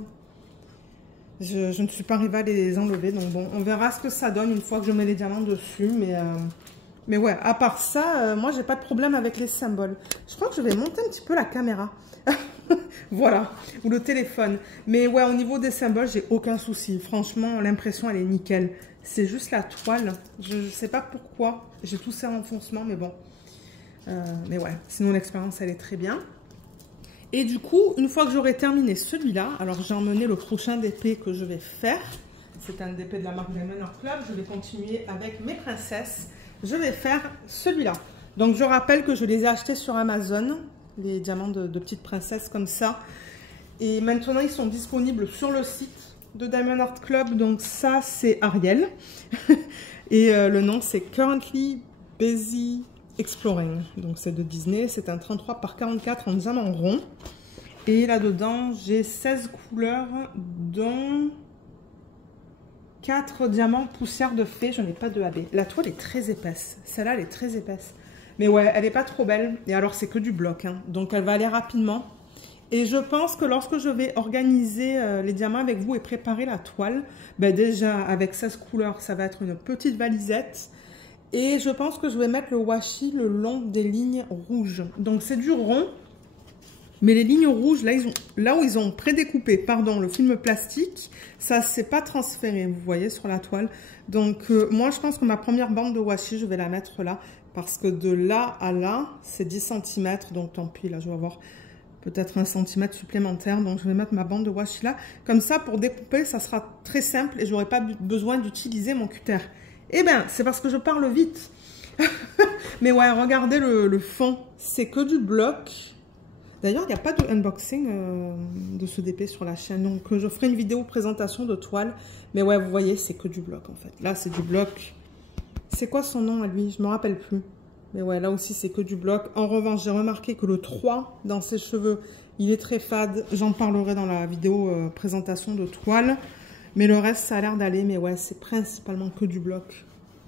Je ne suis pas arrivée à les enlever, donc bon, on verra ce que ça donne une fois que je mets les diamants dessus, mais ouais, à part ça, moi j'ai pas de problème avec les symboles. Je crois que je vais monter un petit peu la caméra, voilà, ou le téléphone. Mais ouais, au niveau des symboles, j'ai aucun souci. Franchement, l'impression elle est nickel. C'est juste la toile, je sais pas pourquoi, j'ai tous ces renfoncements, mais bon. Mais ouais, sinon l'expérience elle est très bien. Et du coup, une fois que j'aurai terminé celui-là, alors j'ai emmené le prochain DP que je vais faire. C'est un DP de la marque Diamond Art Club. Je vais continuer avec mes princesses. Je vais faire celui-là. Donc je rappelle que je les ai achetés sur Amazon, les diamants de petites princesses comme ça. Et maintenant, ils sont disponibles sur le site de Diamond Art Club. Donc ça, c'est Ariel. Et le nom, c'est Currently Busy Exploring. Donc c'est de Disney, c'est un 33 par 44 en diamant rond. Et là-dedans, j'ai 16 couleurs, dont 4 diamants poussière de fée. Je n'ai pas de AB. La toile est très épaisse. Celle-là, elle est très épaisse. Mais ouais, elle n'est pas trop belle. Et alors, c'est que du bloc. Hein. Donc, elle va aller rapidement. Et je pense que lorsque je vais organiser les diamants avec vous et préparer la toile, ben déjà, avec 16 couleurs, ça va être une petite valisette. Et je pense que je vais mettre le washi le long des lignes rouges. Donc c'est du rond, mais les lignes rouges, là où ils ont prédécoupé, pardon, le film plastique, ça s'est pas transféré, vous voyez, sur la toile. Donc moi, je pense que ma première bande de washi, je vais la mettre là, parce que de là à là, c'est 10 cm, donc tant pis, là, je vais avoir peut-être 1 cm supplémentaire. Donc je vais mettre ma bande de washi là. Comme ça, pour découper, ça sera très simple et j'aurai pas besoin d'utiliser mon cutter. Eh bien, c'est parce que je parle vite. Mais ouais, regardez le fond. C'est que du bloc. D'ailleurs, il n'y a pas de unboxing de ce DP sur la chaîne. Donc, je ferai une vidéo présentation de toile. Mais ouais, vous voyez, c'est que du bloc, en fait. Là, c'est du bloc. C'est quoi son nom à lui? Je ne me rappelle plus. Mais ouais, là aussi, c'est que du bloc. En revanche, j'ai remarqué que le 3 dans ses cheveux, il est très fade. J'en parlerai dans la vidéo présentation de toile. Mais le reste, ça a l'air d'aller. Mais ouais, c'est principalement que du bloc.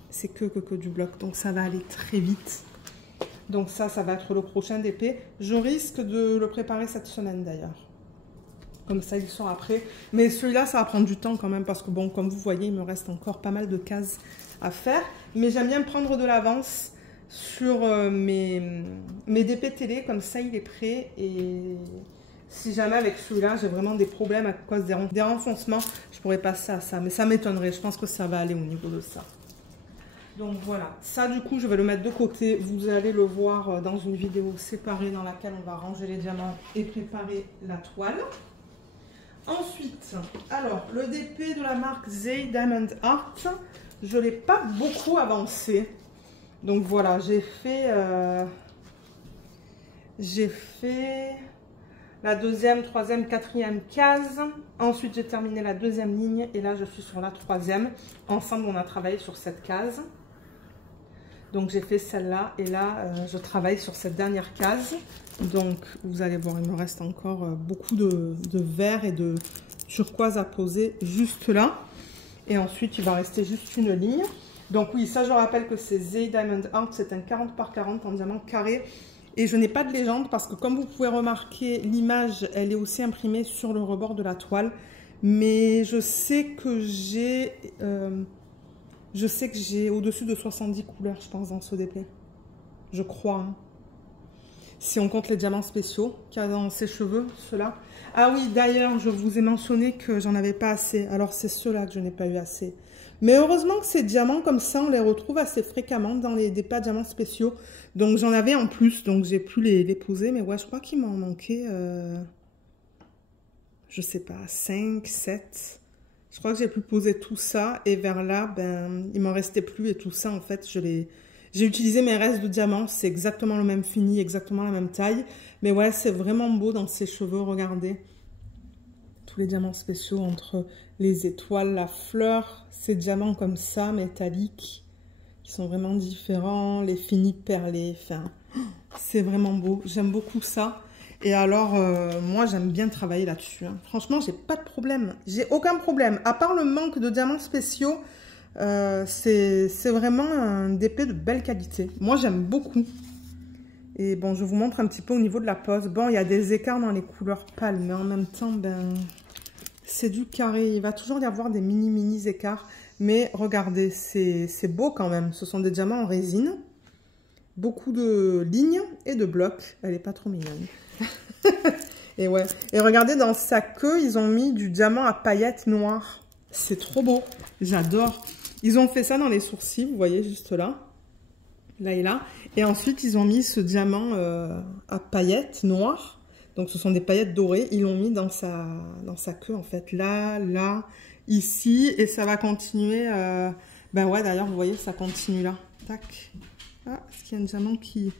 C'est que du bloc. Donc, ça va aller très vite. Donc, ça va être le prochain DP. Je risque de le préparer cette semaine, d'ailleurs. Comme ça, il sort après. Mais celui-là, ça va prendre du temps quand même. Parce que, bon, comme vous voyez, il me reste encore pas mal de cases à faire. Mais j'aime bien prendre de l'avance sur mes DP télé. Comme ça, il est prêt. Et si jamais avec celui-là, j'ai vraiment des problèmes à cause des renfoncements, je pourrais passer à ça. Mais ça m'étonnerait. Je pense que ça va aller au niveau de ça. Donc voilà. Ça, du coup, je vais le mettre de côté. Vous allez le voir dans une vidéo séparée dans laquelle on va ranger les diamants et préparer la toile. Ensuite, alors, le DP de la marque Zay Diamond Art, je ne l'ai pas beaucoup avancé. Donc voilà, j'ai fait la deuxième, troisième, quatrième case. Ensuite, j'ai terminé la deuxième ligne et là, je suis sur la troisième. Ensemble, on a travaillé sur cette case. Donc, j'ai fait celle-là et là, je travaille sur cette dernière case. Donc, vous allez voir, il me reste encore beaucoup de vert et de turquoise à poser juste là. Et ensuite, il va rester juste une ligne. Donc oui, ça, je rappelle que c'est Zay Diamond Art. C'est un 40 par 40 en diamant carré. Et je n'ai pas de légende parce que comme vous pouvez remarquer, l'image, elle est aussi imprimée sur le rebord de la toile. Mais je sais que j'ai au-dessus de 70 couleurs, je pense, dans ce DP. Je crois. Hein. Si on compte les diamants spéciaux qu'il y a dans ses cheveux, ceux-là. Ah oui, d'ailleurs, je vous ai mentionné que j'en avais pas assez. Alors, c'est ceux-là que je n'ai pas eu assez. Mais heureusement que ces diamants comme ça, on les retrouve assez fréquemment dans les DP à diamants spéciaux. Donc j'en avais en plus, donc j'ai pu les poser. Mais ouais, je crois qu'il m'en manquait, je sais pas, 5, 7. Je crois que j'ai pu poser tout ça. Et vers là, ben, il m'en restait plus. Et tout ça, en fait, j'ai utilisé mes restes de diamants. C'est exactement le même fini, exactement la même taille. Mais ouais, c'est vraiment beau dans ses cheveux, regardez. Tous les diamants spéciaux entre les étoiles, la fleur, ces diamants comme ça, métalliques, qui sont vraiment différents, les finis perlés, enfin, c'est vraiment beau. J'aime beaucoup ça. Et alors, moi, j'aime bien travailler là-dessus. Hein. Franchement, j'ai pas de problème. J'ai aucun problème. À part le manque de diamants spéciaux, c'est vraiment un DP de belle qualité. Moi, j'aime beaucoup. Et bon, je vous montre un petit peu au niveau de la pose. Bon, il y a des écarts dans les couleurs pâles, mais en même temps, ben, c'est du carré. Il va toujours y avoir des mini écarts. Mais regardez, c'est beau quand même. Ce sont des diamants en résine. Beaucoup de lignes et de blocs. Elle n'est pas trop mignonne. Et ouais. Et regardez, dans sa queue, ils ont mis du diamant à paillettes noires. C'est trop beau. J'adore. Ils ont fait ça dans les sourcils, vous voyez, juste là. Là et là. Et ensuite, ils ont mis ce diamant à paillettes noires. Donc, ce sont des paillettes dorées. Ils l'ont mis dans sa queue, en fait. Là, là, ici. Et ça va continuer. Ben ouais, d'ailleurs, vous voyez, ça continue là. Tac. Ah, est-ce qu'il y a un diamant qui...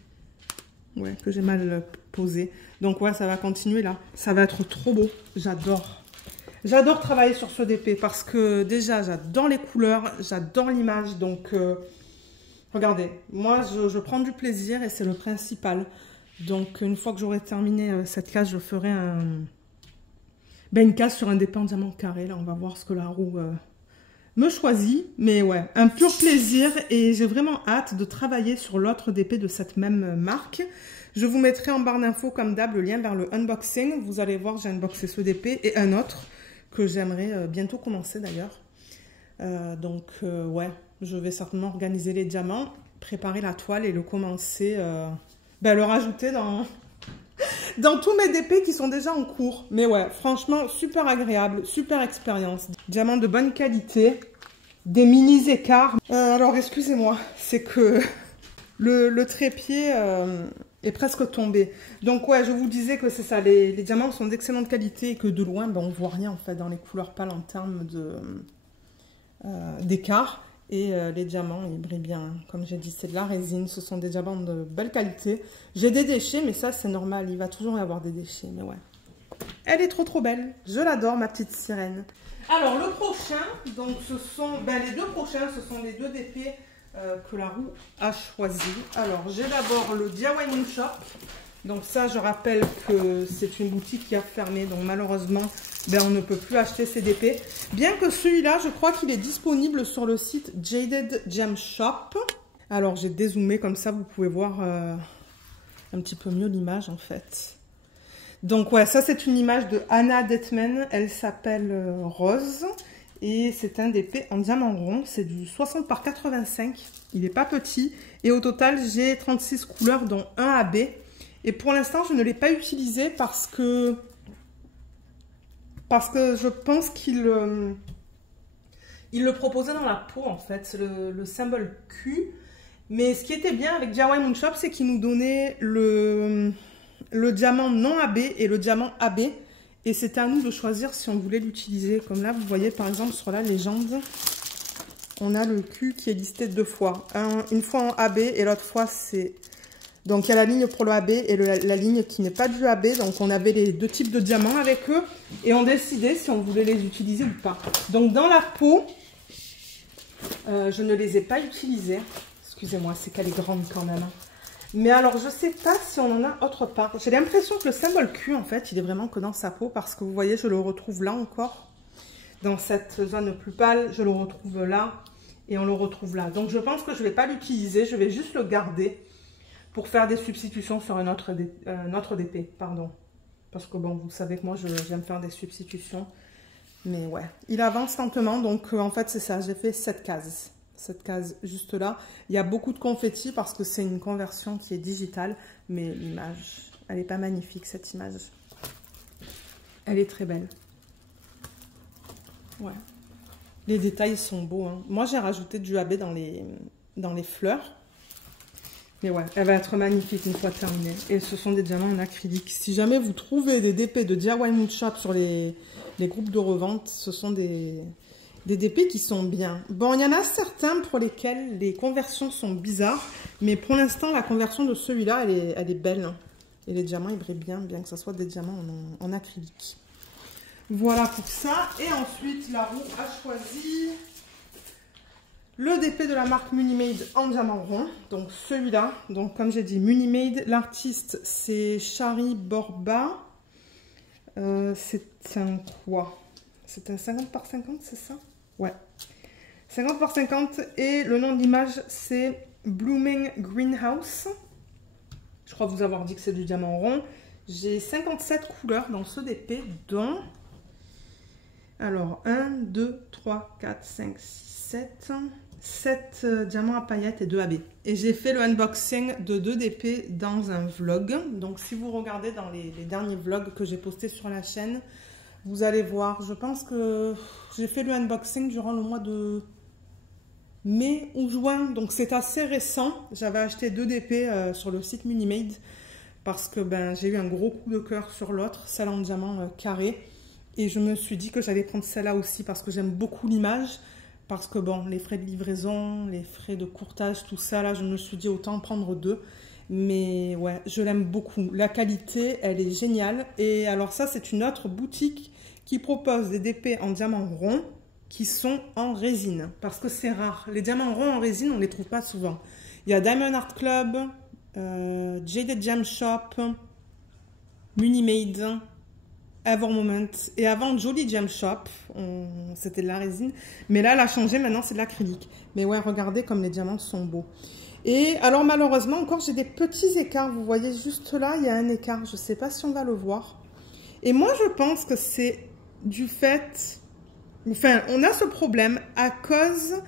Ouais, que j'ai mal posé. Donc, ouais, ça va continuer là. Ça va être trop beau. J'adore. J'adore travailler sur ce DP parce que déjà, j'adore les couleurs. J'adore l'image. Donc... regardez, moi je prends du plaisir et c'est le principal. Donc une fois que j'aurai terminé cette case, je ferai une case sur un DP en diamant carré. Là, on va voir ce que la roue me choisit. Mais ouais, un pur plaisir et j'ai vraiment hâte de travailler sur l'autre DP de cette même marque. Je vous mettrai en barre d'infos comme d'hab le lien vers le unboxing. Vous allez voir, j'ai unboxé ce DP et un autre que j'aimerais bientôt commencer d'ailleurs. Ouais. Je vais certainement organiser les diamants, préparer la toile et le commencer, le rajouter dans tous mes DP qui sont déjà en cours. Mais ouais, franchement, super agréable, super expérience. Diamants de bonne qualité, des mini écarts. Alors, excusez-moi, c'est que le trépied est presque tombé. Donc ouais, je vous disais que c'est ça, les diamants sont d'excellente qualité et que de loin, ben, on ne voit rien en fait dans les couleurs pâles en termes d'écart. Et les diamants, ils brillent bien. Comme j'ai dit, c'est de la résine. Ce sont des diamants de belle qualité. J'ai des déchets, mais ça, c'est normal. Il va toujours y avoir des déchets. Mais ouais. Elle est trop belle. Je l'adore, ma petite sirène. Alors, le prochain, donc ce sont... les deux prochains, ce sont les deux DP que la roue a choisi. Alors, j'ai d'abord le DIY Moon Shop. Donc ça, je rappelle que c'est une boutique qui a fermé. Donc malheureusement, on ne peut plus acheter ces DP. Bien que celui-là, je crois qu'il est disponible sur le site Jaded Gem Shop. Alors j'ai dézoomé comme ça, vous pouvez voir un petit peu mieux l'image en fait. Donc ouais, ça c'est une image de Anna Detman. Elle s'appelle Rose. Et c'est un DP en diamant rond. C'est du 60 par 85. Il n'est pas petit. Et au total, j'ai 36 couleurs, dont 1 AB. Et pour l'instant, je ne l'ai pas utilisé parce que je pense qu'il le proposait dans la peau, en fait. C'est le symbole Q. Mais ce qui était bien avec DIY Moon Shop, c'est qu'il nous donnait le diamant non AB et le diamant AB. Et c'était à nous de choisir si on voulait l'utiliser. Comme là, vous voyez, par exemple, sur la légende, on a le Q qui est listé 2 fois. Une fois en AB et l'autre fois, c'est... Donc, il y a la ligne pour le AB et la ligne qui n'est pas du AB. Donc, on avait les deux types de diamants avec eux. Et on décidait si on voulait les utiliser ou pas. Donc, dans la peau, je ne les ai pas utilisés. Excusez-moi, c'est qu'elle est grande quand même. Mais alors, je ne sais pas si on en a autre part. J'ai l'impression que le symbole Q, en fait, il est vraiment que dans sa peau. Parce que vous voyez, je le retrouve là encore. Dans cette zone plus pâle, je le retrouve là. Et on le retrouve là. Donc, je pense que je ne vais pas l'utiliser. Je vais juste le garder pour faire des substitutions sur un autre DP, pardon. Parce que bon, vous savez que moi, j'aime faire des substitutions. Mais ouais, il avance lentement, donc en fait, c'est ça. J'ai fait cette case juste là. Il y a beaucoup de confettis parce que c'est une conversion qui est digitale. Mais l'image, elle n'est pas magnifique, cette image. Elle est très belle. Ouais. Les détails sont beaux. Hein. Moi, j'ai rajouté du AB dans les fleurs. Mais ouais, elle va être magnifique une fois terminée. Et ce sont des diamants en acrylique. Si jamais vous trouvez des DP de DIY Mood Shop sur les groupes de revente, ce sont des DP qui sont bien. Bon, il y en a certains pour lesquels les conversions sont bizarres. Mais pour l'instant, la conversion de celui-là, elle est belle. Hein. Et les diamants, ils brillent bien que ce soit des diamants en acrylique. Voilà pour ça. Et ensuite, la roue a choisi le DP de la marque Munimade en diamant rond. Donc celui-là. Donc comme j'ai dit, Munimade. L'artiste, c'est Shari Borba. C'est un quoi? C'est un 50 par 50, c'est ça? Ouais. 50 par 50. Et le nom de l'image, c'est Blooming Greenhouse. Je crois vous avoir dit que c'est du diamant rond. J'ai 57 couleurs dans ce DP, dont... Alors, 1, 2, 3, 4, 5, 6, 7 diamants à paillettes et 2 AB. Et j'ai fait le unboxing de 2 DP dans un vlog. Donc, si vous regardez dans les derniers vlogs que j'ai postés sur la chaîne, vous allez voir. Je pense que j'ai fait le unboxing durant le mois de mai ou juin. Donc, c'est assez récent. J'avais acheté 2 DP sur le site Munimade parce que j'ai eu un gros coup de cœur sur l'autre, celle en diamant carré. Et je me suis dit que j'allais prendre celle-là aussi parce que j'aime beaucoup l'image. Parce que bon, les frais de livraison, les frais de courtage, tout ça, là, je me suis dit autant prendre 2. Mais ouais, je l'aime beaucoup. La qualité, elle est géniale. Et alors ça, c'est une autre boutique qui propose des DP en diamant rond qui sont en résine. Parce que c'est rare. Les diamants ronds en résine, on ne les trouve pas souvent. Il y a Diamond Art Club, Jaded Gem Shop, Munimade, Evermoment. Et avant, Jolly Gem Shop, c'était de la résine. Mais là, elle a changé, maintenant c'est de l'acrylique. Mais ouais, regardez comme les diamants sont beaux. Et alors malheureusement, encore j'ai des petits écarts. Vous voyez juste là, il y a un écart. Je ne sais pas si on va le voir. Et moi, je pense que c'est du fait... Enfin, on a ce problème à cause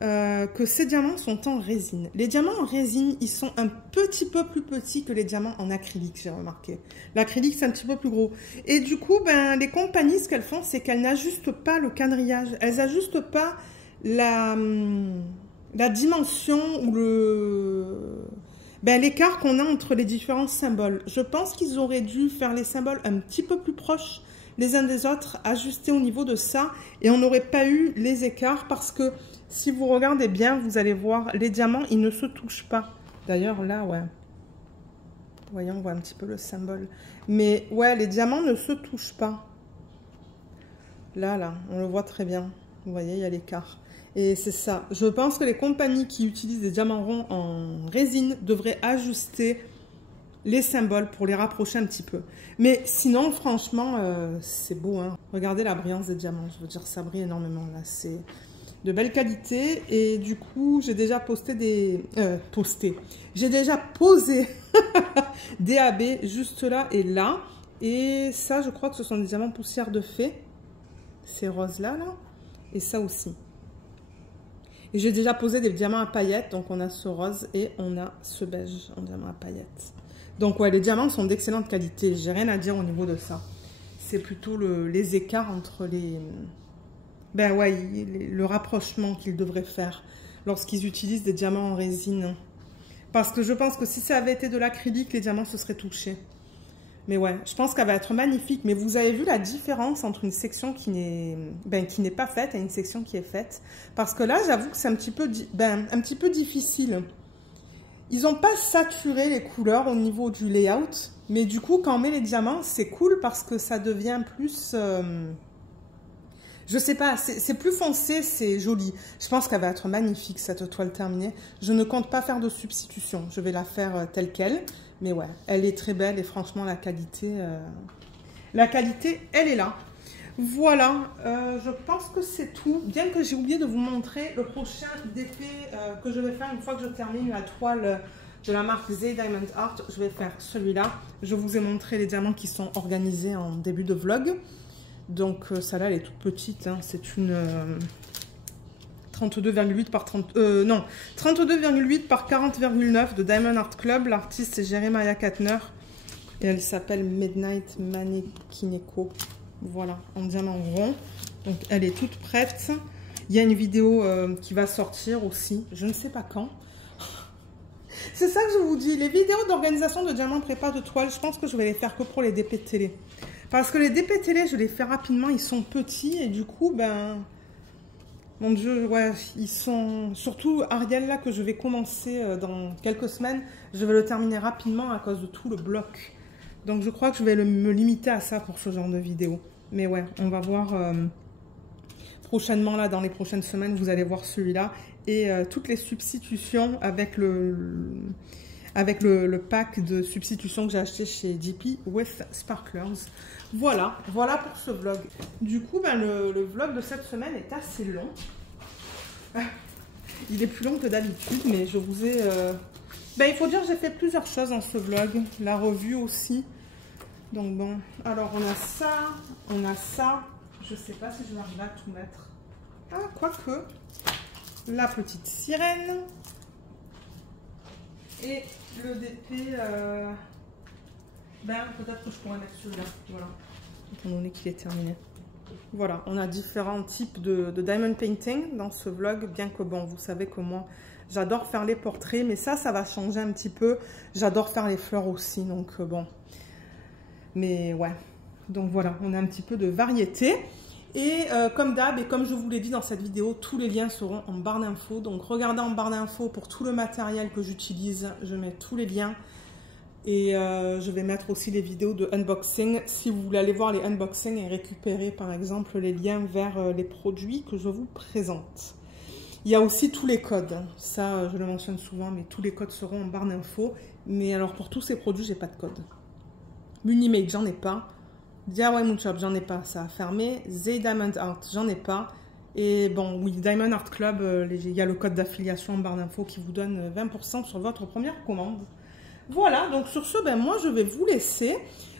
que ces diamants sont en résine. Les diamants en résine, ils sont un petit peu plus petits que les diamants en acrylique, j'ai remarqué. L'acrylique, c'est un petit peu plus gros. Et du coup, les compagnies, ce qu'elles font, c'est qu'elles n'ajustent pas le quadrillage. Elles n'ajustent pas la dimension ou l'écart qu'on a entre les différents symboles. Je pense qu'ils auraient dû faire les symboles un petit peu plus proches les uns des autres, ajuster au niveau de ça, et on n'aurait pas eu les écarts parce que si vous regardez bien, vous allez voir, les diamants, ils ne se touchent pas. D'ailleurs, là, ouais. Vous voyez, on voit un petit peu le symbole. Mais ouais, les diamants ne se touchent pas. Là, on le voit très bien. Vous voyez, il y a l'écart. Et c'est ça. Je pense que les compagnies qui utilisent des diamants ronds en résine devraient ajuster les symboles pour les rapprocher un petit peu. Mais sinon, franchement, c'est beau. Hein. Regardez la brillance des diamants. Je veux dire, ça brille énormément. Là, c'est de belle qualité. Et du coup, j'ai déjà posté des... J'ai déjà posé des AB juste là et là. Et ça, je crois que ce sont des diamants poussière de fée. Ces roses-là, là. Et ça aussi. Et j'ai déjà posé des diamants à paillettes. Donc, on a ce rose et on a ce beige en diamant à paillettes. Donc, ouais, les diamants sont d'excellente qualité. J'ai rien à dire au niveau de ça. C'est plutôt les écarts entre les... le rapprochement qu'ils devraient faire lorsqu'ils utilisent des diamants en résine. Parce que je pense que si ça avait été de l'acrylique, les diamants se seraient touchés. Mais ouais, je pense qu'elle va être magnifique. Mais vous avez vu la différence entre une section qui n'est pas faite et une section qui est faite. Parce que là, j'avoue que c'est un petit peu difficile. Ils n'ont pas saturé les couleurs au niveau du layout. Mais du coup, quand on met les diamants, c'est cool parce que ça devient plus... je sais pas, c'est plus foncé, c'est joli. Je pense qu'elle va être magnifique, cette toile terminée. Je ne compte pas faire de substitution. Je vais la faire telle qu'elle. Mais ouais, elle est très belle et franchement, la qualité, elle est là. Voilà, je pense que c'est tout. Bien que j'ai oublié de vous montrer le prochain DP que je vais faire une fois que je termine la toile de la marque Z Diamond Art. Je vais faire celui-là. Je vous ai montré les diamants qui sont organisés en début de vlog. Donc celle-là, elle est toute petite. Hein. C'est une 32,8 par 32,8 par 40,9 de Diamond Art Club. L'artiste, c'est Jeremiah Katner. Et elle s'appelle Midnight Manekineko. Voilà, en diamant rond. Donc, elle est toute prête. Il y a une vidéo qui va sortir aussi, je ne sais pas quand. C'est ça que je vous dis, les vidéos d'organisation de diamants prépa de toile, je pense que je vais les faire que pour les DP de télé. Parce que les DP télé, je les fais rapidement, ils sont petits et du coup, ben... Mon Dieu, ouais, ils sont... Surtout Ariel, là, que je vais commencer dans quelques semaines, je vais le terminer rapidement à cause de tout le bloc. Donc je crois que je vais me limiter à ça pour ce genre de vidéo. Mais ouais, on va voir prochainement, là, dans les prochaines semaines, vous allez voir celui-là. Et toutes les substitutions avec le pack de substitutions que j'ai acheté chez DP with Sparklers. Voilà, voilà pour ce vlog. Du coup, ben, le vlog de cette semaine est assez long. Il est plus long que d'habitude, mais je vous ai... Ben, il faut dire que j'ai fait plusieurs choses dans ce vlog. La revue aussi. Donc bon, alors on a ça, on a ça. Je sais pas si je vais arriver à tout mettre. Ah, quoique. La petite sirène. Et le DP, ben peut-être que je pourrais mettre celui-là, voilà, étant donné qu'il est terminé. Voilà, on a différents types de diamond painting dans ce vlog, bien que bon, vous savez que moi, j'adore faire les portraits, mais ça va changer un petit peu. J'adore faire les fleurs aussi, donc bon. Mais ouais, donc voilà, on a un petit peu de variété. Et comme d'hab, et comme je vous l'ai dit dans cette vidéo, tous les liens seront en barre d'infos. Donc regardez en barre d'infos pour tout le matériel que j'utilise. Je mets tous les liens. Et je vais mettre aussi les vidéos de unboxing. Si vous voulez aller voir les unboxings et récupérer par exemple les liens vers les produits que je vous présente. Il y a aussi tous les codes. Ça, je le mentionne souvent, mais tous les codes seront en barre d'infos. Mais alors pour tous ces produits, j'ai pas de code. Munimate, j'en ai pas. DIY Moonshop, j'en ai pas, ça a fermé. Z Diamond Art, j'en ai pas. Et bon, oui, Diamond Art Club, il y a le code d'affiliation en barre d'infos qui vous donne 20% sur votre première commande. Voilà, donc sur ce, ben moi je vais vous laisser.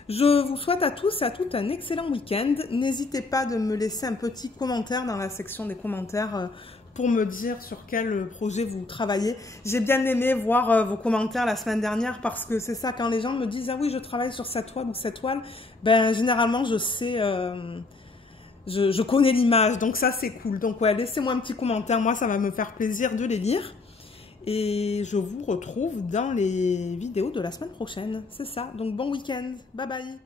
Je vous souhaite à tous et à toutes un excellent week-end. N'hésitez pas de me laisser un petit commentaire dans la section des commentaires pour me dire sur quel projet vous travaillez. J'ai bien aimé voir vos commentaires la semaine dernière parce que c'est ça, quand les gens me disent « Ah oui, je travaille sur cette toile ou cette toile », ben généralement je sais, je connais l'image, donc ça c'est cool. Donc ouais, laissez-moi un petit commentaire, moi ça va me faire plaisir de les lire. Et je vous retrouve dans les vidéos de la semaine prochaine, c'est ça. Donc bon week-end, bye bye.